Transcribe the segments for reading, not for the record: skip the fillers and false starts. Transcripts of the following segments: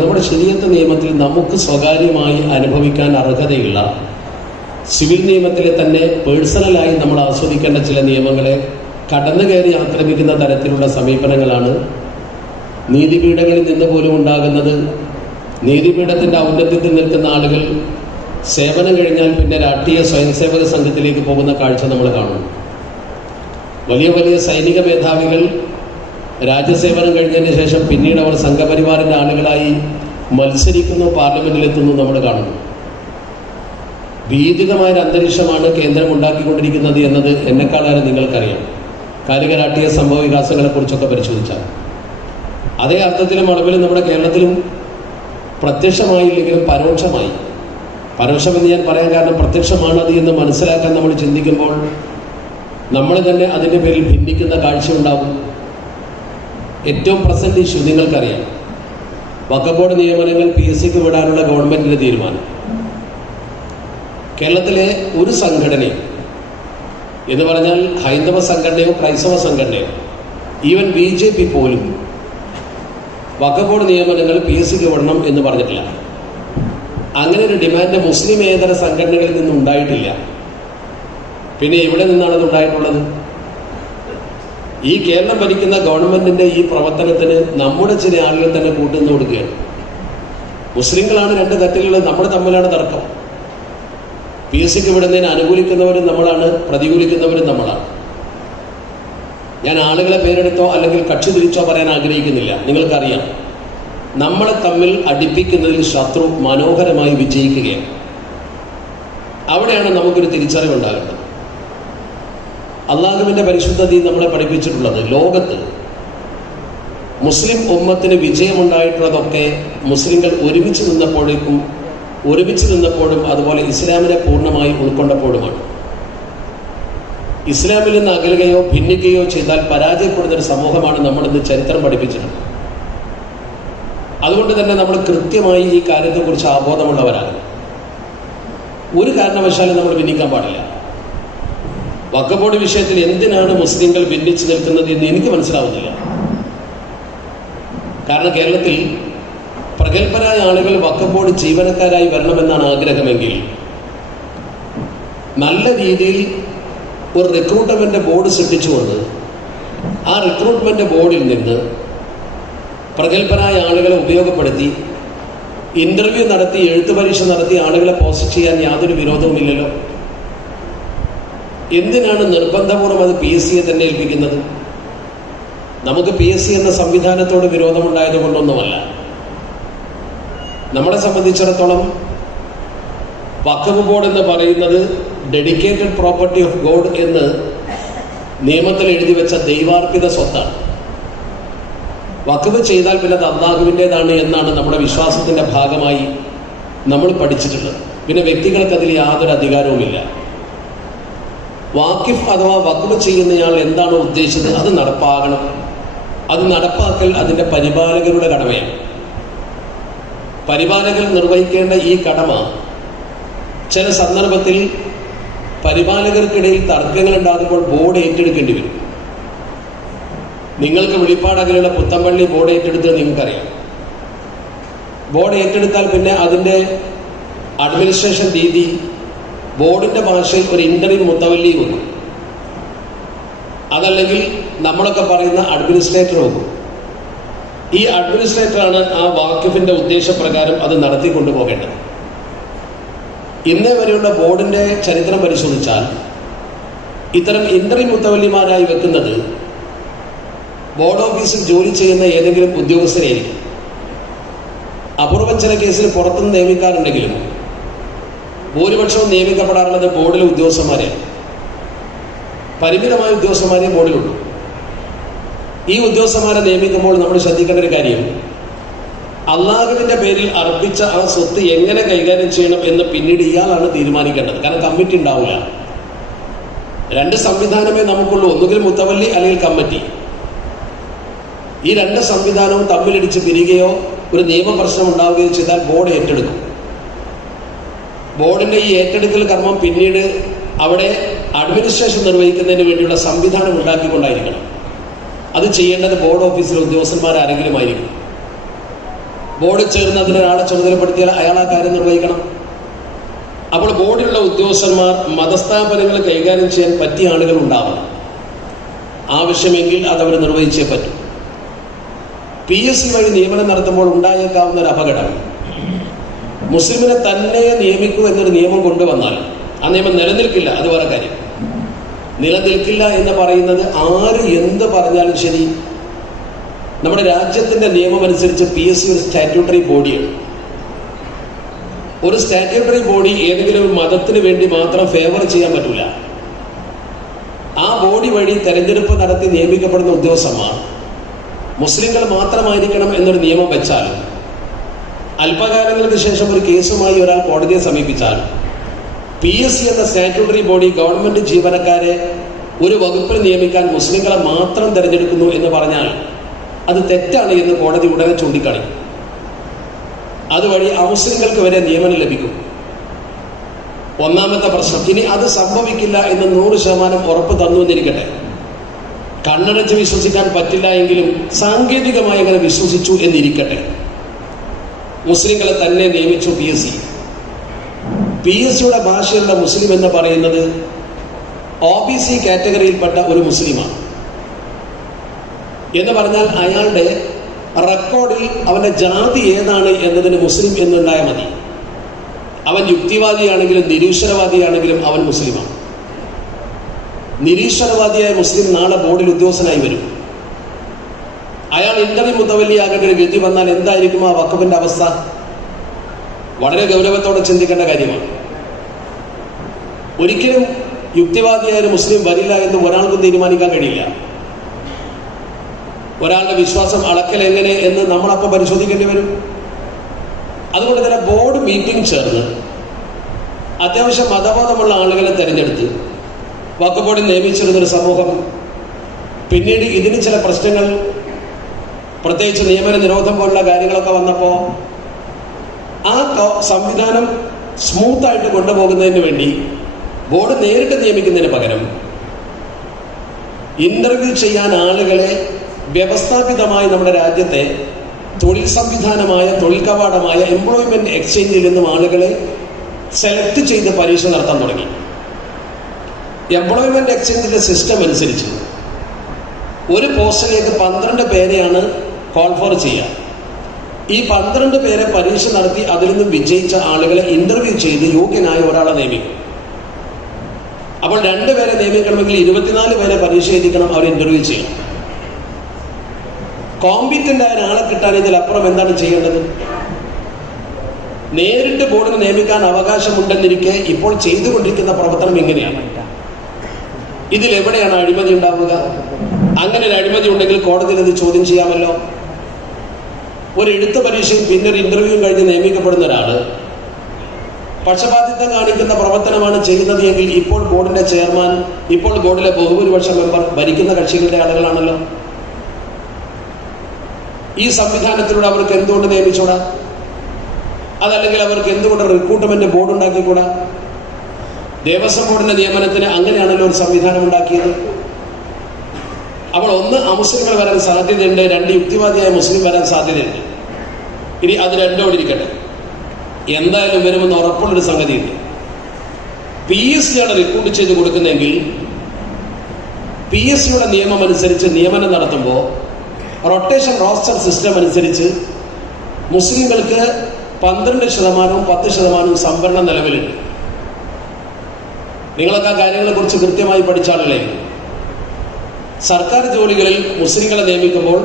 നമ്മുടെ ശരീഅത്ത് നിയമത്തിൽ നമുക്ക് സ്വകാര്യമായി അനുഭവിക്കാൻ അർഹതയുള്ള സിവിൽ നിയമത്തിലെ തന്നെ പേഴ്സണലായി നമ്മൾ ആസ്വദിക്കേണ്ട ചില നിയമങ്ങളെ കടന്നു കയറി ആക്രമിക്കുന്ന തരത്തിലുള്ള സമീപനങ്ങളാണ് നീതിപീഠങ്ങളിൽ നിന്ന് പോലും ഉണ്ടാകുന്നത്. നീതിപീഠത്തിൻ്റെ ഔന്നത്യത്തിൽ നിൽക്കുന്ന ആളുകൾ സേവനം കഴിഞ്ഞാൽ പിന്നെ രാഷ്ട്രീയ സ്വയംസേവക സംഘത്തിലേക്ക് പോകുന്ന കാഴ്ച നമ്മൾ കാണുന്നു. വലിയ വലിയ സൈനിക മേധാവികൾ രാജ്യസേവനം കഴിഞ്ഞതിന് ശേഷം പിന്നീട് അവർ സംഘപരിവാറിൻ്റെ ആളുകളായി മത്സരിക്കുന്നു, പാർലമെന്റിലെത്തുന്നു നമ്മൾ കാണുന്നു. ഭീതിതമായൊരു അന്തരീക്ഷമാണ് കേന്ദ്രം ഉണ്ടാക്കിക്കൊണ്ടിരിക്കുന്നത് എന്നത് എന്നെക്കാളേറെ നിങ്ങൾക്കറിയാം. കാലിക രാഷ്ട്രീയ സംഭവ വികാസങ്ങളെക്കുറിച്ചൊക്കെ പരിശോധിച്ചാൽ അതേ അർത്ഥത്തിലും അളവിലും നമ്മുടെ കേരളത്തിലും പ്രത്യക്ഷമായില്ലെങ്കിലും പരോക്ഷമായി, പരോക്ഷമെന്ന് ഞാൻ പറയാൻ കാരണം പ്രത്യക്ഷമാണത് എന്ന് മനസ്സിലാക്കാൻ നമ്മൾ ചിന്തിക്കുമ്പോൾ നമ്മൾ തന്നെ അതിൻ്റെ പേരിൽ ഭിന്നിക്കുന്ന കാഴ്ചയുണ്ടാകും. ഏറ്റവും പ്രസന്റ് ഇഷ്യൂ നിങ്ങൾക്കറിയാം, വഖഫ് ബോർഡ് നിയമനങ്ങൾ PSCക്ക് വിടാനുള്ള ഗവൺമെന്റിന്റെ തീരുമാനം. കേരളത്തിലെ ഒരു സംഘടനയും എന്ന് പറഞ്ഞാൽ ഹൈന്ദവ സംഘടനയോ ക്രൈസ്തവ സംഘടനയോ ഈവൻ BJP പോലും വഖഫ് ബോർഡ് നിയമനങ്ങൾ PSCക്ക് വിടണം എന്ന് പറഞ്ഞിട്ടില്ല. അങ്ങനെ ഒരു ഡിമാൻഡ് മുസ്ലിമേതര സംഘടനകളിൽ നിന്നും ഉണ്ടായിട്ടില്ല. പിന്നെ എവിടെ നിന്നാണത് ഉണ്ടായിട്ടുള്ളത്? ഈ കേരളം ഭരിക്കുന്ന ഗവൺമെന്റിന്റെ ഈ പ്രവർത്തനത്തിന് നമ്മുടെ ചില ആളുകൾ തന്നെ കൂട്ടുനിന്ന് കൊടുക്കുകയാണ്. മുസ്ലിങ്ങളാണ് രണ്ട് തട്ടിലുള്ളത്, നമ്മൾ തമ്മിലാണ് തർക്കം. PSCക്ക് വിടുന്നതിന് അനുകൂലിക്കുന്നവരും നമ്മളാണ്, പ്രതികൂലിക്കുന്നവരും നമ്മളാണ്. ഞാൻ ആളുകളെ പേരെടുത്തോ അല്ലെങ്കിൽ കക്ഷി തിരിച്ചോ പറയാൻ ആഗ്രഹിക്കുന്നില്ല. നിങ്ങൾക്കറിയാം, നമ്മളെ തമ്മിൽ അടുപ്പിക്കുന്നതിൽ ശത്രു മനോഹരമായി വിജയിക്കുകയാണ്. അവിടെയാണ് നമുക്കൊരു തിരിച്ചറിവുണ്ടാകേണ്ടത്. അള്ളാഹുവിൻ്റെ പരിശുദ്ധ ദീൻ നമ്മളെ പഠിപ്പിച്ചിട്ടുള്ളത്, ലോകത്ത് മുസ്ലിം ഉമ്മത്തിന് വിജയമുണ്ടായിട്ടുള്ളതൊക്കെ മുസ്ലിങ്ങൾ ഒരുമിച്ച് നിന്നപ്പോഴും അതുപോലെ ഇസ്ലാമിനെ പൂർണ്ണമായി ഉൾക്കൊണ്ടപ്പോഴുമാണ്. ഇസ്ലാമിൽ നിന്ന് അകലുകയോ ഭിന്നിക്കുകയോ ചെയ്താൽ പരാജയപ്പെടുന്നൊരു സമൂഹമാണ് നമ്മളിന്ന് ചരിത്രം പഠിപ്പിച്ചിട്ടുണ്ട്. അതുകൊണ്ട് തന്നെ നമ്മൾ കൃത്യമായി ഈ കാര്യത്തെക്കുറിച്ച് അവബോധമുള്ളവരാണ്. ഒരു കാരണവശാലും നമ്മൾ ഭിന്നിക്കാൻ പാടില്ല. വഖഫ് ബോർഡ് വിഷയത്തിൽ എന്തിനാണ് മുസ്ലിങ്ങൾ ഭിന്നിച്ചു നിൽക്കുന്നത് എന്ന് എനിക്ക് മനസ്സിലാവുന്നില്ല. കാരണം കേരളത്തിൽ പ്രഗത്ഭരായ ആളുകൾ വഖഫ് ബോർഡ് ജീവനക്കാരായി വരണമെന്നാണ് ആഗ്രഹമെങ്കിൽ നല്ല രീതിയിൽ ഒരു റിക്രൂട്ട്മെന്റ് ബോർഡ് സൃഷ്ടിച്ചുകൊണ്ട് ആ റിക്രൂട്ട്മെന്റ് ബോർഡിൽ നിന്ന് പ്രഗത്ഭരായ ആളുകളെ ഉപയോഗപ്പെടുത്തി ഇന്റർവ്യൂ നടത്തി എഴുത്തു പരീക്ഷ നടത്തി ആളുകളെ പോസ്റ്റ് ചെയ്യാൻ യാതൊരു വിരോധവുമില്ലല്ലോ. എന്തിനാണ് നിർബന്ധപൂർവ്വം അത് PSCയെ തന്നെ ഏൽപ്പിക്കുന്നത്? നമുക്ക് PSC എന്ന സംവിധാനത്തോട് വിരോധമുണ്ടായത് കൊണ്ടൊന്നുമല്ല. നമ്മളെ സംബന്ധിച്ചിടത്തോളം വഖഫ് ബോർഡ് എന്ന് പറയുന്നത് ഡെഡിക്കേറ്റഡ് പ്രോപ്പർട്ടി ഓഫ് ഗോഡ് എന്ന് നിയമത്തിൽ എഴുതി വെച്ച ദൈവാർപ്പിത സ്വത്താണ്. വഖഫ് ചെയ്താൽ പിന്നെ അത് അല്ലാഹുവിൻ്റെതാണ് എന്നാണ് നമ്മുടെ വിശ്വാസത്തിൻ്റെ ഭാഗമായി നമ്മൾ പഠിച്ചിട്ടുള്ളത്. പിന്നെ വ്യക്തികൾക്ക് അതിൽ യാതൊരു അധികാരവുമില്ല. വാക്കിഫ് അഥവാ വഖഫ് ചെയ്യുന്നയാൾ എന്താണോ ഉദ്ദേശിച്ചത് അത് നടപ്പാകണം. അത് നടപ്പാക്കൽ അതിൻ്റെ പരിപാലകരുടെ കടമയാണ്. പരിപാലകർ നിർവഹിക്കേണ്ട ഈ കടമ ചില സന്ദർഭത്തിൽ പരിപാലകർക്കിടയിൽ തർക്കങ്ങൾ ഉണ്ടാകുമ്പോൾ ബോർഡ് ഏറ്റെടുക്കേണ്ടി വരും. നിങ്ങൾക്ക് വെളിപ്പാടകലുള്ള പുത്തമ്പള്ളി ബോർഡ് ഏറ്റെടുത്തത് നിങ്ങൾക്കറിയാം. ബോർഡ് ഏറ്റെടുത്താൽ പിന്നെ അതിൻ്റെ അഡ്മിനിസ്ട്രേഷൻ രീതി ബോർഡിൻ്റെ ഭാഷയിൽ ഒരു ഇന്ററിം മുത്തവല്ലി വെക്കും, അതല്ലെങ്കിൽ നമ്മളൊക്കെ പറയുന്ന അഡ്മിനിസ്ട്രേറ്റർ വെക്കും. ഈ അഡ്മിനിസ്ട്രേറ്ററാണ് ആ വാക്കിഫിൻ്റെ ഉദ്ദേശപ്രകാരം അത് നടത്തിക്കൊണ്ടുപോകേണ്ടത്. ഇന്നേ വരെയുള്ള ബോർഡിൻ്റെ ചരിത്രം പരിശോധിച്ചാൽ ഇത്തരം ഇന്ററിം മുത്തവല്ലിമാരായി വെക്കുന്നത് ബോർഡ് ഓഫീസിൽ ജോലി ചെയ്യുന്ന ഏതെങ്കിലും ഉദ്യോഗസ്ഥരെയായിരിക്കും. അപൂർവം ചില കേസിൽ പുറത്തുനിന്ന് നിയമിക്കാറുണ്ടെങ്കിലും ഭൂരിപക്ഷവും നിയമിക്കപ്പെടാറുള്ളത് ബോർഡിലെ ഉദ്യോഗസ്ഥന്മാരെയാണ്. പരിമിതമായ ഉദ്യോഗസ്ഥന്മാരെ ബോർഡിലുള്ളൂ. ഈ ഉദ്യോഗസ്ഥന്മാരെ നിയമിക്കുമ്പോൾ നമ്മൾ ശ്രദ്ധിക്കേണ്ട ഒരു കാര്യം, അള്ളാഹുവിൻ്റെ പേരിൽ അർപ്പിച്ച ആ സ്വത്ത് എങ്ങനെ കൈകാര്യം ചെയ്യണം എന്ന് പിന്നീട് ഇയാളാണ് തീരുമാനിക്കേണ്ടത്. കാരണം കമ്മിറ്റി ഉണ്ടാവില്ല. രണ്ട് സംവിധാനമേ നമുക്കുള്ളൂ, ഒന്നുകിൽ മുത്തവല്ലി അല്ലെങ്കിൽ കമ്മിറ്റി. ഈ രണ്ട് സംവിധാനവും തമ്മിലിടിച്ച് പിരിയുകയോ ഒരു നിയമപ്രശ്നം ഉണ്ടാവുകയോ ചെയ്താൽ ബോർഡ് ഏറ്റെടുക്കും. ബോർഡിൻ്റെ ഈ ഏറ്റെടുക്കൽ കർമ്മം പിന്നീട് അവിടെ അഡ്മിനിസ്ട്രേഷൻ നിർവഹിക്കുന്നതിന് വേണ്ടിയുള്ള സംവിധാനം ഉണ്ടാക്കിക്കൊണ്ടായിരിക്കണം. അത് ചെയ്യേണ്ടത് ബോർഡ് ഓഫീസിലെ ഉദ്യോഗസ്ഥന്മാരാരെങ്കിലും ആയിരിക്കും. ബോർഡിൽ ചേർന്ന് അതിനൊരാളെ ചുമതലപ്പെടുത്തിയാൽ അയാൾ ആ കാര്യം നിർവഹിക്കണം. അപ്പോൾ ബോർഡിലുള്ള ഉദ്യോഗസ്ഥന്മാർ മതസ്ഥാപനങ്ങൾ കൈകാര്യം ചെയ്യാൻ പറ്റിയ ആളുകൾ ഉണ്ടാവണം. ആവശ്യമെങ്കിൽ അതവർ നിർവഹിച്ചേ പറ്റും. PSC വഴി നിയമനം നടത്തുമ്പോൾ ഉണ്ടായേക്കാവുന്ന ഒരു അപകടം, മുസ്ലിമിനെ തന്നെ നിയമിക്കൂ എന്നൊരു നിയമം കൊണ്ടുവന്നാൽ ആ നിയമം നിലനിൽക്കില്ല. അത് വേറെ കാര്യം. നിലനിൽക്കില്ല എന്ന് പറയുന്നത് ആര് എന്ത് പറഞ്ഞാലും ശരി, നമ്മുടെ രാജ്യത്തിൻ്റെ നിയമം അനുസരിച്ച് PSC ഒരു സ്റ്റാറ്റ്യൂട്ടറി ബോഡിയാണ്. ഒരു സ്റ്റാറ്റ്യൂട്ടറി ബോഡി ഏതെങ്കിലും ഒരു മതത്തിന് വേണ്ടി മാത്രം ഫേവർ ചെയ്യാൻ പറ്റില്ല. ആ ബോഡി വഴി തെരഞ്ഞെടുപ്പ് നടത്തി നിയമിക്കപ്പെടുന്ന ഉദ്യോഗസ്ഥന്മാർ മുസ്ലിങ്ങൾ മാത്രമായിരിക്കണം എന്നൊരു നിയമം വെച്ചാൽ, അല്പകാലങ്ങൾക്ക് ശേഷം ഒരു കേസുമായി ഒരാൾ കോടതിയെ സമീപിച്ചാൽ PSC എന്ന സ്റ്റാറ്റ്യൂട്ടറി ബോഡി ഗവൺമെന്റ് ജീവനക്കാരെ ഒരു വകുപ്പിൽ നിയമിക്കാൻ മുസ്ലിങ്ങളെ മാത്രം തിരഞ്ഞെടുക്കുന്നു എന്ന് പറഞ്ഞാൽ അത് തെറ്റാണ് എന്ന് കോടതി ഉടനെ ചൂണ്ടിക്കാണിക്കും. അതുവഴി അമുസ്ലിങ്ങൾക്ക് വരെ നിയമനം ലഭിക്കും. ഒന്നാമത്തെ പ്രശ്നം. ഇനി അത് സംഭവിക്കില്ല എന്ന് 100% ഉറപ്പ് തന്നു എന്നിരിക്കട്ടെ. കണ്ണടച്ച് വിശ്വസിക്കാൻ പറ്റില്ല എങ്കിലും സാങ്കേതികമായി അങ്ങനെ വിശ്വസിച്ചു എന്നിരിക്കട്ടെ. മുസ്ലിങ്ങളെ തന്നെ നിയമിച്ചു PSC. PSCയുടെ ഭാഷയുള്ള മുസ്ലിം എന്ന് പറയുന്നത് OBC കാറ്റഗറിയിൽപ്പെട്ട ഒരു മുസ്ലിമാണ്. എന്ന് പറഞ്ഞാൽ അയാളുടെ റെക്കോർഡിൽ അവന്റെ ജാതി ഏതാണ് എന്നതിന് മുസ്ലിം എന്നുണ്ടായാൽ മതി. അവൻ യുക്തിവാദിയാണെങ്കിലും നിരീശ്വരവാദിയാണെങ്കിലും അവൻ മുസ്ലിമാണ്. നിരീശ്വരവാദിയായ മുസ്ലിം നാളെ ബോർഡിൽ ഉദ്യോഗസ്ഥനായി വരും. അയാൾ ഇന്റർവ്യൂ മുത്തവല്ലിയാകേണ്ട ഒരു ഗതി വന്നാൽ എന്തായിരിക്കും ആ വഖഫിന്റെ അവസ്ഥ? വളരെ ഗൗരവത്തോടെ ചിന്തിക്കേണ്ട കാര്യമാണ്. ഒരിക്കലും യുക്തിവാദിയായ ഒരു മുസ്ലിം വരില്ല എന്ന് ഒരാൾക്കും തീരുമാനിക്കാൻ കഴിയില്ല. ഒരാളുടെ വിശ്വാസം അളക്കൽ എങ്ങനെ എന്ന് നമ്മളപ്പോൾ പരിശോധിക്കേണ്ടി വരും. അതുകൊണ്ട് തന്നെ ബോർഡ് മീറ്റിംഗ് ചേർന്ന് അത്യാവശ്യം മതബോധമുള്ള ആളുകളെ തിരഞ്ഞെടുത്ത് വഖഫ് ബോർഡിൽ നിയമിച്ചിരുന്നൊരു സമൂഹം പിന്നീട് ഇതിന് ചില പ്രശ്നങ്ങൾ, പ്രത്യേകിച്ച് നിയമന നിരോധം പോലുള്ള കാര്യങ്ങളൊക്കെ വന്നപ്പോൾ ആ സംവിധാനം സ്മൂത്തായിട്ട് കൊണ്ടുപോകുന്നതിന് വേണ്ടി ബോർഡ് നേരിട്ട് നിയമിക്കുന്നതിന് പകരം ഇന്റർവ്യൂ ചെയ്യാൻ ആളുകളെ വ്യവസ്ഥാപിതമായി നമ്മുടെ രാജ്യത്തെ തൊഴിൽ സംവിധാനമായ, തൊഴിൽ കവാടമായ എംപ്ലോയ്മെന്റ് എക്സ്ചേഞ്ചിൽ നിന്നും ആളുകളെ സെലക്ട് ചെയ്ത് പരീക്ഷ നടത്താൻ തുടങ്ങി. എംപ്ലോയ്മെന്റ് എക്സ്ചേഞ്ചിന്റെ സിസ്റ്റം അനുസരിച്ച് ഒരു പോസ്റ്റിലേക്ക് 12 പേരെയാണ് കോൾ ഫോർ ചെയ്യുക. ഈ 12 പേരെ പരീക്ഷ നടത്തി അതിൽ നിന്നും വിജയിച്ച ആളുകളെ ഇന്റർവ്യൂ ചെയ്ത് യോഗ്യനായ ഒരാളെ നിയമിക്കും. അപ്പോൾ 2 പേരെ നിയമിക്കണമെങ്കിൽ 24 പേരെ പരീക്ഷ എഴുതിക്കണം, അവർ ഇന്റർവ്യൂ ചെയ്യണം. കോമ്പീറ്റന്റ് ആയ ഒരാളെ കിട്ടാൻ ഇതിലപ്പുറം എന്താണ് ചെയ്യേണ്ടത്? നേരിട്ട് ബോർഡിനെ നിയമിക്കാൻ അവകാശമുണ്ടെന്നിരിക്കെ ഇപ്പോൾ ചെയ്തുകൊണ്ടിരിക്കുന്ന പ്രവർത്തനം ഇങ്ങനെയാണ്. ഇതിലെവിടെയാണ് അഴിമതി ഉണ്ടാവുക? അങ്ങനെ ഒരു അഴിമതി ഉണ്ടെങ്കിൽ കോടതിയിൽ അത് ചോദ്യം ചെയ്യാമല്ലോ. ഒരു എഴുത്ത് പരീക്ഷയും പിന്നെ ഒരു ഇന്റർവ്യൂവും കഴിഞ്ഞ് നിയമിക്കപ്പെടുന്ന ഒരാള് പക്ഷപാതിത്വം കാണിക്കുന്ന പ്രവർത്തനമാണ് ചെയ്യുന്നത് എങ്കിൽ ഇപ്പോൾ ബോർഡിന്റെ ചെയർമാൻ, ഇപ്പോൾ ബോർഡിലെ ബഹുഭൂരിപക്ഷ മെമ്പർ ഭരിക്കുന്ന കക്ഷികളുടെ ആളുകളാണല്ലോ. ഈ സംവിധാനത്തിലൂടെ അവർക്ക് എന്തുകൊണ്ട് നിയമിച്ചൂടാ? അതല്ലെങ്കിൽ അവർക്ക് എന്തുകൊണ്ട് റിക്രൂട്ട്മെന്റ് ബോർഡ് ഉണ്ടാക്കിക്കൂടാ? ദേവസ്വം ബോർഡിന്റെ നിയമനത്തിന് അങ്ങനെയാണല്ലോ ഒരു സംവിധാനം ഉണ്ടാക്കിയത്. അപ്പോൾ 1 അമുസ്ലിങ്ങൾ വരാൻ സാധ്യതയുണ്ട്, 2 യുക്തിവാദിയായ മുസ്ലിം വരാൻ സാധ്യതയുണ്ട്. ഇനി അത് രണ്ടോടെ ഇരിക്കട്ടെ, എന്തായാലും വരുമെന്ന് ഉറപ്പുള്ളൊരു സംഗതിയുണ്ട്. PSC ആണ് റിക്രൂട്ട് ചെയ്ത് കൊടുക്കുന്നതെങ്കിൽ PSCയുടെ നിയമം അനുസരിച്ച് നിയമനം നടത്തുമ്പോൾ റൊട്ടേഷൻ റോസ്റ്റർ സിസ്റ്റം അനുസരിച്ച് മുസ്ലിങ്ങൾക്ക് 12%, 10% സംവരണം നിലവിലുണ്ട്. നിങ്ങളൊക്കെ ആ കാര്യങ്ങളെ കുറിച്ച് കൃത്യമായി പഠിച്ച ആളുകളെ. സർക്കാർ ജോലികളിൽ മുസ്ലിങ്ങളെ നിയമിക്കുമ്പോൾ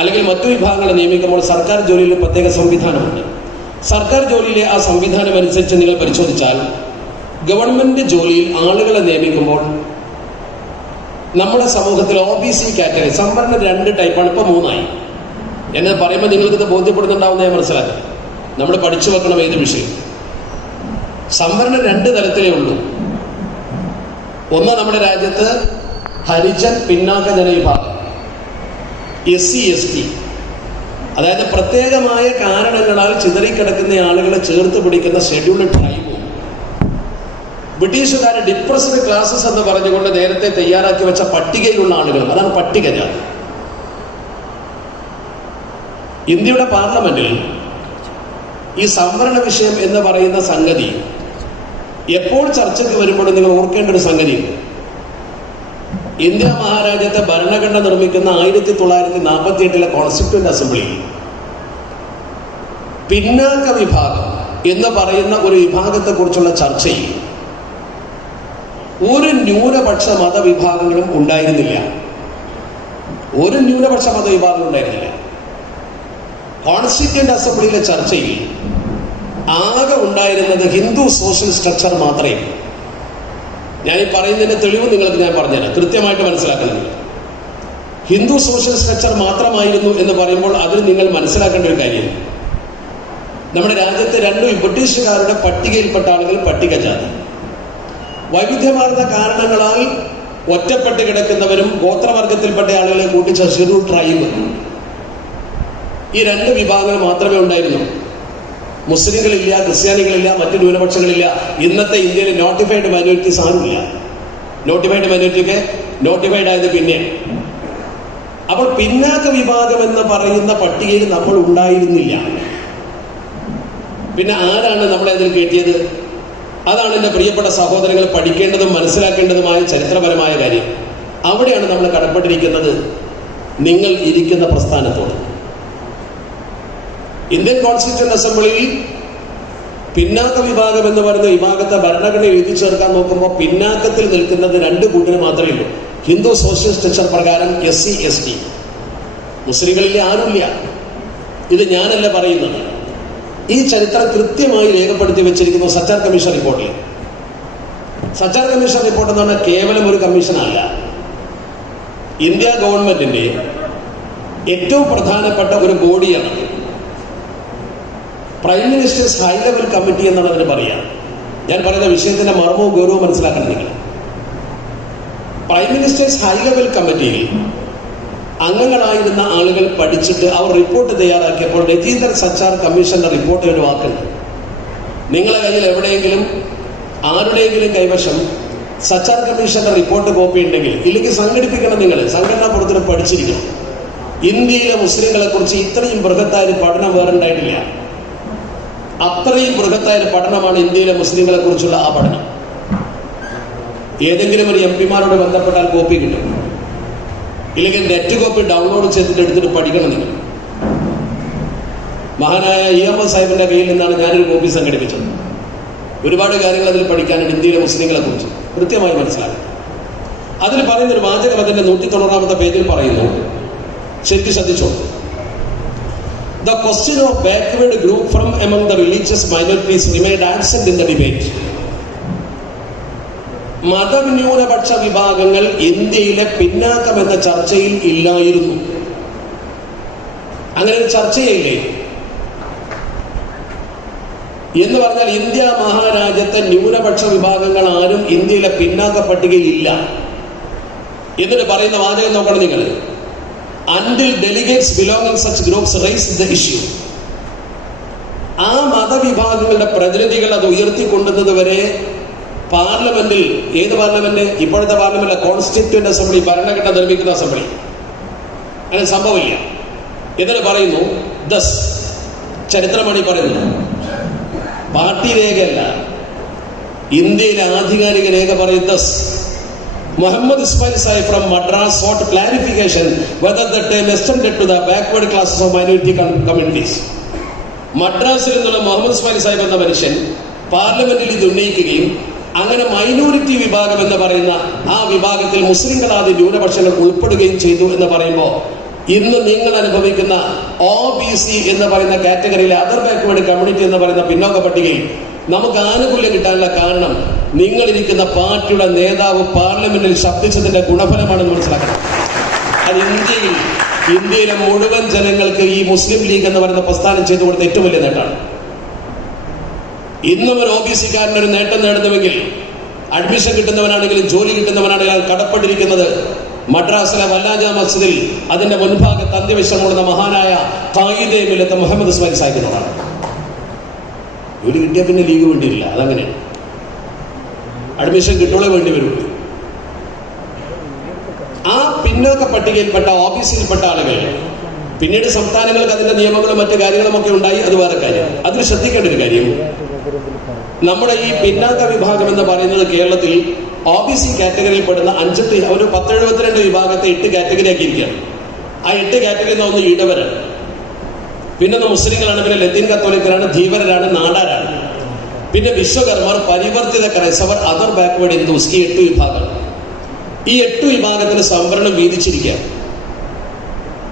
അല്ലെങ്കിൽ മറ്റു വിഭാഗങ്ങളെ നിയമിക്കുമ്പോൾ സർക്കാർ ജോലിയിൽ പ്രത്യേക സംവിധാനമുണ്ട്. സർക്കാർ ജോലിയിലെ ആ സംവിധാനം അനുസരിച്ച് നിങ്ങൾ പരിശോധിച്ചാൽ ഗവൺമെന്റ് ജോലിയിൽ ആളുകളെ നിയമിക്കുമ്പോൾ നമ്മുടെ സമൂഹത്തിൽ OBC കാറ്റഗറി സംവരണം 2 ടൈപ്പാണ്, ഇപ്പോൾ 3 ആയി. എന്നത് പറയുമ്പോൾ നിങ്ങൾക്കിത് ബോധ്യപ്പെടുന്നുണ്ടാവുന്ന ഞാൻ മനസ്സിലാക്കാം. നമ്മൾ പഠിച്ചു വെക്കണം ഏത് വിഷയം. സംവരണം 2 തലത്തിലേ ഉള്ളൂ. ഒന്ന്, നമ്മുടെ രാജ്യത്ത് ഹരിജൻ പിന്നാക്ക ജനവിഭാഗം SC ST, അതായത് പ്രത്യേകമായ കാരണങ്ങളാൽ ചിതറിക്കിടക്കുന്ന ആളുകളെ ചേർത്ത് പിടിക്കുന്ന ഷെഡ്യൂൾഡ് ട്രൈബും ബ്രിട്ടീഷുകാരെ ഡിപ്രസ്ഡ് ക്ലാസസ് എന്ന് പറഞ്ഞുകൊണ്ട് നേരത്തെ തയ്യാറാക്കി വെച്ച പട്ടികയിലുള്ള ആളുകളും, അതാണ് പട്ടികജാതി. ഇന്ത്യയുടെ പാർലമെന്റിൽ ഈ സംവരണ വിഷയം എന്ന് പറയുന്ന സംഗതി എപ്പോൾ ചർച്ചയ്ക്ക് വരുമ്പോഴും നിങ്ങൾ ഓർക്കേണ്ട ഒരു സംഗതിയുണ്ട്. ഇന്ത്യ മഹാരാജ്യത്തെ ഭരണഘടന നിർമ്മിക്കുന്ന 1948 കോൺസ്റ്റിറ്റ്യൂന്റ് അസംബ്ലിയിൽ പിന്നാക്ക വിഭാഗം എന്ന് പറയുന്ന ഒരു വിഭാഗത്തെക്കുറിച്ചുള്ള ചർച്ചയിൽ ഒരു ന്യൂനപക്ഷ മതവിഭാഗങ്ങളും ഉണ്ടായിരുന്നില്ല. ഒരു ന്യൂനപക്ഷ മതവിഭാഗം ഉണ്ടായിരുന്നില്ല. കോൺസ്റ്റിറ്റ്യൂന്റ് അസംബ്ലിയിലെ ചർച്ചയിൽ ആകെ ഉണ്ടായിരുന്നത് ഹിന്ദു സോഷ്യൽ സ്ട്രക്ചർ മാത്രമേ. ഞാൻ ഈ പറയുന്നതിന്റെ തെളിവ് നിങ്ങൾക്ക് ഞാൻ പറഞ്ഞുതരാം, കൃത്യമായിട്ട് മനസ്സിലാക്കണം. ഹിന്ദു സോഷ്യൽ സ്ട്രക്ചർ മാത്രമായിരുന്നു എന്ന് പറയുമ്പോൾ അതിൽ നിങ്ങൾ മനസ്സിലാക്കേണ്ട ഒരു കാര്യം, നമ്മുടെ രാജ്യത്തെ രണ്ടും ബ്രിട്ടീഷുകാരുടെ പട്ടികയിൽപ്പെട്ട ആളുകൾ പട്ടികജാതി, വൈവിധ്യമാർന്ന കാരണങ്ങളാൽ ഒറ്റപ്പെട്ട് കിടക്കുന്നവരും ഗോത്രവർഗത്തിൽപ്പെട്ട ആളുകളെ കൂട്ടിച്ച ഷെഡ്യൂൾ ട്രൈബ്, ഈ രണ്ട് വിഭാഗങ്ങൾ മാത്രമേ ഉണ്ടായിരുന്നു. മുസ്ലിങ്ങളില്ല, ക്രിസ്ത്യാനികളില്ല, മറ്റു ന്യൂനപക്ഷങ്ങളില്ല. ഇന്നത്തെ ഇന്ത്യയിൽ നോട്ടിഫൈഡ് മൈനോറിറ്റീസ് ആരുമില്ല. നോട്ടിഫൈഡ് മൈനോറിറ്റിക്ക് നോട്ടിഫൈഡ് ആയത് പിന്നെ. അപ്പോൾ പിന്നാക്ക വിഭാഗം എന്ന് പറയുന്ന പട്ടികയിൽ നമ്മൾ ഉണ്ടായിരുന്നില്ല. പിന്നെ ആരാണ് നമ്മളെ അതിൽ കയറ്റിയത്? അതാണ് എൻ്റെ പ്രിയപ്പെട്ട സഹോദരങ്ങൾ പഠിക്കേണ്ടതും മനസ്സിലാക്കേണ്ടതുമായ ചരിത്രപരമായ കാര്യം. അവിടെയാണ് നമ്മൾ കടപ്പെട്ടിരിക്കുന്നത് നിങ്ങൾ ഇരിക്കുന്ന പ്രസ്ഥാനത്തോട്. ഇന്ത്യൻ കോൺസ്റ്റിറ്റ്യൂന്റ് അസംബ്ലിയിൽ പിന്നാക്ക വിഭാഗം എന്ന് പറയുന്ന വിഭാഗത്തെ ഭരണഘടന എഴുതി ചേർക്കാൻ നോക്കുമ്പോൾ പിന്നാക്കത്തിൽ നിൽക്കുന്നത് രണ്ട് കൂട്ടര് മാത്രമേ ഉള്ളൂ. ഹിന്ദു സോഷ്യൽ സ്ട്രക്ചർ പ്രകാരം SC ST. മുസ്ലിങ്ങളില്ല, ആരുമില്ല. ഇത് ഞാനല്ല പറയുന്നത്. ഈ ചരിത്രം കൃത്യമായി രേഖപ്പെടുത്തി വെച്ചിരിക്കുന്നു സച്ചാർ കമ്മീഷൻ റിപ്പോർട്ടിൽ. സച്ചാർ കമ്മീഷൻ റിപ്പോർട്ട് എന്ന് പറഞ്ഞാൽ കേവലം ഒരു കമ്മീഷനല്ല, ഇന്ത്യ ഗവൺമെന്റിന്റെ ഏറ്റവും പ്രധാനപ്പെട്ട ഒരു ബോഡിയാണ്. Prime ministers high level committee എന്നാണ് അതിന് പറയാം. ഞാൻ പറയുന്ന വിഷയത്തിന്റെ മർമ്മവും ഗൗരവവും മനസ്സിലാക്കണം നിങ്ങൾ. പ്രൈം മിനിസ്റ്റേഴ്സ് ഹൈ ലെവൽ കമ്മിറ്റിയിൽ അംഗങ്ങളായിരുന്ന ആളുകൾ പഠിച്ചിട്ട് അവർ റിപ്പോർട്ട് തയ്യാറാക്കിയപ്പോൾ രജീന്ദർ സച്ചാർ കമ്മീഷന്റെ റിപ്പോർട്ടിൽ ഒരു വാക്കുണ്ട്. നിങ്ങളെ കയ്യിൽ എവിടെയെങ്കിലും ആരുടെയെങ്കിലും കൈവശം സച്ചാർ കമ്മീഷന്റെ റിപ്പോർട്ട് കോപ്പി ഉണ്ടെങ്കിൽ, ഇല്ലെങ്കിൽ സംഘടിപ്പിക്കണം. നിങ്ങൾ സംഘടനാ പ്രവർത്തനം പഠിച്ചിരിക്കണം. ഇന്ത്യയിലെ മുസ്ലിങ്ങളെ കുറിച്ച് ഇത്രയും ബൃഹത്തായ പഠനം വേറെ ഉണ്ടായിട്ടില്ല. അത്രയും ബൃഹത്തായ പഠനമാണ് ഇന്ത്യയിലെ മുസ്ലിങ്ങളെ കുറിച്ചുള്ള ആ പഠനം. ഏതെങ്കിലും ഒരു MP-മാരോട് ബന്ധപ്പെട്ടാൽ കോപ്പി കിട്ടും, ഇല്ലെങ്കിൽ നെറ്റ് കോപ്പി ഡൗൺലോഡ് ചെയ്തിട്ട് എടുത്തിട്ട് പഠിക്കണം നിങ്ങൾ. മഹാനായ EM സാഹിബിന്റെ കയ്യിൽ നിന്നാണ് ഞാനൊരു കോപ്പി സംഘടിപ്പിച്ചത്. ഒരുപാട് കാര്യങ്ങൾ അതിൽ പഠിക്കാനുണ്ട് ഇന്ത്യയിലെ മുസ്ലിങ്ങളെ കുറിച്ച് കൃത്യമായി മനസ്സിലാക്കുക. അതിൽ പറയുന്നൊരു വാചകം അതിന്റെ 190-ാമത്തെ പേജിൽ പറയുന്നു, ശരിക്കും ശ്രദ്ധിച്ചോ. The question of backward group from among the religious minorities remained absent in the debate. മതന്യൂനപക്ഷ വിഭാഗങ്ങൾ ഇന്ത്യയിലെ പിന്നാക്കം എന്ന ചർച്ചയിൽ ഇല്ലായിരുന്നു. അങ്ങനെ ഒരു ചർച്ചയില്ലേ എന്ന് പറഞ്ഞാൽ ഇന്ത്യ മഹാരാജ്യത്തെ ന്യൂനപക്ഷ വിഭാഗങ്ങൾ ആരും ഇന്ത്യയിലെ പിന്നാക്ക പട്ടികയിൽ ഇല്ല. എന്നിട്ട് പറയുന്ന വാചകം നോക്കണം നിങ്ങൾ. Until delegates belonging such groups raise the issue. ആ മതവിഭാഗങ്ങളുടെ പ്രതിനിധികൾ അത് ഉയർത്തിക്കൊണ്ടുന്നത് വരെ പാർലമെന്റിൽ, ഏത് പാർലമെന്റ്? ഇപ്പോഴത്തെ പാർലമെന്റ്, കോൺസ്റ്റിറ്റ്യൂന്റ് അസംബ്ലി, ഭരണഘടന നിർമ്മിക്കുന്ന അസംബ്ലി, അങ്ങനെ സംഭവമില്ല. എന്നിട്ട് പറയുന്നു, ദസ്, ചരിത്രമാണ് ഈ പറയുന്നത്, പാർട്ടി രേഖയല്ല, ഇന്ത്യയിലെ ആധികാരിക രേഖ പറയും, thus Muhammad Ismail Saib from Madras sought clarification whether the term extended to the backward classes of minority communities. മദ്രാസിൽ നിന്നുള്ള മുഹമ്മദ് ഇസ്മായിൽ സാഹിബ് എന്ന മനുഷ്യൻ പാർലമെന്റിൽ ഇത് ഉന്നയിക്കുകയും അങ്ങനെ മൈനോറിറ്റി വിഭാഗം എന്ന് പറയുന്ന ആ വിഭാഗത്തിൽ മുസ്ലിങ്ങളാദി ന്യൂനപക്ഷങ്ങൾ ഉൾപ്പെടുകയും ചെയ്തു എന്ന് പറയുമ്പോൾ ഇന്ന് നിങ്ങൾ അനുഭവിക്കുന്ന OBC എന്ന് പറയുന്ന കാറ്റഗറിയിലെ അതർ ബാക്ക്വേർഡ് കമ്മ്യൂണിറ്റി എന്ന് പറയുന്ന പിന്നോക്ക പട്ടികയിൽ നമുക്ക് ആനുകൂല്യം കിട്ടാനുള്ള കാരണം നിങ്ങളിരിക്കുന്ന പാർട്ടിയുടെ നേതാവ് പാർലമെന്റിൽ ശബ്ദിച്ചതിന്റെ ഗുണഫലമാണെന്ന് മനസ്സിലാക്കണം. അത് ഇന്ത്യയിലെ മുഴുവൻ ജനങ്ങൾക്ക് ഈ മുസ്ലിം ലീഗ് എന്ന് പറയുന്ന പ്രസ്ഥാനം ചെയ്തു കൊടുത്ത ഏറ്റവും വലിയ നേട്ടമാണ്. ഇന്നും ഒരു OBC-കാരന് ഒരു നേട്ടം നേടുന്നുവെങ്കിൽ, അഡ്മിഷൻ കിട്ടുന്നവനാണെങ്കിലും ജോലി കിട്ടുന്നവനാണെങ്കിലും അയാൾ കടപ്പെട്ടിരിക്കുന്നത് മദ്രാസിലെ വല്ലാജ മസ്ജിദിൽ അതിന്റെ മുൻഭാഗത്ത് അന്ത്യവിശ്രമമുള്ള മഹാനായ ഖായിദെ മില്ലത്ത് മുഹമ്മദ് ഇസ്മായിൽ സാഹിബിനോടാണ്. ജോലി കിട്ടിയ പിന്നെ ലീഗ് വേണ്ടിയില്ല, അതങ്ങനെയാണ്. അഡ്മിഷൻ കിട്ടുള്ളേ വേണ്ടി വരുള്ളൂ. ആ പിന്നോക്ക പട്ടികയിൽപ്പെട്ട OBC-യിൽപ്പെട്ട ആളുകൾ പിന്നീട് സംസ്ഥാനങ്ങൾക്ക് അതിന്റെ നിയമങ്ങളും മറ്റു കാര്യങ്ങളും ഒക്കെ ഉണ്ടായി, അത് വേറെ കാര്യം. അതിൽ ശ്രദ്ധിക്കേണ്ട ഒരു കാര്യം, നമ്മുടെ ഈ പിന്നാക്ക വിഭാഗം എന്ന് പറയുന്നത് കേരളത്തിൽ OBC കാറ്റഗറിയിൽ പെടുന്ന 1072 വിഭാഗത്തെ 8 കാറ്റഗറി ആക്കിയിരിക്കുകയാണ്. ആ 8 കാറ്റഗറി ഒന്ന് ഈടവരാണ്, പിന്നെ മുസ്ലിങ്ങളാണ്, പിന്നെ ലത്തീൻ കത്തോലിക്കരാണ്, ധീവരരാണ്, നാടാരാണ്, പിന്നെ വിശ്വകർമ്മർ, പരിവർത്തിത ക്രൈസ്തവർ, അതർ ബാക്ക്വേർഡ് ഹിന്ദുസ്. ഈ 8 വിഭാഗം. ഈ 8 വിഭാഗത്തിന് സംവരണം വീതിച്ചിരിക്കുക.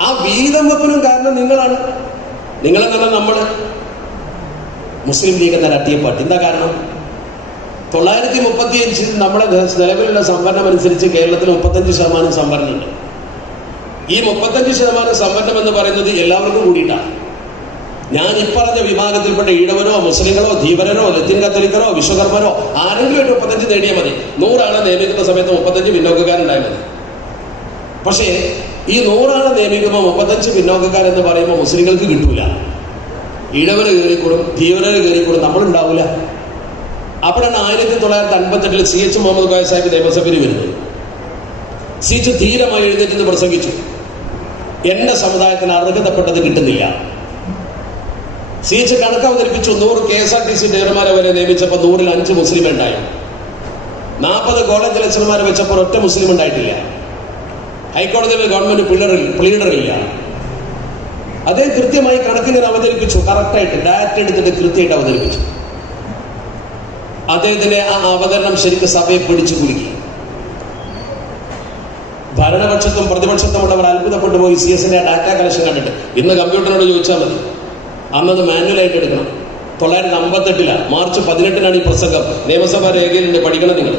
ആ വീതം വെപ്പിനും കാരണം നിങ്ങളാണ്. നിങ്ങളെന്ന് പറഞ്ഞാൽ നമ്മള് മുസ്ലിം ലീഗ് എന്ന രാഷ്ട്രീയ പാർട്ടി. എന്താ കാരണം? 935 നമ്മുടെ നിലവിലുള്ള സംവരണം അനുസരിച്ച് കേരളത്തിൽ 35% സംവരണമുണ്ട്. ഈ 35% സംവരണം എന്ന് പറയുന്നത് എല്ലാവർക്കും കൂടിയിട്ടാണ്. ഞാൻ ഇപ്പറഞ്ഞ വിഭാഗത്തിൽപ്പെട്ട ഈഴവരോ മുസ്ലിങ്ങളോ ധീവരനോ ലത്തീൻ കത്തോലിക്കരോ വിശ്വകർമ്മരോ ആരെങ്കിലും ഒരു 35 നേടിയാൽ മതി. 100 ആളെ നിയമിക്കുന്ന സമയത്ത് 35 പിന്നോക്കക്കാരുണ്ടായാൽ മതി. പക്ഷേ ഈ 100 ആളെ നിയമിക്കുമ്പോൾ 35 പിന്നോക്കക്കാരെന്ന് പറയുമ്പോൾ മുസ്ലിങ്ങൾക്ക് കിട്ടൂല. ഈഴവര് കയറിക്കൂടും, ധീവരര് കയറിക്കൂടും, നമ്മളുണ്ടാവില്ല. അപ്പോഴാണ് 1958 CH മുഹമ്മദ് കോയ സാഹിബ് നിയമസഭയിൽ വരുന്നത്. CH ധീരമായി എഴുന്നേറ്റ് പ്രസംഗിച്ചു, എന്റെ സമുദായത്തിന് അർഹതപ്പെട്ടത് കിട്ടുന്നില്ല. CH കണക്ക് അവതരിപ്പിച്ചു. 100 KSRTC ഡ്രൈവർമാരെ വരെ നിയമിച്ചപ്പോൾ 100-ൽ 5 മുസ്ലിം ഉണ്ടായി. 40 കോളേജ് ലെക്ചർമാരെ വെച്ചപ്പോൾ ഒറ്റ മുസ്ലിം ഉണ്ടായിട്ടില്ല. ഹൈക്കോടതിയിലെ ഗവൺമെന്റ് പ്ലീഡറില്ല. അദ്ദേഹം കൃത്യമായി കണക്കിങ്ങനെ അവതരിപ്പിച്ചു, കറക്റ്റായിട്ട് ഡാറ്റ എടുത്തിട്ട് കൃത്യമായിട്ട് അവതരിപ്പിച്ചു. അദ്ദേഹത്തിന്റെ ആ അവതരണം ശരിക്കും സഭയെ പിടിച്ചു കുലുക്കി. ഭരണപക്ഷത്തും പ്രതിപക്ഷത്തുമുള്ളവർ അത്ഭുതപ്പെട്ടു പോയി CS-ന്റെ ഡാറ്റ കളക്ഷൻ കണ്ടിട്ട്. ഇന്ന് കമ്പ്യൂട്ടറിനോട് ചോദിച്ചാൽ മതി, അന്നത് മാനുവലായിട്ട് എടുക്കണം. 958 മാർച്ച് 18 ഈ പ്രസംഗം നിയമസഭാ രേഖയിലുണ്ട്, പഠിക്കണം. നിങ്ങൾ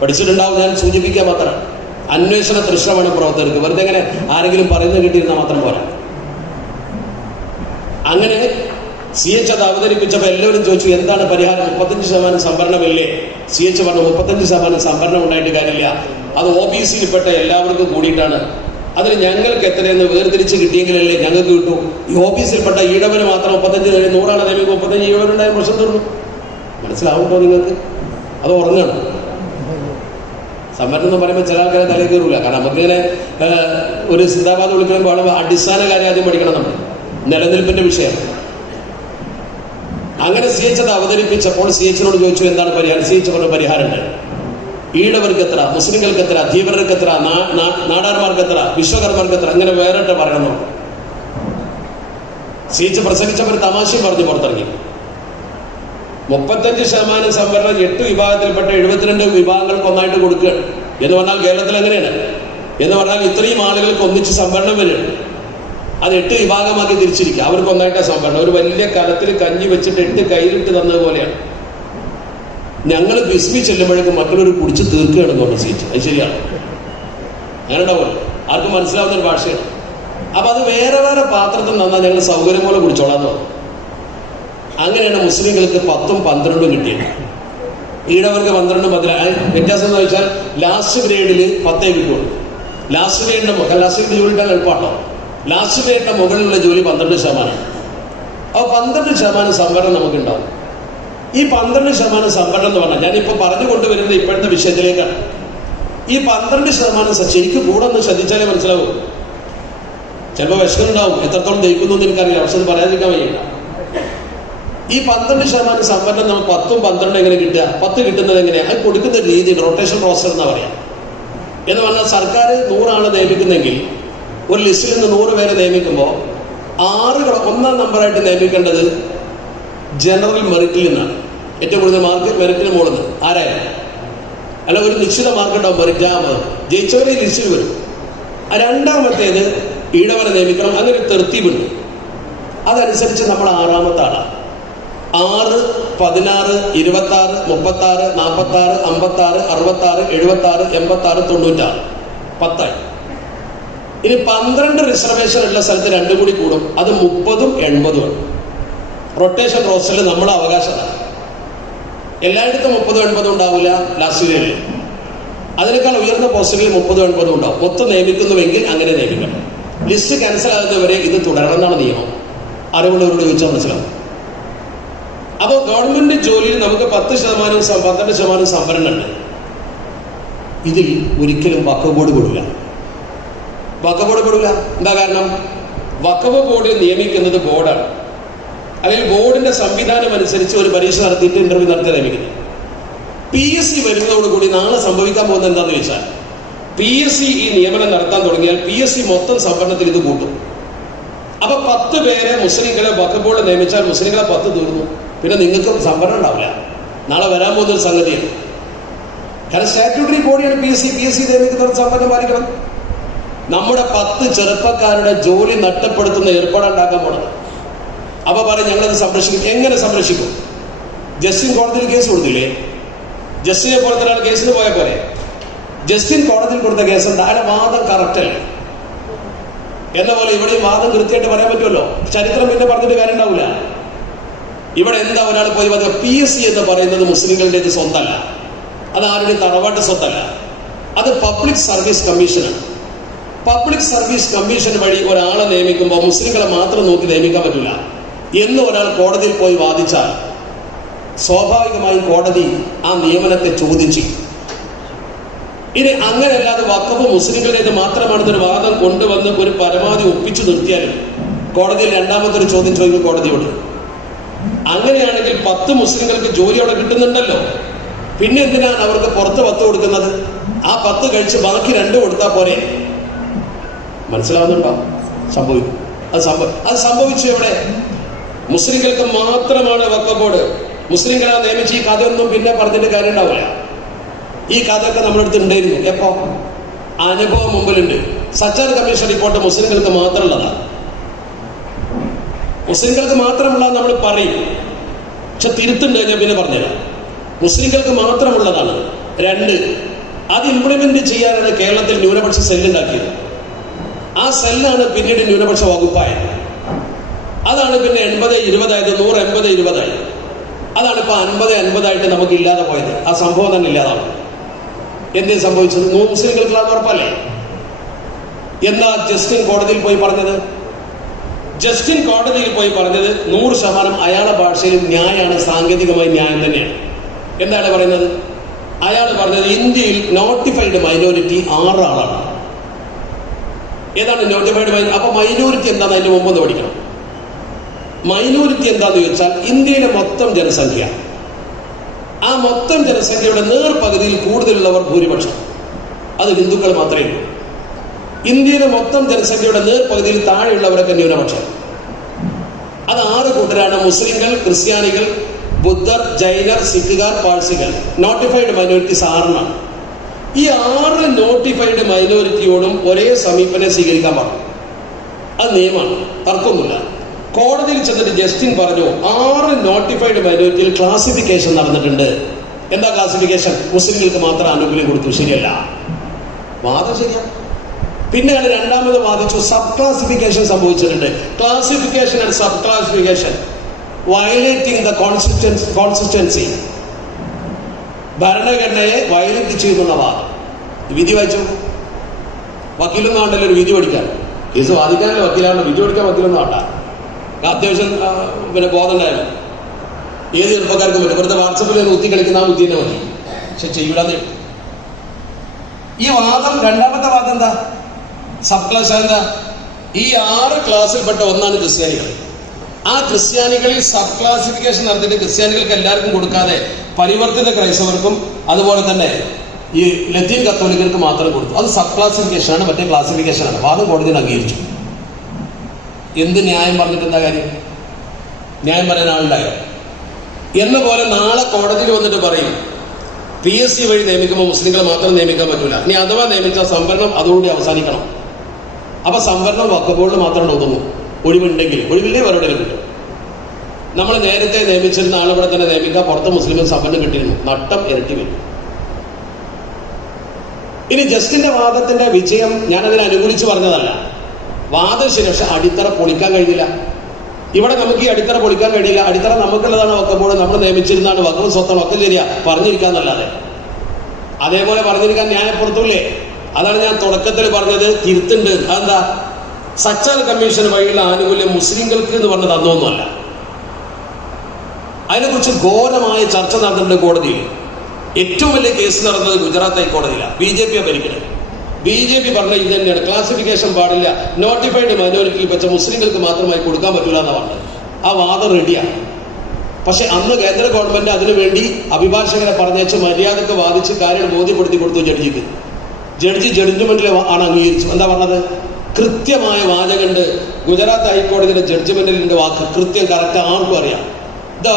പഠിച്ചിട്ടുണ്ടാവും, ഞാൻ സൂചിപ്പിക്കാൻ മാത്രമാണ്. അന്വേഷണ തൃശ്രമാണ് പ്രവർത്തകർക്ക്. വെറുതെ എങ്ങനെ ആരെങ്കിലും പറയുന്നത് കിട്ടിയിരുന്നാൽ മാത്രം പോരാ. അങ്ങനെ CH അത് അവതരിപ്പിച്ചപ്പോൾ എല്ലാവരും ചോദിച്ചു, എന്താണ് പരിഹാരം? 35% സംവരണമില്ലേ? CH പറഞ്ഞു, 35% സംവരണം ഉണ്ടായിട്ട് കാര്യമില്ല, അത് OBC-യിൽപ്പെട്ട എല്ലാവർക്കും കൂടിയിട്ടാണ്. അതിന് ഞങ്ങൾക്ക് എത്രയെന്ന് വേർതിരിച്ച് കിട്ടിയെങ്കിലല്ലേ ഞങ്ങൾക്ക് കിട്ടൂ. ഈ OBC-യിൽപ്പെട്ട ഈഴവന് മാത്രം 35 നേടി 100 ആളെ നിയമിക്കും, 35 ഈഴവനുണ്ടായ പ്രശ്നം തീർന്നു. മനസ്സിലാവുണ്ടോ നിങ്ങൾക്ക്? അത് ഉറങ്ങണം. സംവരണം എന്ന് പറയുമ്പോൾ ചില ആൾക്കാരെ തലയിൽ കയറൂല. കാരണം നമുക്കിങ്ങനെ ഒരു സിന്ദാബാദ് വിളിക്കുമ്പോൾ അടിസ്ഥാന കാര്യം ആദ്യം പഠിക്കണം. നമ്മൾ നിലനിൽപ്പിന്റെ വിഷയം. അങ്ങനെ CH അത് അവതരിപ്പിച്ചപ്പോൾ CH-നോട് ചോദിച്ചു, എന്താണ് പരിഹാരം? CH പറഞ്ഞ പരിഹാരമുണ്ട്. ഈഴവർക്ക് എത്ര, മുസ്ലിങ്ങൾക്ക് എത്ര, ധീവരർക്ക് എത്ര, നാടാർമാർക്ക് എത്ര, വിശ്വകർമ്മർക്ക് എത്ര, അങ്ങനെ വേറെ പറയണം. CH പ്രസംഗിച്ചപ്പോൾ ഒരു തമാശയും പറഞ്ഞു പുറത്തിറങ്ങി. 35% സംവരണം 8 വിഭാഗത്തിൽപ്പെട്ട 72 വിഭാഗങ്ങൾക്ക് ഒന്നായിട്ട് കൊടുക്കുകയാണ് എന്ന് പറഞ്ഞാൽ കേരളത്തിൽ എങ്ങനെയാണ് എന്ന് പറഞ്ഞാൽ ഇത്രയും ആളുകൾക്ക് ഒന്നിച്ച് സംവരണം വരും. അത് 8 വിഭാഗമാക്കി തിരിച്ചിരിക്കുക. അവർക്ക് ഒന്നായിട്ട് സംവരണം. ഒരു വലിയ കലത്തിൽ കഞ്ഞി വെച്ചിട്ട് 8 കയ്യിലിട്ട് തന്നതുപോലെയാണ്. ഞങ്ങൾ ബിസ്മി ചെല്ലുമ്പോഴേക്കും മറ്റുള്ളവർ കുടിച്ച് തീർക്കുകയാണെന്ന് പറഞ്ഞു CH. അത് ശരിയാണ്, അങ്ങനെ ഉണ്ടാവുമല്ലോ, ആർക്കും മനസ്സിലാവുന്ന ഒരു ഭാഷയാണ്. അപ്പൊ അത് വേറെ വേറെ പാത്രത്തിൽ നന്നാ ഞങ്ങൾ സൗകര്യം പോലെ കുടിച്ചോളാന്ന് പറഞ്ഞു. അങ്ങനെയാണ് മുസ്ലിങ്ങൾക്ക് 10ഉം 12ഉം കിട്ടിയത്. ഈഴവർക്ക് 12, 14. വ്യത്യാസം എന്ന് വെച്ചാൽ ലാസ്റ്റ് ഗ്രേഡിൽ 10 കിട്ടുള്ളൂ. ലാസ്റ്റ് ഗ്രേഡിന്റെ ജോലി ഇട്ടാൽ എളുപ്പമാണോ? ലാസ്റ്റ് ഗ്രേഡിന്റെ മുകളിലുള്ള ജോലി 12%. അപ്പോൾ 12% സംവരണം നമുക്കുണ്ടാവും. ഈ 12% സംവരണം എന്ന് പറഞ്ഞാൽ ഞാനിപ്പോൾ പറഞ്ഞു കൊണ്ടുവരുന്നത് ഇപ്പോഴത്തെ വിഷയത്തിലേക്കാണ്. ഈ 12% ശരിക്കും കൂടെ ഒന്ന് ശ്രദ്ധിച്ചാലേ മനസ്സിലാവും. ചിലപ്പോൾ വിഷമമുണ്ടാവും, എത്രത്തോളം ദഹിക്കുന്നു എന്ന് എനിക്കറിയാം, പക്ഷെ അത് പറയാതിരിക്കാൻ വയ്യ. ഈ 12% സംവരണം നമുക്ക് 10ഉം 12ഉം എങ്ങനെ കിട്ടുക? 10 കിട്ടുന്നത് എങ്ങനെയാണ്? അത് കൊടുക്കുന്ന രീതി റൊട്ടേഷൻ പ്രോസസ് എന്നാ പറയാം. എന്ന് പറഞ്ഞാൽ സർക്കാർ 100 ആളെ നിയമിക്കുന്നെങ്കിൽ ഒരു ലിസ്റ്റിൽ നിന്ന് 100 പേരെ നിയമിക്കുമ്പോൾ 6 ഒന്നാം നമ്പറായിട്ട് നിയമിക്കേണ്ടത് ജനറൽ മെറിറ്റിൽ നിന്നാണ്. ഏറ്റവും കൂടുതൽ മാർക്ക് മെറിറ്റിന് മുകളിൽ ആരായാലും അല്ല, ഒരു നിശ്ചിത മാർക്ക് ഉണ്ടാവും മെറിറ്റ്. ജയിച്ചവരെ ലിസ്റ്റിൽ വരും. രണ്ടാമത്തേത് ഈഴവനെ നിയമിക്കണം. അങ്ങനെ ഒരു തെർത്തീബുണ്ട്. അതനുസരിച്ച് നമ്മൾ 6ാമത്തെ ആളാണ്. 6, 16, 26, 36, 46, 56, 66, 76, 86, 96, 10. ഇനി 12 റിസർവേഷൻ ഉള്ള സ്ഥലത്ത് 2 കൂടി കൂടും. അത് 30ഉം 80ഉം ആണ്. റൊട്ടേഷൻ പ്രോസസ്സിൽ നമ്മുടെ അവകാശമാണ്. എല്ലായിടത്തും 30ഉം 80ഉം ഉണ്ടാവില്ല. ലാസ്റ്റ് ഗ്രേഡിൽ അതിനേക്കാൾ ഉയർന്ന പോസ്റ്റുകളിൽ 30ഉം 80ഉം ഉണ്ടാവും. മൊത്തം നിയമിക്കുന്നുവെങ്കിൽ അങ്ങനെ നിയമിക്കണം. ലിസ്റ്റ് ക്യാൻസൽ ആകുന്നവരെ ഇത് തുടരണം എന്നാണ് നിയമം. അറിവുള്ളവരോട് ചോദിച്ചാൽ മനസ്സിലാവും. അപ്പോൾ ഗവൺമെന്റ് ജോലിയിൽ നമുക്ക് 10%, 12% സംവരണം ഉണ്ട്. ഇതിൽ ഒരിക്കലും വഖഫ് ബോർഡ് കൊടുക്കുക. വഖഫ് ബോർഡ് പെടില്ല. എന്താ കാരണം? വഖഫ് ബോർഡ് നിയമിക്കുന്നത് ബോർഡാണ്, അല്ലെങ്കിൽ ബോർഡിന്റെ സംവിധാനം അനുസരിച്ച് ഒരു പരീക്ഷ നടത്തിയിട്ട് ഇന്റർവ്യൂ നടത്തി നിയമിക്കുന്നത്. PSC വരുന്നതോടുകൂടി നാളെ സംഭവിക്കാൻ പോകുന്നത് എന്താണെന്ന് വെച്ചാൽ, PSC ഈ നിയമനം നടത്താൻ തുടങ്ങിയാൽ PSC മൊത്തം സംവരണത്തിൽ ഇത് കൂട്ടും. അപ്പൊ 10 പേരെ മുസ്ലിങ്ങളെ വഖഫ് ബോർഡ് നിയമിച്ചാൽ മുസ്ലിങ്ങളെ 10 തീർന്നു. പിന്നെ നിങ്ങൾക്ക് സംവരണം ഉണ്ടാവില്ല. നാളെ വരാൻ പോകുന്നൊരു സംഗതിയാണ്. കാരണം സ്റ്റാറ്റ്യൂട്ടറി ബോഡിയാണ് PSC നിയമിക്കുന്നവർ സംവരണം പാലിക്കണം. നമ്മുടെ 10 ചെറുപ്പക്കാരുടെ ജോലി നഷ്ടപ്പെടുത്തുന്ന ഏർപ്പാടുണ്ടാക്കാൻ പോണത്. അപ്പൊ പറയും ഞങ്ങളത് സംരക്ഷിക്കും. എങ്ങനെ സംരക്ഷിക്കും? ജസ്റ്റിൻ കോടതിയിൽ കേസ് കൊടുത്തില്ലേ? ജസ്റ്റിനെ പോലത്തെ ഒരാൾ കേസിന് പോയ പോലെ ജസ്റ്റിൻ കോടതിയിൽ കൊടുത്ത കേസുണ്ട്. അയാളെ വാദം കറക്റ്റ് അല്ലേ എന്ന പോലെ ഇവിടെയും വാദം കൃത്യമായിട്ട് പറയാൻ പറ്റുമല്ലോ. ചരിത്രം പിന്നെ പറഞ്ഞിട്ട് കാര്യം ഉണ്ടാവില്ല. ഇവിടെ എന്താ ഒരാൾ പോയി പറഞ്ഞ PSC എന്ന് പറയുന്നത് മുസ്ലിങ്ങളുടേത് സ്വന്തമല്ല, അത് ആരുടെയും തറവാട്ട് സ്വത്തല്ല, അത് പബ്ലിക് സർവീസ് കമ്മീഷനാണ്. പബ്ലിക് സർവീസ് കമ്മീഷൻ വഴി ഒരാളെ നിയമിക്കുമ്പോൾ മുസ്ലിങ്ങളെ മാത്രം നോക്കി നിയമിക്കാൻ പറ്റില്ല എന്ന് ഒരാൾ കോടതിയിൽ പോയി വാദിച്ചാൽ സ്വാഭാവികമായും കോടതി ആ നിയമനത്തെ ചോദ്യം ചെയ്യും. ഇനി അങ്ങനെയല്ലാതെ വഖഫ് മുസ്ലിങ്ങളുടേത് മാത്രമാണെന്നൊരു വാദം കൊണ്ടുവന്ന് ഒരു പരമാവധി ഒപ്പിച്ചു നിർത്തിയാലും കോടതിയിൽ രണ്ടാമത്തെ ഒരു ചോദ്യം ചോദിക്കും കോടതിയോട്. അങ്ങനെയാണെങ്കിൽ 10 മുസ്ലിങ്ങൾക്ക് ജോലി അവിടെ കിട്ടുന്നുണ്ടല്ലോ, പിന്നെ എന്തിനാണ് അവർക്ക് പുറത്ത് 10 കൊടുക്കുന്നത്? ആ 10 കഴിച്ച് ബാക്കി 2 കൊടുത്താൽ പോരെ? മനസ്സിലാവുന്നുണ്ടോ? സംഭവിക്കും. അത് സംഭവിച്ചു. എവിടെ? മുസ്ലിങ്ങൾക്ക് മാത്രമാണ് വഖഫ് ബോർഡ്. മുസ്ലിങ്ങളെ നിയമിച്ച് ഈ കഥയൊന്നും പിന്നെ പറഞ്ഞിട്ട് കാര്യം ഉണ്ടാവില്ല. ഈ കഥയൊക്കെ നമ്മളടുത്ത് ഉണ്ടായിരുന്നു. എപ്പോ? അനുഭവം മുമ്പിലുണ്ട്. സച്ചാർ കമ്മീഷൻ റിപ്പോർട്ട് മുസ്ലിങ്ങൾക്ക് മാത്രമുള്ളതാണ്. മുസ്ലിങ്ങൾക്ക് മാത്രമുള്ള നമ്മൾ പറയും, പക്ഷെ തിരുത്തുണ്ട് ഞാൻ പിന്നെ പറഞ്ഞുതരാം. മുസ്ലിങ്ങൾക്ക് മാത്രമുള്ളതാണ്. 2, അത് ഇംപ്ലിമെന്റ് ചെയ്യാനാണ് കേരളത്തിൽ ന്യൂനപക്ഷ സെല്ലുണ്ടാക്കിയത്. ആ സെല്ലാണ് പിന്നീട് ന്യൂനപക്ഷ വകുപ്പായത്. അതാണ് പിന്നെ 80-20 ആയത്, 100-80-20 ആയി. അതാണ് ഇപ്പൊ 50-50 നമുക്ക് ഇല്ലാതെ പോയത്. ആ സംഭവം തന്നെ ഇല്ലാതാണ്. എന്തേ സംഭവിച്ചത്? മുസ്ലിങ്ങൾക്ക് അത് ഉറപ്പല്ലേ? എന്താ ജസ്റ്റിൻ കോടതിയിൽ പോയി പറഞ്ഞത്? ജസ്റ്റിൻ കോടതിയിൽ പോയി പറഞ്ഞത് 100% അയാളുടെ ഭാഷയിൽ ന്യായമാണ്, സാങ്കേതികമായി ന്യായം തന്നെയാണ്. എന്താണ് പറയുന്നത്? അയാൾ പറഞ്ഞത് ഇന്ത്യയിൽ നോട്ടിഫൈഡ് മൈനോറിറ്റി 6 ആളാണ്. ഏതാണ് നോട്ടിഫൈഡ് മൈനോറിറ്റി? അപ്പൊ മൈനോറിറ്റി എന്താന്ന് അതിന്റെ മുമ്പ് പഠിക്കണം. മൈനോറിറ്റി എന്താന്ന് ചോദിച്ചാൽ ഇന്ത്യയിലെ മൊത്തം ജനസംഖ്യ, ആ മൊത്തം ജനസംഖ്യയുടെ നേർപകുതിയിൽ കൂടുതലുള്ളവർ ഭൂരിപക്ഷം, അത് ഹിന്ദുക്കൾ മാത്രമേ ഉള്ളൂ. ഇന്ത്യയിലെ മൊത്തം ജനസംഖ്യയുടെ നേർപകുതിയിൽ താഴെയുള്ളവരൊക്കെ ന്യൂനപക്ഷം. അത് 6 കൂട്ടരാണ്: മുസ്ലിങ്ങൾ, ക്രിസ്ത്യാനികൾ, ബുദ്ധർ, ജൈനർ, സിഖുകാർ, പാഴ്സികൾ. നോട്ടിഫൈഡ് മൈനോറിറ്റീസ് 6 ഈ 6 നോട്ടിഫൈഡ് മൈനോറിറ്റിയോടും ഒരേ സമീപനം സ്വീകരിക്കാൻ പറഞ്ഞു. അത് നിയമമാണ്, തർക്കമൊന്നുമില്ല. കോടതിയിൽ ചെന്നിട്ട് ജസ്റ്റിൻ പറഞ്ഞു 6 നോട്ടിഫൈഡ് മൈനോറിറ്റിയിൽ ക്ലാസിഫിക്കേഷൻ നടന്നിട്ടുണ്ട്. എന്താ ക്ലാസിഫിക്കേഷൻ? മുസ്ലിങ്ങൾക്ക് മാത്രം ആനുകൂല്യം കൊടുത്തു. ശരിയല്ല, വാദം ശരിയാണ്. പിന്നെയാണ് രണ്ടാമത് വാദിച്ചു സബ് ക്ലാസിഫിക്കേഷൻ സംഭവിച്ചിട്ടുണ്ട്. Classification and sub classification violating the consistency, ഭരണഘടനയെ വയലേറ്റ് ചെയ്യുന്ന വാദം. വിധി വായിച്ചു. വക്കീലൊന്നും ആണ്ടല്ലോ ഒരു വിധി പഠിക്കാൻ. കേസ് വാദിക്കാനല്ല വക്കീലാണ്, വിധി പഠിക്കാൻ വക്കീലൊന്നും ആണ്ട. അത്യാവശ്യം പിന്നെ ബോധം ഉണ്ടായിരുന്നു. ഏത് ചെറുപ്പക്കാർക്കും പറ്റും. വെറുതെ വാട്സപ്പിൽ കുത്തി കളിക്കുന്ന ആ ബുദ്ധി തന്നെ മതി. പക്ഷെ ചെയ്യൂടാന്ന്. ഈ വാദം, രണ്ടാമത്തെ വാദം എന്താ? സബ് ക്ലാസ് എന്താ? ഈ 6 ക്ലാസ്സിൽപ്പെട്ട ഒന്നാണ് ക്രിസ്ത്യാനികൾ. ആ ക്രിസ്ത്യാനികളിൽ സബ് ക്ലാസിഫിക്കേഷൻ നടത്തിയിട്ട് ക്രിസ്ത്യാനികൾക്ക് എല്ലാവർക്കും കൊടുക്കാതെ പരിവർത്തിത ക്രൈസ്തവർക്കും അതുപോലെ തന്നെ ഈ ലത്തീൻ കത്തോലിക്കർക്ക് മാത്രം കൊടുത്തു. അത് സബ് ക്ലാസിഫിക്കേഷനാണ്, മറ്റേ ക്ലാസിഫിക്കേഷനാണ്. വാദം കോടതിയിൽ അംഗീകരിച്ചു. എന്ത് ന്യായം പറഞ്ഞിട്ട് എന്താ കാര്യം? ന്യായം പറയാൻ ആളുണ്ടായോ? എന്ന പോലെ നാളെ കോടതിയിൽ വന്നിട്ട് പറയും PSC വഴി നിയമിക്കുമ്പോൾ മുസ്ലിങ്ങളെ മാത്രം നിയമിക്കാൻ പറ്റില്ല. ഇനി അഥവാ നിയമിച്ച സംവരണം അതോടുകൂടി അവസാനിക്കണം. അപ്പൊ സംവരണം വഖഫ് ബോർഡിൽ മാത്രം ഒതുങ്ങും. ഒഴിവുണ്ടെങ്കിൽ, ഒഴിവില്ലേ അവരുടെ കിട്ടും. നമ്മൾ നേരത്തെ നിയമിച്ചിരുന്ന ആളുകളെ തന്നെ നിയമിക്കാൻ പുറത്ത് മുസ്ലിം സംവരണം കിട്ടിയിരുന്നു. നട്ടം ഇരട്ടി വരും. ഇനി ജസ്റ്റിന്റെ വാദത്തിന്റെ വിജയം ഞാനതിനെ അനുകൂലിച്ച് പറഞ്ഞതല്ല. വാദം ശരി, പക്ഷെ അടിത്തറ പൊളിക്കാൻ കഴിഞ്ഞില്ല. ഇവിടെ നമുക്ക് ഈ അടിത്തറ പൊളിക്കാൻ കഴിയില്ല. അടിത്തറ നമുക്കുള്ളതാണ്. വഖഫ് ബോർഡ് നമ്മൾ നിയമിച്ചിരുന്നാണ്. വഖഫ് സ്വത്താണ്, ഒക്കെ ശരിയാ, പറഞ്ഞിരിക്കാന്നല്ലാതെ. അതേപോലെ പറഞ്ഞിരിക്കാൻ ന്യായപ്പെടുത്തൂല്ലേ? അതാണ് ഞാൻ തുടക്കത്തിൽ പറഞ്ഞത്. തിരുത്തുണ്ട്. അതെന്താ? സച്ചാർ കമ്മീഷൻ വഴിയുള്ള ആനുകൂല്യം മുസ്ലിങ്ങൾക്ക് എന്ന് പറഞ്ഞത് അന്നൊന്നുമല്ല. അതിനെക്കുറിച്ച് ഘോരമായ ചർച്ച നടന്നിട്ടുണ്ട് കോടതിയിൽ. ഏറ്റവും വലിയ കേസ് നടന്നത് ഗുജറാത്ത് ഹൈക്കോടതിയിലാണ്. BJP ഭരിക്കുന്നത്. BJP പറഞ്ഞ ഇത് തന്നെയാണ്, ക്ലാസിഫിക്കേഷൻ പാടില്ല, നോട്ടിഫൈഡ് മൈനോറിറ്റിയിൽ വെച്ച മുസ്ലിങ്ങൾക്ക് മാത്രമായി കൊടുക്കാൻ പറ്റൂല എന്ന് പറഞ്ഞത്. ആ വാദം റെഡിയാണ്. പക്ഷെ അന്ന് കേന്ദ്ര ഗവൺമെന്റ് അതിനുവേണ്ടി അഭിഭാഷകരെ പറഞ്ഞേച്ച് മര്യാദക്ക് വാദിച്ച് കാര്യങ്ങൾ ബോധ്യപ്പെടുത്തി കൊടുത്തു ജഡ്ജിക്ക്. ജഡ്ജി ജഡ്ജ്മെന്റിൽ ആണ് അംഗീകരിച്ചു. എന്താ പറഞ്ഞത്? കൃത്യമായ വാചകണ്ട് ഗുജറാത്ത് ഹൈക്കോടതിയുടെ ജഡ്ജ്മെന്റിൽ വാക്ക് കൃത്യം കറക്റ്റ് ആർക്കും അറിയാം. The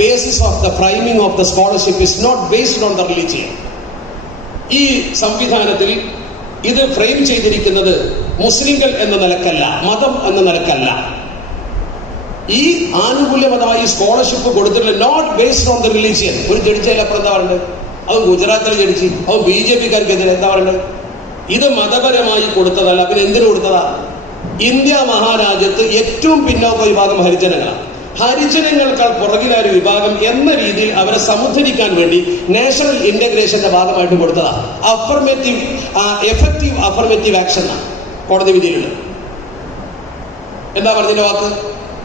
basis of the framing of the scholarship is not based on the religion. ഈ സംവിധാനത്തിൽ ഇത് ഫ്രെയിം ചെയ്തിരിക്കുന്നത് മുസ്ലിങ്ങൾ എന്ന നിലക്കല്ല, മതം എന്ന നിലക്കല്ല. ഈ ആനുകൂല്യപരമായി സ്കോളർഷിപ്പ് കൊടുത്തിട്ടുള്ള not based on the religion. ഒരു ജഡ്ജിയിലപ്പുറം എന്താ പറയുന്നത്? അത് ഗുജറാത്തിലെ ജഡ്ജി, അത് BJP-ക്കാർക്കെതിരെ എന്താ പറയുന്നത്? ഇത് മതപരമായി കൊടുത്തതല്ല, പിന്നെ എന്തിനു കൊടുത്തതാ? ഇന്ത്യ മഹാരാജ്യത്ത് ഏറ്റവും പിന്നോക്ക വിഭാഗം ഹരിജനങ്ങളാണ്. ഹരിജനങ്ങൾക്കാൾ പുറകിലായ ഒരു വിഭാഗം എന്ന രീതിയിൽ അവരെ സമുദ്ധരിക്കാൻ വേണ്ടി നാഷണൽ ഇന്റഗ്രേഷന്റെ ഭാഗമായിട്ട് കൊടുത്തതാ. എഫക്റ്റീവ് അഫർമേറ്റീവ് ആക്ഷൻ ആണ് കോടതി വിധിയിലുള്ളത്. എന്താ പറഞ്ഞതിന്റെ വാക്ക്?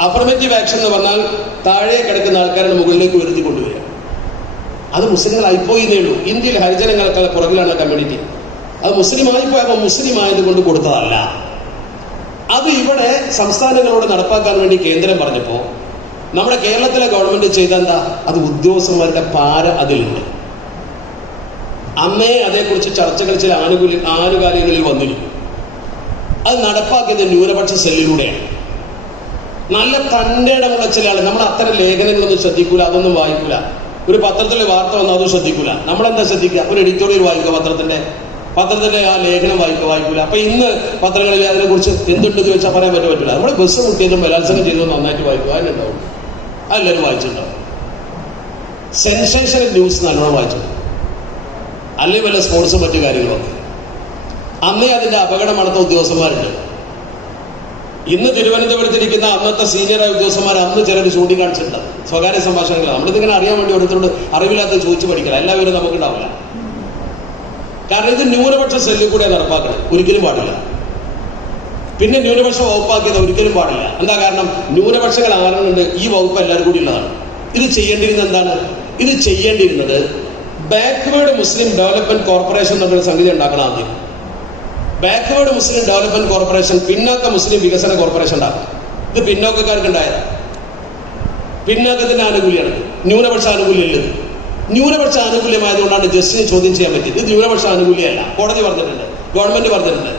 അഫർമേറ്റീവ് ആക്ഷൻ എന്ന് പറഞ്ഞാൽ താഴെ കിടക്കുന്ന ആൾക്കാരുടെ മുകളിലേക്ക് ഉയർത്തി കൊണ്ടുവരിക. അത് മുസ്ലിങ്ങളായിപ്പോയി എന്നേ ഉള്ളൂ. ഇന്ത്യയിൽ ഹരിജനങ്ങൾക്കുള്ള പുറകിലാണ് കമ്മ്യൂണിറ്റി. അത് മുസ്ലിമായി പോയപ്പോൾ മുസ്ലിം ആയതുകൊണ്ട് കൊടുത്തതല്ല. അത് ഇവിടെ സംസ്ഥാനങ്ങളോട് നടപ്പാക്കാൻ വേണ്ടി കേന്ദ്രം പറഞ്ഞപ്പോൾ നമ്മുടെ കേരളത്തിലെ ഗവൺമെന്റ് ചെയ്ത എന്താ? അത് ഉദ്യോഗസ്ഥന്മാരുടെ പാര അതിലുണ്ട്. അന്നേ അതേക്കുറിച്ച് ചർച്ചകൾ ചില ആനുകാലികങ്ങളിൽ വന്നിരുന്നു. അത് നടപ്പാക്കിയത് ന്യൂനപക്ഷ സെല്ലിലൂടെയാണ്. നല്ല തൻ്റെടമുള്ള ചില ആൾ നമ്മൾ അത്തരം ലേഖനങ്ങളൊന്നും ശ്രദ്ധിക്കൂല, അതൊന്നും വായിക്കൂല. ഒരു പത്രത്തിൽ വാർത്ത വന്നാൽ അതും ശ്രദ്ധിക്കൂല. നമ്മളെന്താ ശ്രദ്ധിക്കുക? ഒരു എഡിറ്റോറിയൽ വായിക്കുക, പത്രത്തിന്റെ ആ ലേഖനം വായിക്കൂല. അപ്പൊ ഇന്ന് പത്രങ്ങളിൽ അതിനെക്കുറിച്ച് എന്തുണ്ടെന്ന് ചോദിച്ചാൽ പറയാൻ പറ്റില്ല. നമ്മുടെ ബസ് മുട്ടിയതും ബലാത്സംഗം ചെയ്തതും നന്നായിട്ട് വായിക്കുക, അതിനുണ്ടാവും. അതെല്ലാവരും വായിച്ചിട്ടുണ്ടാവും. സെൻസേഷണൽ ന്യൂസ് നല്ലോണം വായിച്ചിട്ടുണ്ട്, അല്ലെങ്കിൽ വല്ല സ്പോർട്സും മറ്റു കാര്യങ്ങളൊക്കെ. അന്നേ അതിന്റെ അപകടം നടത്ത ഉദ്യോഗസ്ഥന്മാരുണ്ട്. ഇന്ന് തിരുവനന്തപുരത്തിരിക്കുന്ന അന്നത്തെ സീനിയറായ ഉദ്യോഗസ്ഥന്മാർ അന്ന് ചിലർ ചൂണ്ടിക്കാണിച്ചിട്ടുണ്ട്. സ്വകാര്യ സംഭാഷണങ്ങൾ നമ്മളിതിങ്ങനെ അറിയാൻ വേണ്ടി ഓരോരുത്തരോട് അറിവില്ലാത്ത ചോദിച്ചു പഠിക്കണം. എല്ലാവരും നമുക്കുണ്ടാവില്ല. കാരണം ഇത് ന്യൂനപക്ഷ സെല്ലിൽ കൂടെ നടപ്പാക്കണം, ഒരിക്കലും പാടില്ല. പിന്നെ ന്യൂനപക്ഷ വകുപ്പാക്കിയത് ഒരിക്കലും പാടില്ല. എന്താ കാരണം? ന്യൂനപക്ഷങ്ങൾ ആരുന്നുണ്ട്? ഈ വകുപ്പ് എല്ലാവരും കൂടി ഉള്ളതാണ്. ഇത് ചെയ്യേണ്ടിയിരുന്നത് എന്താണ്? ഇത് ചെയ്യേണ്ടിയിരുന്നത് ബാക്ക്വേർഡ് മുസ്ലിം ഡെവലപ്മെന്റ് കോർപ്പറേഷൻ എന്നൊരു സംഗതി ഉണ്ടാക്കണം ആദ്യം. ബാക്ക്വേർഡ് മുസ്ലിം ഡെവലപ്മെന്റ് കോർപ്പറേഷൻ, പിന്നാക്ക മുസ്ലിം വികസന കോർപ്പറേഷൻ ഉണ്ടാക്കണം. ഇത് പിന്നോക്കക്കാർക്ക് ഉണ്ടായതാണ്. പിന്നാക്കത്തിന്റെ ആനുകൂല്യമാണ്, ന്യൂനപക്ഷ ആനുകൂല്യം. ന്യൂനപക്ഷ ആനുകൂല്യമായതുകൊണ്ടാണ് ജസ്റ്റിനെ ചോദ്യം ചെയ്യാൻ പറ്റിയത്. ഇത് ന്യൂനപക്ഷ ആനുകൂല്യമല്ല, കോടതി പറഞ്ഞിട്ടുണ്ട്, ഗവൺമെന്റ് പറഞ്ഞിട്ടുണ്ട്.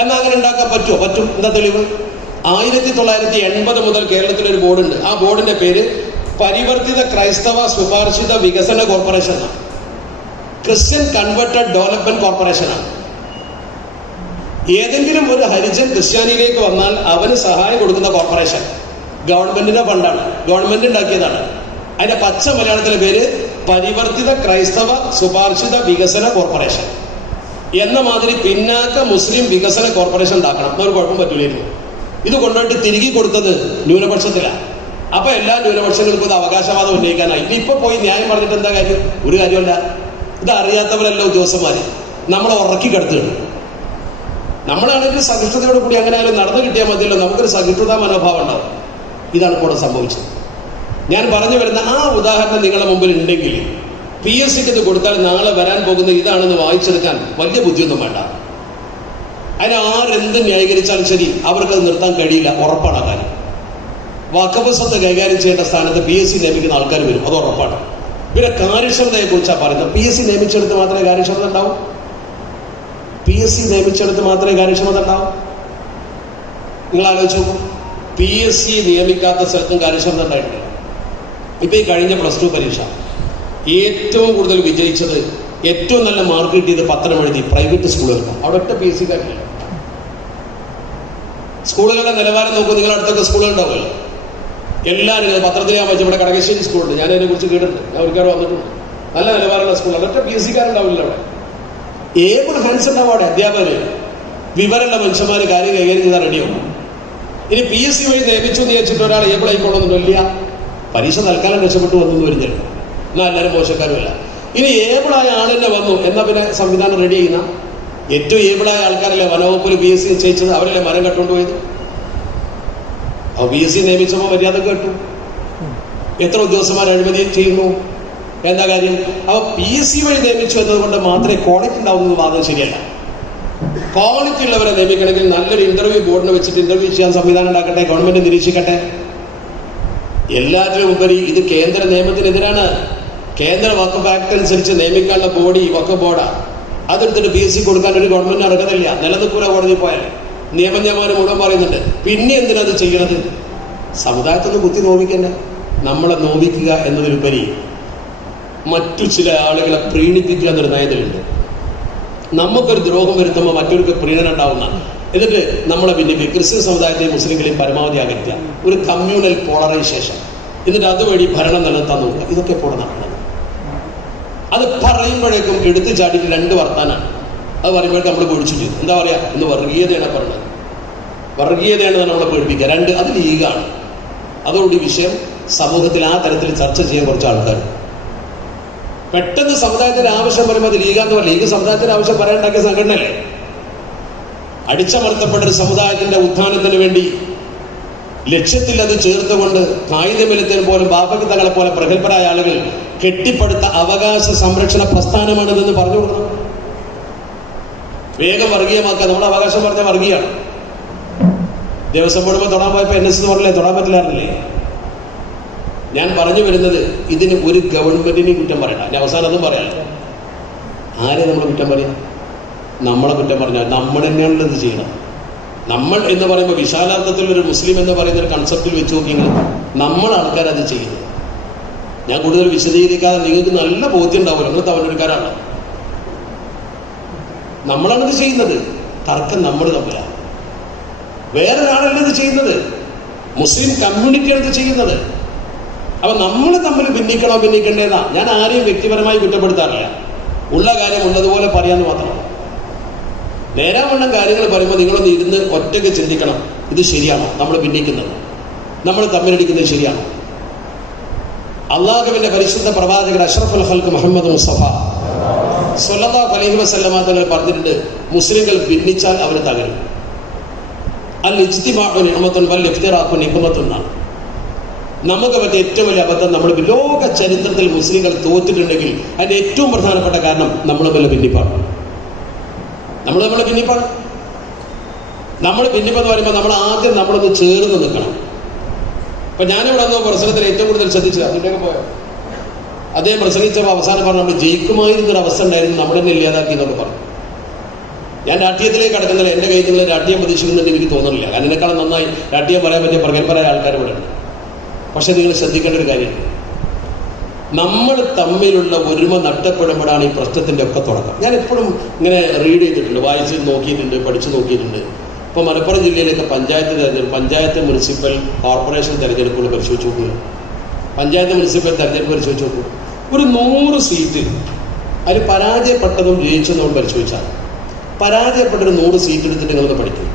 എന്നാൽ അങ്ങനെ ഉണ്ടാക്കാൻ പറ്റുമോ? പറ്റും. എന്താ തെളിവ്? 1980 മുതൽ കേരളത്തിലൊരു ബോർഡുണ്ട്. ആ ബോർഡിന്റെ പേര് പരിവർത്തിത ക്രൈസ്തവ ശുപാർശിത വികസന കോർപ്പറേഷൻ ആണ്. ക്രിസ്ത്യൻ കൺവെർട്ടഡ് ഡെവലപ്മെന്റ് കോർപ്പറേഷൻ ആണ്. ഏതെങ്കിലും ഒരു ഹരിജൻ ക്രിസ്ത്യാനിയിലേക്ക് വന്നാൽ അവന് സഹായം കൊടുക്കുന്ന കോർപ്പറേഷൻ ഗവൺമെന്റിന്റെ ഫണ്ടാണ്, ഗവൺമെന്റ് ഉണ്ടാക്കിയതാണ്. അതിന്റെ പച്ച മലയാളത്തിലെ പേര് പരിവർത്തിത ക്രൈസ്തവ ശുപാർശിത വികസന കോർപ്പറേഷൻ എന്ന മാതിരി പിന്നാക്ക മുസ്ലിം വികസന കോർപ്പറേഷൻ ഉണ്ടാക്കണം. എന്നൊരു കുഴപ്പം പറ്റൂലായിരുന്നു. ഇത് കൊണ്ടുപോയിട്ട് തിരികെ കൊടുത്തത് ന്യൂനപക്ഷത്തിലാണ്. അപ്പൊ എല്ലാ ന്യൂനപക്ഷങ്ങൾക്കും ഇത് അവകാശവാദം ഉന്നയിക്കാനായി. ഇപ്പൊ പോയി ന്യായം പറഞ്ഞിട്ട് എന്താ കാര്യം? ഒരു കാര്യമല്ല. ഇത് അറിയാത്തവരല്ല ഉദ്യോഗസ്ഥന്മാര്, നമ്മളെ ഉറക്കി കിടത്തുകയാണ്. നമ്മളാണെങ്കിൽ സഹിഷ്ണുതയോട് കൂടി അങ്ങനെ ആയാലും നടന്നു കിട്ടിയാൽ മതിയല്ലോ, നമുക്കൊരു സഹിഷ്ണുതാ മനോഭാവം ഉണ്ടാവും. ഇതാണ് ഇപ്പോൾ സംഭവിച്ചത്. ഞാൻ പറഞ്ഞു വരുന്ന ആ ഉദാഹരണം നിങ്ങളുടെ മുമ്പിൽ ഉണ്ടെങ്കിൽ PSCക്ക് ഇത് കൊടുത്താൽ നാളെ വരാൻ പോകുന്ന ഇതാണെന്ന് വായിച്ചെടുക്കാൻ വലിയ ബുദ്ധിയൊന്നും വേണ്ട. അതിന് ആരെന്ത് ന്യായീകരിച്ചാലും ശരി അവർക്കത് നിർത്താൻ കഴിയില്ല, ഉറപ്പാണ് കാര്യം. വഖഫ് സ്വത്ത് കൈകാര്യം ചെയ്യേണ്ട സ്ഥാനത്ത് PSC നിയമിക്കുന്ന ആൾക്കാർ വരും, അത് ഉറപ്പാണ്. പിന്നെ കാര്യക്ഷമതയെ കുറിച്ചാണ് പറയുന്നത്. PSC നിയമിച്ചെടുത്ത് മാത്രമേ കാര്യക്ഷമത ഉണ്ടാവും. PSC നിയമിച്ചെടുത്ത് മാത്രമേ കാര്യക്ഷമത ഉണ്ടാവും. നിങ്ങൾ ആലോചിച്ച് നോക്കും, PSC നിയമിക്കാത്ത സ്ഥലത്തും കാര്യക്ഷമത ഉണ്ടായിട്ടില്ല. ഇപ്പൊ ഈ കഴിഞ്ഞ +2 പരീക്ഷ ഏറ്റവും കൂടുതൽ വിജയിച്ചത്, ഏറ്റവും നല്ല മാർക്ക് കിട്ടിയത് പത്രം എഴുതി പ്രൈവറ്റ് സ്കൂളുകൾക്ക്. അവിടെ ഒറ്റ PSCക്കാരില്ല. സ്കൂളുകളുടെ നിലവാരം നോക്കൂ. നിങ്ങളുടെ അടുത്തൊക്കെ സ്കൂളുകൾ ഉണ്ടാവുമല്ലോ. എല്ലാവരും പത്രത്തിൽ ഞാൻ വായിച്ചു. ഇവിടെ കടകശ്ശേരി സ്കൂളുണ്ട്, ഞാൻ അതിനെ കുറിച്ച് കേട്ടിട്ടുണ്ട്, ഞാൻ ഒരുപാട് വന്നിട്ടുണ്ട്. നല്ല നിലവാരമുള്ള സ്കൂളാണ്. ഒറ്റ PSCക്കാരുണ്ടാവില്ല അവിടെ. ഏബിൾ ഹാൻഡ്സ് ഉണ്ടാവും അവിടെ. അധ്യാപകര്, വിവരമുള്ള മനുഷ്യന്മാര് കാര്യം കൈകാര്യം ചെയ്താൽ റെഡിയാവും. ഇനി PSC വഴി നിയമിച്ചു എന്ന് വെച്ചിട്ട് ഒരാൾ ഏബിൾ ആയിക്കോളൊന്നും വലിയ പരീക്ഷ തൽക്കാലം രക്ഷപ്പെട്ടു വന്നു വരുന്നില്ല. എന്നാൽ എല്ലാവരും മോശക്കാരുമല്ല. ഇനി ഏബിളായ ആളിനെ വന്നു എന്നാൽ പിന്നെ സംവിധാനം റെഡി ചെയ്യുന്ന ഏറ്റവും ഏബിളായ ആൾക്കാരല്ലേ വനവകുപ്പിൽ PSC നിശ്ചയിച്ചത്, അവരല്ലേ മരം കട്ടുകൊണ്ടുപോയത്. PSC നിയമിച്ചപ്പോൾ മര്യാദ കേട്ടു. എത്ര ഉദ്യോഗസ്ഥന്മാർ അഴിമതി ചെയ്യുന്നു? എന്താ കാര്യം? അപ്പോൾ PSC വഴി നിയമിച്ചു എന്നതുകൊണ്ട് മാത്രമേ ക്വാളിറ്റി ഉണ്ടാവുന്നത് വാദം ശരിയല്ല. ക്വാളിറ്റി ഉള്ളവരെ നിയമിക്കണമെങ്കിൽ നല്ലൊരു ഇന്റർവ്യൂ ബോർഡിനെ വെച്ചിട്ട് ഇന്റർവ്യൂ ചെയ്യാൻ സംവിധാനം ഉണ്ടാക്കട്ടെ, ഗവൺമെന്റ് നിരീക്ഷിക്കട്ടെ. എല്ലാറ്റിനും ഉപരി ഇത് കേന്ദ്ര നിയമത്തിനെതിരാണ്. കേന്ദ്ര വഖഫ് ആക്ട് അനുസരിച്ച് നിയമിക്കാനുള്ള ബോഡി വഖഫ് ബോർഡാണ്. അതെടുത്തിട്ട് PSC കൊടുക്കാൻ ഒരു ഗവൺമെന്റ് അർഹതയില്ല. നിലനിൽക്കൂല കോടതി പോയാൽ. നിയമനിയമാനം മുഴുവൻ പറയുന്നുണ്ട്. പിന്നെ എന്തിനത് ചെയ്യണത്? സമുദായത്തൊന്ന് കുത്തി നോവിക്കണ്ട. നമ്മളെ നോവിക്കുക എന്നതിലുപരി മറ്റു ചില ആളുകളെ പ്രീണിപ്പിക്കുക എന്നൊരു നയത്തിലുണ്ട്. നമുക്കൊരു ദ്രോഹം വരുത്തുമ്പോൾ മറ്റൊരു പ്രീണനം ഉണ്ടാവുന്ന, എന്നിട്ട് നമ്മളെ പിന്നെ ക്രിസ്ത്യൻ സമുദായത്തെയും മുസ്ലിങ്ങളെയും പരമാവധി അകറ്റുക, ഒരു കമ്മ്യൂണൽ പോളറൈസേഷൻ, എന്നിട്ട് അതുവഴി ഭരണം നിലനിർത്താൻ നോക്കുക. ഇതൊക്കെ ഇപ്പോൾ നടക്കുന്നത്. അത് പറയുമ്പോഴേക്കും എടുത്തു ചാടിയിട്ട് രണ്ട് വർത്താനാണ്. അത് പറയുമ്പോഴേക്കും നമ്മൾ പൊഴിച്ചിട്ട് എന്താ പറയാ, ഇന്ന് വർഗീയതയാണ് പറഞ്ഞത്. വർഗീയതയാണ് നമ്മളെ പേടിപ്പിക്കുക. രണ്ട്, അത് ലീഗാണ്. അതോടുകൂടി വിഷയം സമൂഹത്തിൽ ആ തരത്തിൽ ചർച്ച ചെയ്യാൻ കുറച്ച് ആൾക്കാർ പെട്ടെന്ന് സമുദായത്തിന്റെ ആവശ്യം പറയുമ്പോൾ അത് ലീഗാന്ന് പറയും. ലീഗ് സമുദായത്തിന്റെ ആവശ്യം പറയാനുണ്ടാക്കിയ സംഘടനയല്ലേ? അടിച്ചമർത്തപ്പെട്ട ഒരു സമുദായത്തിന്റെ ഉത്ഥാനത്തിന് വേണ്ടി ലക്ഷ്യത്തിൽ അത് ചേർത്തുകൊണ്ട് കായികബലത്തിന് പോലും ബാപ്പയ്ക്ക് തങ്ങളെ പോലെ പ്രഗത്ഭരായ ആളുകൾ കെട്ടിപ്പടുത്ത അവകാശ സംരക്ഷണ പ്രസ്ഥാനമാണിതെന്ന് പറഞ്ഞു കൊടുക്കണം. വേഗം വർഗീയമാക്കുക. നമ്മുടെ അവകാശം പറഞ്ഞ വർഗീയാണ്. ദേവസ്വം ബോർഡ് തൊടാൻ പോയപ്പോൾ NS പറഞ്ഞില്ലേ, തൊടാൻ പറ്റില്ലായിരുന്നില്ലേ? ഞാൻ പറഞ്ഞു വരുന്നത്, ഇതിന് ഒരു ഗവൺമെന്റിനെയും കുറ്റം പറയണ്ട. ഞാൻ അവസാനം ഒന്നും പറയാനില്ല. ആരെ നമ്മൾ കുറ്റം പറയാം? നമ്മളെ കുറ്റം പറഞ്ഞാൽ നമ്മൾ തന്നെയാണല്ലോ ഇത് ചെയ്യണം. നമ്മൾ എന്ന് പറയുമ്പോൾ വിശാലാർത്ഥത്തിൽ ഒരു മുസ്ലിം എന്ന് പറയുന്ന ഒരു കൺസെപ്റ്റിൽ വെച്ച് നോക്കിയെങ്കിൽ നമ്മൾ ആൾക്കാരത് ചെയ്യുന്നത്. ഞാൻ കൂടുതൽ വിശദീകരിക്കാതെ നിങ്ങൾക്ക് നല്ല ബോധ്യം ഉണ്ടാവുമല്ലോ. നിങ്ങൾ തവനൂർക്കാരാണ്. നമ്മളാണിത് ചെയ്യുന്നത്. തർക്കം നമ്മൾ തമ്മിലാണ്. വേറൊരാളല്ല ഇത് ചെയ്യുന്നത്. മുസ്ലിം കമ്മ്യൂണിറ്റിയാണ് ഇത് ചെയ്യുന്നത്. അപ്പൊ നമ്മൾ തമ്മിൽ ഭിന്നിക്കണ്ടേന്നാ. ഞാൻ ആരെയും വ്യക്തിപരമായി കുറ്റപ്പെടുത്താറില്ല. ഉള്ള കാര്യം ഉള്ളതുപോലെ പറയാന്ന് മാത്രമാണ്. നേരാവണ്ണം കാര്യങ്ങൾ പറയുമ്പോൾ നിങ്ങളൊന്ന് ഇരുന്ന് ഒറ്റയ്ക്ക് ചിന്തിക്കണം. ഇത് ശരിയാണോ? നമ്മൾ ഭിന്നിക്കുന്നത്, നമ്മൾ തമ്മിലടിക്കുന്നത് ശരിയാണോ? അള്ളാഹുവിന്റെ പരിശുദ്ധ പ്രവാചകൻ അഷ്റഫുൽ ഖൽഖ് മുഹമ്മദ് മുസ്തഫ സ്വല്ലല്ലാഹു അലൈഹി വസല്ലമ തങ്ങൾ പറഞ്ഞിട്ടുണ്ട്, മുസ്ലിങ്ങൾ ഭിന്നിച്ചാൽ അവർ തകരും. അൽ ഇജ്തിമാഉ നിഅമത്തുൻ വൽ ഇഫ്തിറാഖു നിഖമത്തുൻ. നമുക്ക് പറ്റിയ ഏറ്റവും വലിയ അബദ്ധം, നമ്മൾ ലോക ചരിത്രത്തിൽ മുസ്ലിങ്ങൾ തോറ്റിട്ടുണ്ടെങ്കിൽ അതിന്റെ ഏറ്റവും പ്രധാനപ്പെട്ട കാരണം നമ്മൾ തമ്മിൽ ഭിന്നിപ്പാണ്. നമ്മൾ ഭിന്നിപ്പാണ്. നമ്മൾ ഭിന്നിപ്പെന്ന് പറയുമ്പോൾ നമ്മൾ ആദ്യം നമ്മളൊന്ന് ചേർന്ന് നിൽക്കണം. അപ്പൊ ഞാനിവിടെ വന്ന പ്രസംഗത്തിൽ ഏറ്റവും കൂടുതൽ ശ്രദ്ധിച്ചത് അതിൻ്റെയൊക്കെ പോയോ, അദ്ദേഹം പ്രസംഗിച്ചപ്പോൾ അവസാനം പറഞ്ഞു നമ്മൾ ജയിക്കുമായിരുന്നൊരു അവസ്ഥ ഉണ്ടായിരുന്നു, നമ്മൾ തന്നെ ഇല്ലാതാക്കി എന്നൊക്കെ പറഞ്ഞു. ഞാൻ രാഷ്ട്രീയത്തിലേക്ക് കടക്കുന്നില്ല. എൻ്റെ കയ്യിൽ നിങ്ങൾ രാഷ്ട്രീയം പ്രതീക്ഷിക്കുന്നുണ്ട് എനിക്ക് തോന്നുന്നില്ല. കാരണം ഇതിനേക്കാളും നന്നായി രാഷ്ട്രീയം പറയാൻ പറ്റിയ പ്രഗത്ഭരായ ആൾക്കാർ ഇവിടെ ഉണ്ട്. പക്ഷെ നിങ്ങൾ ശ്രദ്ധിക്കേണ്ട ഒരു കാര്യം, നമ്മൾ തമ്മിലുള്ള ഒരുമ നഷ്ടപ്പെടുമ്പോഴാണ് ഈ പ്രശ്നത്തിൻ്റെ ഒക്കെ തുടക്കം. ഞാൻ എപ്പോഴും ഇങ്ങനെ റീഡ് ചെയ്തിട്ടുണ്ട്, വായിച്ച് നോക്കിയിട്ടുണ്ട്, പഠിച്ചു നോക്കിയിട്ടുണ്ട്. ഇപ്പോൾ മലപ്പുറം ജില്ലയിലൊക്കെ പഞ്ചായത്ത് തെരഞ്ഞെടുപ്പ്, പഞ്ചായത്ത് മുനിസിപ്പൽ കോർപ്പറേഷൻ തെരഞ്ഞെടുപ്പുകൾ പരിശോധിച്ച് നോക്കുക. പഞ്ചായത്ത് മുനിസിപ്പൽ തെരഞ്ഞെടുപ്പ് പരിശോധിച്ച് നോക്കുക. ഒരു 100 സീറ്റ് അതിൽ പരാജയപ്പെട്ടതും ജയിച്ചതും പരിശോധിച്ചാൽ, പരാജയപ്പെട്ടൊരു 100 സീറ്റ് എടുത്തിട്ട് നിങ്ങൾക്ക് പഠിക്കും.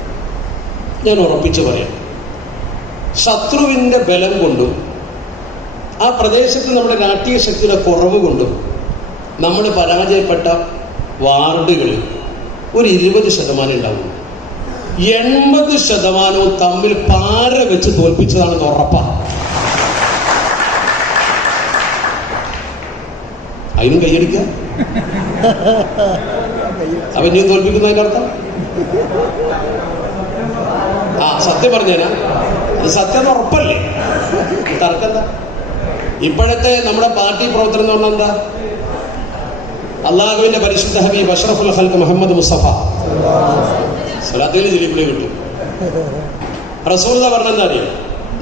ഞാൻ ഉറപ്പിച്ച് പറയാം, ശത്രുവിൻ്റെ ബലം കൊണ്ടും ആ പ്രദേശത്ത് നമ്മുടെ രാഷ്ട്രീയ ശക്തിയുടെ കുറവ് കൊണ്ടും നമ്മൾ പരാജയപ്പെട്ട വാർഡുകളിൽ ഒരു 20% ഉണ്ടാവും. 80% തമ്മിൽ പാര വെച്ച് തോൽപ്പിച്ചതാണെന്ന് ഉറപ്പാണ്. അതിനും കൈയടിക്കുക. അവനെയും തോൽപ്പിക്കുന്നതിൻ്റെ അർത്ഥം സത്യം പറഞ്ഞേനാ, അത് സത്യം ഉറപ്പല്ലേ? തർക്കണ്ട. ഇപ്പോഴത്തെ നമ്മുടെ പാർട്ടി പ്രവർത്തനം എന്ന് പറഞ്ഞാൽ എന്താ? അള്ളാഹുവിന്റെ പരിശുദ്ധ ഹബീബ് അഷ്റഫുൽ ഖൽഖ് മുഹമ്മദ് മുസ്തഫ സ്വലാത്തിൽ ജിലിപ്പിളി കിട്ടും. റസൂൽ പറഞ്ഞെന്താ അറിയാം?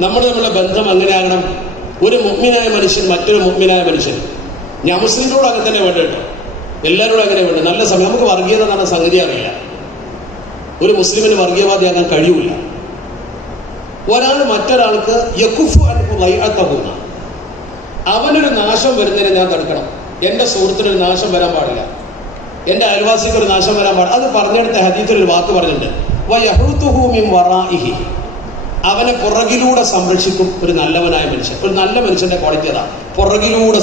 നമ്മൾ തമ്മിലുള്ള ബന്ധം അങ്ങനെയാകണം. ഒരു മുഅ്മിനായ മനുഷ്യൻ മറ്റൊരു മുഅ്മിനായ മനുഷ്യൻ, ഞാൻ മുസ്ലിങ്ങളോട് അങ്ങനെ തന്നെ വേണ്ട കേട്ടോ, എല്ലാവരോടും അങ്ങനെ വേണ്ട. നല്ല സമയം. നമുക്ക് വർഗീയത എന്ന സംഗതി അറിയില്ല. ഒരു മുസ്ലിമിന് വർഗീയവാദിയാകാൻ കഴിയൂല. ഒരാൾ മറ്റൊരാൾക്ക് അവനൊരു നാശം വരുന്നതിനെ ഞാൻ തടുക്കണം. എൻ്റെ സുഹൃത്തിനൊരു നാശം വരാൻ പാടില്ല, എൻ്റെ അയൽവാസിക്ക് ഒരു നാശം വരാൻ പാടില്ല. അത് പറഞ്ഞെടുത്ത ഹദീസിൽ ഒരു വാക്ക് പറഞ്ഞിട്ടുണ്ട്, അവനെ പുറകിലൂടെ സംരക്ഷിക്കും ഒരു നല്ലവനായ മനുഷ്യൻ. ഒരു നല്ല മനുഷ്യന്റെ ക്വാളിറ്റി അതാ, പുറകിലൂടെ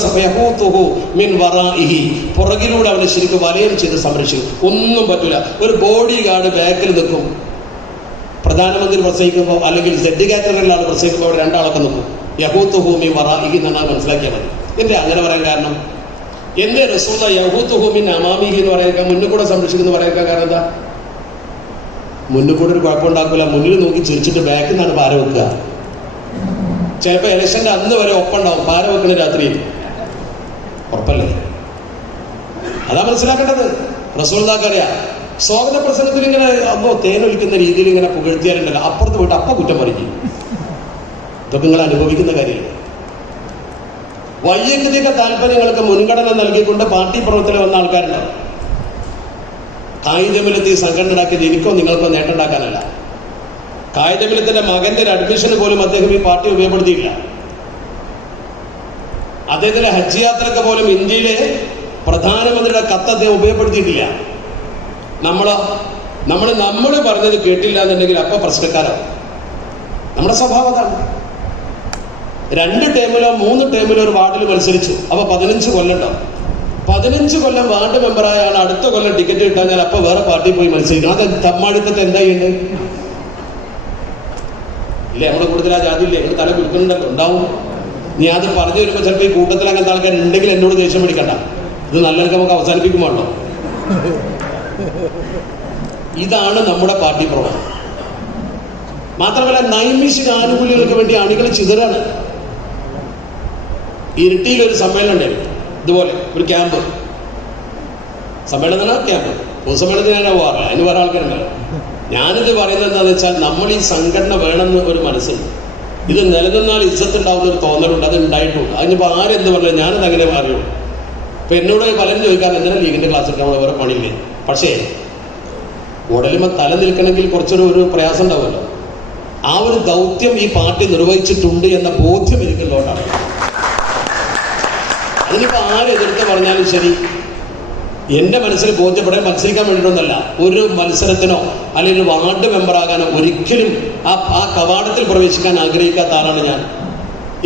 പുറകിലൂടെ അവനെ ശരിക്കും വലയം ചെയ്ത് സംരക്ഷിക്കും. ഒന്നും പറ്റില്ല. ഒരു ബോഡി ഗാർഡ് ബാക്കിൽ നിൽക്കും. പ്രധാനമന്ത്രി പ്രസംഗിക്കുമ്പോൾ അല്ലെങ്കിൽ സെഡ് കാറ്ററിലുള്ള ആൾ പ്രസംഗിക്കുമ്പോൾ അവിടെ രണ്ടാളൊക്കെ നിൽക്കും. യഹൂത്തുഹൂമി വറാഇഹി എന്നാണ് മനസ്സിലാക്കിയാൽ മതി. എന്താ അങ്ങനെ പറയാൻ കാരണം? എന്റെ റസൂല യഹൂത്തുഹുമിൻ അമാമിഹി എന്ന് പറയാൻ മുന്നിൽ കൂടെ സംരക്ഷിക്കുന്നു പറയാൻ കാരണം എന്താ? മുന്നിൽ കൂടെ ഒരു കുഴപ്പമുണ്ടാക്കില്ല, മുന്നിൽ നോക്കി ചിരിച്ചിട്ട് ബാക്കിൽ നിന്നാണ് പാര വെക്കുക. ചിലപ്പോ ഇലക്ഷന്റെ അന്ന് വരെ ഒപ്പുണ്ടാവും, പാര വെക്കണ രാത്രി ഉറപ്പല്ലേ? അതാ മനസ്സിലാക്കേണ്ടത്. റസൂലുള്ളാഹിക്കറിയാം, സ്വാഗത പ്രസംഗത്തിൽ ഇങ്ങനെ അമ്മോ തേനൊലിക്കുന്ന രീതിയിൽ ഇങ്ങനെ പുകഴ്ത്തിയാലുണ്ടല്ലോ, അപ്പുറത്ത് പോയിട്ട് അപ്പ കുറ്റം പറയും. ഇതൊക്കെ നിങ്ങൾ അനുഭവിക്കുന്ന കാര്യമില്ല. വൈയക്തിക താല്പര്യങ്ങൾക്ക് മുൻഗണന നൽകിക്കൊണ്ട് പാർട്ടി പ്രവർത്തനം വന്ന ആൾക്കാരുണ്ടാവും. കായികമിലത്തിൽ സംഘടന ഉണ്ടാക്കിയത് എനിക്കോ നിങ്ങൾക്കോ നേട്ടം ഉണ്ടാക്കാനല്ല. കായികമിലത്തിന്റെ മകന്റെ ഒരു അഡ്മിഷന് പോലും അദ്ദേഹം ഈ പാർട്ടി ഉപയോഗപ്പെടുത്തിയില്ല. അദ്ദേഹത്തിന്റെ ഹജ്ജ് യാത്രക്ക് പോലും ഇന്ത്യയിലെ പ്രധാനമന്ത്രിയുടെ കത്ത് അദ്ദേഹം ഉപയോഗപ്പെടുത്തിയിട്ടില്ല. നമ്മൾ പറഞ്ഞത് കേട്ടില്ല എന്നുണ്ടെങ്കിൽ അപ്പൊ പ്രശ്നക്കാരാണ്. നമ്മുടെ സ്വഭാവം അതാണ്. 2 ടേമിലോ 3 ടേമിലോ ഒരു വാർഡിൽ മത്സരിച്ചു. അപ്പൊ 15 കൊല്ലം ഉണ്ടാവും. 15 കൊല്ലം വാർഡ് മെമ്പറായ ആൾ അടുത്ത കൊല്ലം ടിക്കറ്റ് കിട്ടാൻ ഞാൻ അപ്പൊ വേറെ പാർട്ടി പോയി മത്സരിക്കണം. അത് തമ്മാടിത്തത്തെ എന്താ ചെയ്യുന്നത്? ഇല്ലേ, നമ്മുടെ കൂടുതൽ ആ ജാതി ഇല്ലേ, നിങ്ങൾ തല കുലുക്കുന്നുണ്ടല്ലോ, ഉണ്ടാവും. നീ അത് പറഞ്ഞു വരുമ്പോ ചിലപ്പോൾ ഈ കൂട്ടത്തിൽ അങ്ങനത്തെ ആൾക്കാർ ഉണ്ടെങ്കിൽ എന്നോട് ദേഷ്യം പിടിക്കണ്ട. ഇത് നല്ലതൊക്കെ നമുക്ക് അവസാനിപ്പിക്കുമ്പോഴോ. ഇതാണ് നമ്മുടെ പാർട്ടി പ്രവർത്തനം. മാത്രമല്ല നൈമിഷിക ആനുകൂല്യങ്ങൾക്ക് വേണ്ടി അണികൾ ചിതറാണ്. ഇരിട്ടിയിൽ ഒരു സമ്മേളനം ഉണ്ടായിരുന്നു, ഇതുപോലെ ഒരു ക്യാമ്പ്. സമ്മേളനം ക്യാമ്പ് പൊതുസമ്മേളനത്തിന് ഞാൻ പോകാറില്ല, അതിന് വേറെ ആൾക്കാരുണ്ടല്ലോ. ഞാനിത് പറയുന്നത് എന്താണെന്ന് വെച്ചാൽ, നമ്മൾ ഈ സംഘടന വേണമെന്ന് ഒരു മനസ്സുണ്ട്. ഇത് നിലനിന്നാൽ ഇജ്ജത്തുണ്ടാവുന്ന ഒരു തോന്നലുണ്ട്, അത് ഉണ്ടായിട്ടുണ്ട്. അതിനിപ്പോൾ ആരെന്ത് പറഞ്ഞാൽ ഞാനത് അങ്ങനെ മാറിയുള്ളൂ. ഇപ്പൊ എന്നോട് പലരും ചോദിക്കാൻ എന്തിനാ ലീഗിന്റെ ക്ലാസ് എടുക്കാൻ വേറെ പണിയില്ലേ? പക്ഷേ ഉടലുമ തല നിൽക്കണമെങ്കിൽ കുറച്ചൊരു പ്രയാസം ഉണ്ടാവുമല്ലോ. ആ ഒരു ദൗത്യം ഈ പാർട്ടി നിർവഹിച്ചിട്ടുണ്ട് എന്ന ബോധ്യം എനിക്കുള്ളതുകൊണ്ടാണ്. അതിനിപ്പോ ആരെതിർത്ത് പറഞ്ഞാലും ശരി, എന്റെ മനസ്സിൽ ബോധ്യപ്പെടാൻ മത്സരിക്കാൻ വേണ്ടിയിട്ടൊന്നല്ല. ഒരു മത്സരത്തിനോ അല്ലെങ്കിൽ ഒരു വാർഡ് മെമ്പറാകാനോ ഒരിക്കലും ആ കവാടത്തിൽ പ്രവേശിക്കാൻ ആഗ്രഹിക്കാത്ത ആളാണ് ഞാൻ.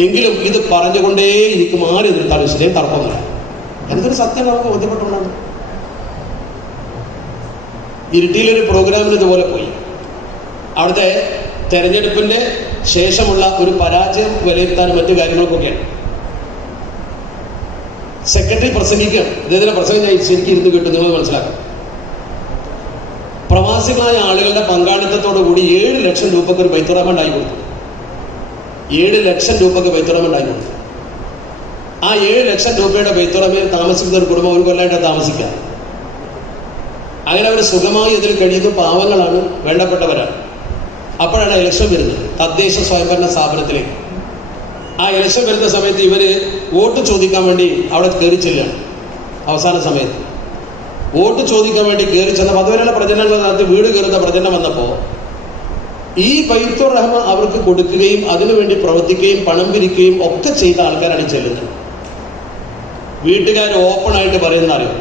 എങ്കിലും ഇത് പറഞ്ഞുകൊണ്ടേ എനിക്ക് ആരെതിർത്താലും ശരി തർക്കമൊന്നുമില്ല. എന്തൊരു സത്യം നമുക്ക് ബോധ്യപ്പെട്ടുകൊണ്ടാണ്. ഇരിട്ടിയിലൊരു പ്രോഗ്രാമിന് ഇതുപോലെ പോയി. അവിടുത്തെ തെരഞ്ഞെടുപ്പിന്റെ ശേഷമുള്ള ഒരു പരാജയം വിലയിരുത്താനും മറ്റു കാര്യങ്ങൾക്കൊക്കെയാണ്. സെക്രട്ടറി പ്രസംഗിക്കുകയാണ്. ഇദ്ദേഹത്തിന്റെ പ്രസംഗം ഞാൻ ശരിക്കും ഇരുന്ന് കേട്ടു, നിങ്ങൾ മനസ്സിലാക്കാം. പ്രവാസികളായ ആളുകളുടെ പങ്കാളിത്തത്തോടു കൂടി 7 ലക്ഷം രൂപക്ക് ഒരു ബൈത്തുറഹ്മാൻ ഉണ്ടായി കൊടുത്തു. 7 ലക്ഷം രൂപക്ക് ബൈത്തുറഹ്മാൻ ഉണ്ടായി കൊടുത്തു. ആ 7 ലക്ഷം രൂപയുടെ ബൈത്തുറഹ്മാനിൽ താമസിക്കുന്ന ഒരു കുടുംബം 1 കൊല്ലമായിട്ട് താമസിക്കുക. അങ്ങനെ അവർ സുഖമായി ഇതിൽ കഴിയുന്ന പാവങ്ങളാണ്, വേണ്ടപ്പെട്ടവരാണ്. അപ്പോഴാണ് ഇലക്ഷൻ വരുന്നത് തദ്ദേശ സ്വയംഭരണ സ്ഥാപനത്തിലേക്ക്. ആ ഇലക്ഷൻ വരുന്ന സമയത്ത് ഇവര് വോട്ട് ചോദിക്കാൻ വേണ്ടി അവിടെ കയറി ചെല്ലുകയാണ്. അവസാന സമയത്ത് വോട്ട് ചോദിക്കാൻ വേണ്ടി കയറി ചെന്നപ്പോൾ അതുവരെയുള്ള പ്രചരണങ്ങൾ നടത്തി വീട് കയറുന്ന പ്രചരണം വന്നപ്പോൾ ഈ ബൈത്തുർ റഹ്മ അവർക്ക് കൊടുക്കുകയും അതിനുവേണ്ടി പ്രവർത്തിക്കുകയും പണം പിരിക്കുകയും ഒക്കെ ചെയ്ത ആൾക്കാരാണ് ചെല്ലുന്നത്. വീട്ടുകാർ ഓപ്പണായിട്ട് പറയുന്ന അറിയാം,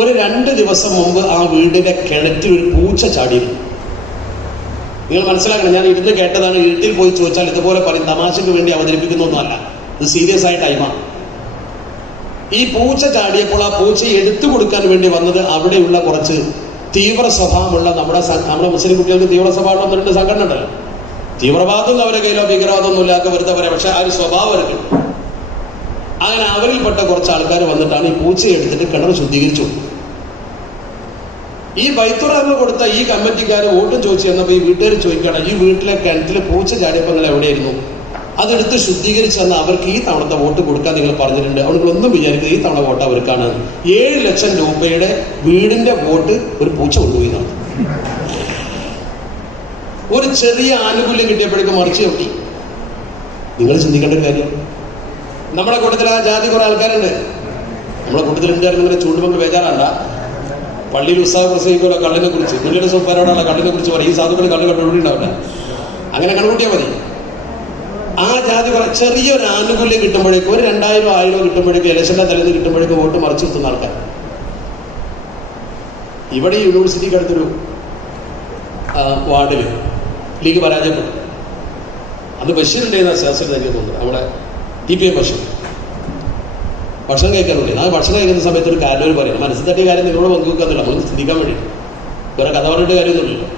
ഒരു 2 ദിവസം മുമ്പ് ആ വീടിന്റെ കിണറ്റിൽ ഒരു പൂച്ച ചാടിയിരുന്നു. നിങ്ങൾ മനസ്സിലാക്കണം, ഞാൻ ഇരുന്ന് കേട്ടതാണ്. വീട്ടിൽ പോയി ചോദിച്ചാൽ ഇതുപോലെ പറയും, തമാശയ്ക്ക് വേണ്ടി അവതരിപ്പിക്കുന്നൊന്നുമല്ല, ഇത് സീരിയസ് ആയ ടൈമാണ്. ഈ പൂച്ച ചാടിയപ്പോൾ ആ പൂച്ചയെ എടുത്തു കൊടുക്കാൻ വേണ്ടി വന്നത് അവിടെയുള്ള കുറച്ച് തീവ്ര സ്വഭാവമുള്ള നമ്മുടെ മുസ്ലിം കുട്ടികൾക്ക് തീവ്ര സ്വഭാവം 2 സംഘടന ഉണ്ടല്ലോ. തീവ്രവാദം അവരെ കയ്യിലോ ഭീകരവാദമൊന്നും ഇല്ലാത്ത വെറുതെ പറയാം, പക്ഷെ ആ ഒരു സ്വഭാവം അവർക്ക്. അങ്ങനെ അവരിൽപ്പെട്ട കുറച്ച് ആൾക്കാർ വന്നിട്ടാണ് ഈ പൂച്ചയെ എടുത്തിട്ട് കിണർ ശുദ്ധീകരിച്ചു. ഈ ബൈത്തുർ റഹ്മ കൊടുത്ത ഈ കമ്മിറ്റിക്കാർ വോട്ടും ചോദിച്ചു ചെന്നപ്പോൾ ഈ വീട്ടുകാർ ചോദിക്കുകയാണ്, ഈ വീട്ടിലെ കിണറ്റിൽ പൂച്ച ചാടിയപ്പോൾ നിങ്ങൾ എവിടെയായിരുന്നു? അതെടുത്ത് ശുദ്ധീകരിച്ച് തന്ന അവർക്ക് ഈ തവണത്തെ വോട്ട് കൊടുക്കാൻ നിങ്ങൾ പറഞ്ഞിട്ടുണ്ട്. അവങ്ങളൊന്നും വിചാരിക്കുക ഈ തവണ വോട്ട് അവർക്കാണ്. 7 ലക്ഷം രൂപയുടെ വീടിന്റെ വോട്ട് ഒരു പൂച്ച കൊണ്ടുപോയി എന്നാണ്. ഒരു ചെറിയ ആനുകൂല്യം കിട്ടിയപ്പോഴേക്കും മറിച്ച് ചവിട്ടി. നിങ്ങൾ ചിന്തിക്കേണ്ട ഒരു കാര്യം, നമ്മുടെ കൂട്ടത്തിൽ ആ ജാതി കുറെ ആൾക്കാരുണ്ട്. നമ്മുടെ കൂട്ടത്തിൽ ഉണ്ടായിരുന്നവരെ ചൂണ്ടുമ്പോൾ ബേജാറാണ്ട. പള്ളിയിൽ ഉത്സാഹ പ്രസംഗിക്കുമല്ലോ കള്ളിനെ കുറിച്ച്, പുള്ളിയുടെ സ്വപ്പാരോടാണ് കള്ളിനെ കുറിച്ച് പറയും. ഈ സാധുക്കൾ കള്ള് കണ്ടുപിടി ഉണ്ടാവില്ല. അങ്ങനെ കണ്ടുകൂട്ടിയാൽ മതി. ആ ജാതി കുറെ ചെറിയൊരു ആനുകൂല്യം കിട്ടുമ്പോഴേക്കും, ഒരു 2000 1000 കിട്ടുമ്പോഴേക്കും, ഇലക്ഷന്റെ തലേന്ന് കിട്ടുമ്പോഴേക്കും വോട്ട് മറിച്ചു നിർത്തുന്ന ആൾക്കാർ. ഇവിടെ യൂണിവേഴ്സിറ്റിക്ക് അടുത്തൊരു വാർഡിൽ ലീഗ് പരാജയപ്പെട്ടു. അത് ബഷീറുണ്ടായിരുന്ന ശാസ്ത്രം എനിക്ക് തോന്നുന്നു, നമ്മുടെ TPM ബഷീർ. ഭക്ഷണം കഴിക്കാറുണ്ട്. ആ ഭക്ഷണം കഴിക്കുന്ന സമയത്ത് ഒരു കാര്യം പറയും, മനസ്സിൽ തട്ടിയ കാര്യം നിങ്ങളോട് പങ്കുവെക്കാന്നില്ല, നമ്മൾ ചിന്തിക്കാൻ വേണ്ടി വേറെ കഥ പറഞ്ഞിട്ട് കാര്യമൊന്നുമില്ലല്ലോ.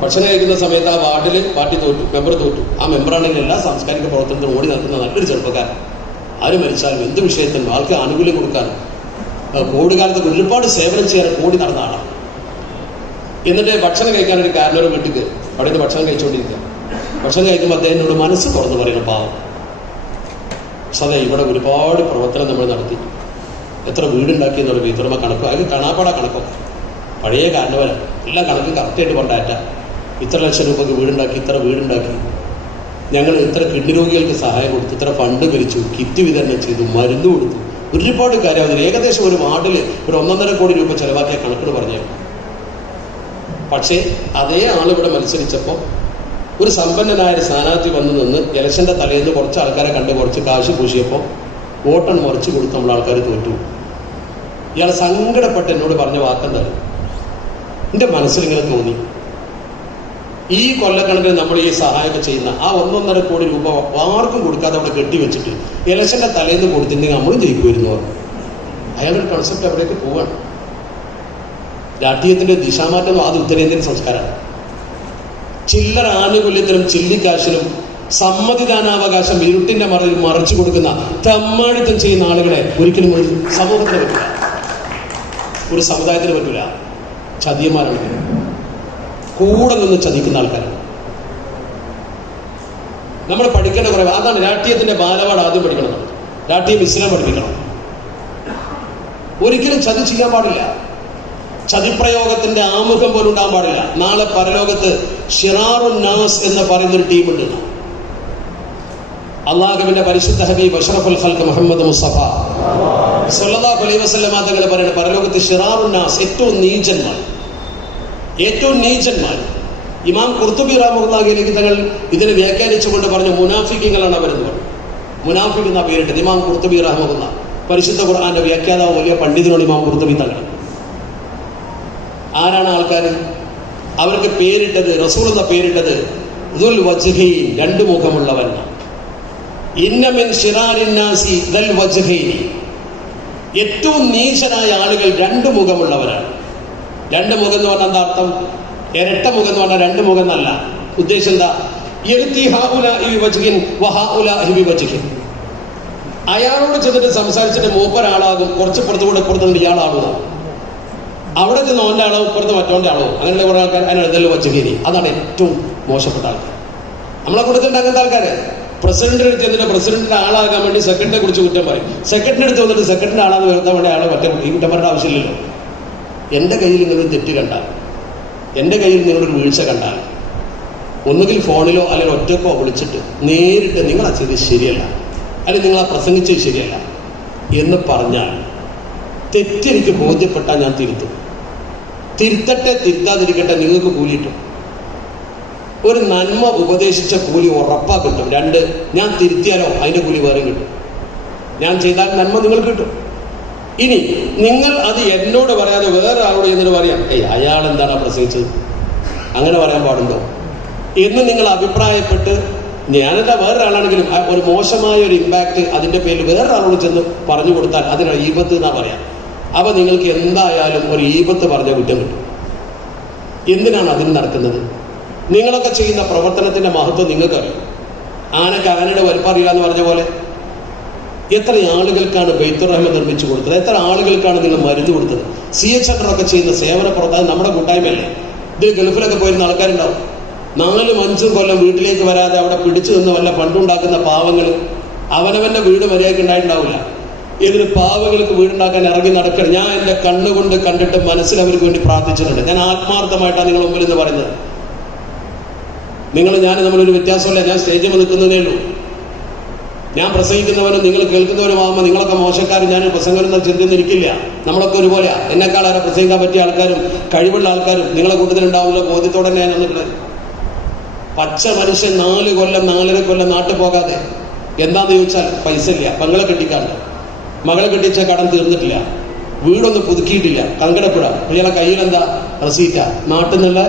ഭക്ഷണം കഴിക്കുന്ന സമയത്ത് ആ വാർഡിൽ പാർട്ടി തോറ്റു, മെമ്പർ തോറ്റു. ആ മെമ്പറാണെങ്കിൽ എല്ലാ സാംസ്കാരിക പ്രവർത്തനത്തിനും ഓടി നടക്കുന്ന നല്ലൊരു ചെറുപ്പക്കാരൻ. ആര് മരിച്ചാലും എന്ത് വിഷയത്തിനും ആൾക്ക് ആനുകൂല്യം കൊടുക്കാനും കോവിഡ് കാലത്ത് ഒരുപാട് സേവനം ചെയ്യാൻ കോടി നടന്ന ആളാണ്. എന്നിട്ട് ഭക്ഷണം കഴിക്കാൻ ഒരു കാരണവർ വീട്ടിൽ കയറി അവിടെ നിന്ന് ഭക്ഷണം കഴിച്ചുകൊണ്ടിരിക്കുക. ഭക്ഷണം കഴിക്കുമ്പോൾ അദ്ദേഹത്തിനോട് മനസ്സ് തുറന്ന് പറയുന്ന പാവം സദാ ഇവിടെ ഒരുപാട് പ്രവർത്തനം നമ്മൾ നടത്തി, എത്ര വീടുണ്ടാക്കി എന്നുള്ള വീട്ടുടമ കണക്കും അതിൽ കാണാപ്പാടാ കണക്കൊക്കെ പഴയ കാരണവരാണ്. എല്ലാ കണക്കും കറക്റ്റായിട്ട് കൊണ്ടാറ്റ ഇത്ര ലക്ഷം രൂപയ്ക്ക് വീടുണ്ടാക്കി, ഇത്ര വീടുണ്ടാക്കി, ഞങ്ങൾ ഇത്ര കിഡ്നി രോഗികൾക്ക് സഹായം കൊടുത്തു, ഇത്ര ഫണ്ട് പിരിച്ചു, കിറ്റ് വിതരണം ചെയ്തു, മരുന്ന് കൊടുത്തു, ഒരുപാട് കാര്യം. അതിൽ ഏകദേശം ഒരു വാർഡിൽ ഒരു 1.5 കോടി രൂപ ചെലവാക്കിയ കണക്കിന് പറഞ്ഞു. പക്ഷേ അതേ ആളിവിടെ മത്സരിച്ചപ്പോൾ ഒരു സമ്പന്നനായ സ്ഥാനാർത്ഥി വന്നു നിന്ന് ഇലക്ഷൻ്റെ തലേന്ന് കുറച്ച് ആൾക്കാരെ കണ്ട് കുറച്ച് കാശ് പൂശിയപ്പോൾ വോട്ടൺ മറിച്ച് കൊടുത്ത് നമ്മൾ ആൾക്കാർ തോറ്റു. ഇയാൾ സങ്കടപ്പെട്ട് എന്നോട് പറഞ്ഞ വാക്കെന്താണ്, എൻ്റെ മനസ്സിലിങ്ങനെ തോന്നി, ഈ കൊല്ലക്കണക്കിന് നമ്മൾ ഈ സഹായമൊക്കെ ചെയ്യുന്ന ആ 1.5 കോടി രൂപ ആർക്കും കൊടുക്കാതെ അവിടെ കെട്ടിവെച്ചിട്ട് ഇലക്ഷൻ്റെ തലേന്ന് കൊടുത്തിട്ടുണ്ടെങ്കിൽ നമ്മളും ജയിക്കുമായിരുന്നു. അയാളുടെ കൺസെപ്റ്റ് അവിടേക്ക് പോവാണ്. രാഷ്ട്രീയത്തിൻ്റെ ദിശാമാറ്റം അത് ഉത്തരേന്ത്യൻ സംസ്കാരമാണ്. ചില്ലറ ആനുകൂല്യത്തിനും ചില്ലിക്കാശിനും സമ്മതിദാനാവകാശം ഇരുട്ടിന്റെ മറിച്ചു കൊടുക്കുന്ന തമ്മാടിത്തം ചെയ്യുന്ന ആളുകളെ ഒരിക്കലും ഒരു സമൂഹത്തിന് പറ്റില്ല, ഒരു സമുദായത്തിന് പറ്റില്ല. ചതിയന്മാരാണ്, കൂടെ നിന്ന് ചതിക്കുന്ന ആൾക്കാരാണ്. നമ്മൾ പഠിക്കേണ്ട കുറവ് അതാണ്. രാഷ്ട്രീയത്തിന്റെ ബാലപാഠം ആദ്യം പഠിക്കണം. രാഷ്ട്രീയം ഇസ്ലാം പഠിപ്പിക്കണം. ഒരിക്കലും ചതി ചെയ്യാൻ പാടില്ല. ചതിപ്രയോഗത്തിന്റെ ആമുഖം പോലും ഉണ്ടാകാൻ പാടില്ല. നാളെ പരലോകത്ത് ഷിറാറുൻ നാസ് എന്ന് പറയുന്നൊരു ടീമുണ്ട്. അള്ളാഹുവിന്റെ പരിശുദ്ധ ഹബീബ് അഷ്റഫുൽ ഖൽഖ് മുഹമ്മദ് മുസ്തഫ സ്വല്ലല്ലാഹു അലൈഹി വസല്ലം തങ്ങൾ പറയുന്നത് പരലോകത്ത് ഷിറാറുൻ നാസ്, ഏറ്റവും നീചന്മാർ. ഇമാം ഖുർത്തുബി റഹ്മത്തുള്ളാഹിലേക്ക് തങ്ങൾ ഇതിനെ വ്യാഖ്യാനിച്ചുകൊണ്ട് പറഞ്ഞു മുനാഫിക്കുകളാണ് അവരെന്ന് പറഞ്ഞു. മുനാഫിക് എന്ന പേരിട്ടത് ഇമാം ഖുർത്തുബി റഹ്മത്തുള്ളാഹി, പരിശുദ്ധ ഖുർആന്റെ വ്യാഖ്യാതാവ് വലിയ പണ്ഡിതനാണ് ഇമാം ഖുർത്തുബി തങ്ങൾ. ആരാണ് ആൾക്കാർ? അവർക്ക് പേരിട്ടത്, റസൂൽ എന്ന പേരിട്ടത് ദുൽ വജ്ഹൈൻ, 2 മുഖമുള്ളവൻ. ഇന്ന മിൻ ശിറാരിൻ നാസി ദൽ വജ്ഹൈൻ, ഏറ്റവും നീചനായ ആളുകൾ 2 മുഖമുള്ളവരാണ്. 2 മുഖം എന്ന് പറഞ്ഞാൽ എന്താ അർത്ഥം? ഇരട്ട മുഖം എന്ന് പറഞ്ഞാൽ 2 മുഖം എന്നല്ല. ഉദ്ദേശം എന്താ? അയാളോട് ചെന്നിട്ട് സംസാരിച്ചിട്ട് മൂപ്പരാളാകും, കുറച്ച് പുറത്തുകൂടെ പുറത്തുകൊണ്ട് ഇയാളാകുമോ, അവിടെ ചെന്ന് ഓൻ്റെ ആളോ ഇപ്പുറത്ത് മറ്റോൻ്റെ ആളോ, അങ്ങനെയുള്ള കുറേ ആൾക്കാർ അതിനെഴുതല്ലോ വച്ചുകേരി. അതാണ് ഏറ്റവും മോശപ്പെട്ട ആൾക്കാർ. നമ്മളെ കൊടുത്തിട്ടുണ്ട് അങ്ങനത്തെ ആൾക്കാർ. പ്രസിഡന്റിന് അടുത്ത് ചെന്നിട്ട് പ്രസിഡന്റിന്റെ ആളാകാൻ വേണ്ടി സെക്രട്ടറിയെ കുറിച്ച് കുറ്റം പറയും. സെക്രട്ടറിന്റെ അടുത്ത് വന്നിട്ട് സെക്രട്ടറിന്റെ ആളാന്ന് വരുത്താൻ വേണ്ടി അയാളെ മറ്റേ ഈ കുറ്റം പറയേണ്ട ആവശ്യമില്ലല്ലോ. എൻ്റെ കയ്യിൽ നിങ്ങളൊരു തെറ്റ് കണ്ടാൽ, എൻ്റെ കയ്യിൽ നിങ്ങളൊരു വീഴ്ച കണ്ടാൽ, ഒന്നുകിൽ ഫോണിലോ അല്ലെങ്കിൽ ഒറ്റക്കോ വിളിച്ചിട്ട് നേരിട്ട് നിങ്ങൾ ചെയ്തത് ശരിയല്ല, അല്ലെങ്കിൽ നിങ്ങൾ പ്രസംഗിച്ചത് ശരിയല്ല എന്ന് പറഞ്ഞാൽ, തെറ്റെനിക്ക് ബോധ്യപ്പെട്ടാൽ ഞാൻ തിരുത്തും. തിരുത്തട്ടെ തിരുത്താതിരിക്കട്ടെ, നിങ്ങൾക്ക് കൂലി കിട്ടും. ഒരു നന്മ ഉപദേശിച്ച കൂലി ഉറപ്പാ കിട്ടും. 2, ഞാൻ തിരുത്തിയാലോ അതിൻ്റെ കൂലി വേറെ കിട്ടും. ഞാൻ ചെയ്താൽ നന്മ നിങ്ങൾക്ക് കിട്ടും. ഇനി നിങ്ങൾ അത് എന്നോട് പറയാതെ വേറെ ആളോട് എന്നിട്ട് പറയാം, അയാൾ എന്താണ് പ്രസംഗിച്ചത്, അങ്ങനെ പറയാൻ പാടുണ്ടോ എന്ന് നിങ്ങൾ അഭിപ്രായപ്പെട്ട്, ഞാനല്ല വേറൊരാളാണെങ്കിലും ഒരു മോശമായ ഒരു ഇമ്പാക്ട് അതിൻ്റെ പേരിൽ വേറൊരാളോട് ചെന്ന് പറഞ്ഞു കൊടുത്താൽ അതിനാണ് ഈബത്ത് എന്നാ പറയാം. അപ്പൊ നിങ്ങൾക്ക് എന്തായാലും ഒരു ഈബത്ത് പറഞ്ഞ കുറ്റം കിട്ടും. എന്തിനാണ് അതിന് നടക്കുന്നത്? നിങ്ങളൊക്കെ ചെയ്യുന്ന പ്രവർത്തനത്തിന്റെ മഹത്വം നിങ്ങൾക്കറിയാം. ആനക്ക് ആനയുടെ വലിപ്പറിയില്ല എന്ന് പറഞ്ഞ പോലെ എത്ര ആളുകൾക്കാണ് ബൈത്തുർ റഹ്മ നിർമ്മിച്ചു കൊടുത്തത്, എത്ര ആളുകൾക്കാണ് നിങ്ങൾ മരുന്ന് കൊടുത്തത്. CH ഒക്കെ ചെയ്യുന്ന സേവന പ്രവർത്തനം നമ്മുടെ കൂട്ടായ്മയല്ലേ. ഇതിൽ ഗൾഫിലൊക്കെ പോയിരുന്ന ആൾക്കാരുണ്ടാവും. 4-5 കൊല്ലം വീട്ടിലേക്ക് വരാതെ അവിടെ പിടിച്ചു നിന്ന് വല്ല ഫണ്ടുണ്ടാക്കുന്ന പാവങ്ങൾ, അവനവന്റെ വീട് മര്യാദയ്ക്ക് ഉണ്ടായിട്ടുണ്ടാവില്ല. ഇതിന് പാവങ്ങൾക്ക് വീടുണ്ടാക്കാൻ ഇറങ്ങി നടക്കണം. ഞാൻ എൻ്റെ കണ്ണുകൊണ്ട് കണ്ടിട്ട് മനസ്സിൽ അവർക്ക് വേണ്ടി പ്രാർത്ഥിച്ചിട്ടുണ്ട്. ഞാൻ ആത്മാർത്ഥമായിട്ടാണ് നിങ്ങൾ മുമ്പിൽ നിന്ന് പറയുന്നത്. ഞാൻ നമ്മളൊരു വ്യത്യാസമല്ല. ഞാൻ സ്റ്റേജിൽ നിൽക്കുന്നതേ ഉള്ളൂ. ഞാൻ പ്രസംഗിക്കുന്നവരും നിങ്ങൾ കേൾക്കുന്നവരുമാകുമ്പോൾ നിങ്ങളൊക്കെ മോശക്കാരും ഞാൻ പ്രസംഗം ചിന്തിന്നിരിക്കില്ല. നമ്മളൊക്കെ ഒരുപോലെയാണ്. എന്നെക്കാളേറെ പ്രസംഗിക്കാൻ പറ്റിയ ആൾക്കാരും കഴിവുള്ള ആൾക്കാരും നിങ്ങളെ കൂട്ടത്തിലുണ്ടാവുമല്ലോ. ബോധ്യത്തോടെ ഞാൻ വന്നിട്ടുള്ളത്. പച്ച മനുഷ്യൻ 4 കൊല്ലം 4.5 കൊല്ലം നാട്ടിൽ പോകാതെ എന്താന്ന് ചോദിച്ചാൽ പൈസ ഇല്ല. പെങ്ങളെ കെട്ടിക്കാണ്ട്, മകളെ കെട്ടിച്ച കടം തീർന്നിട്ടില്ല, വീടൊന്നും പുതുക്കിയിട്ടില്ല, കങ്കടപ്പെടാം. ഇയാളെ കയ്യിലെന്താ റസീറ്റാ, നാട്ടിൽ നിന്നുള്ള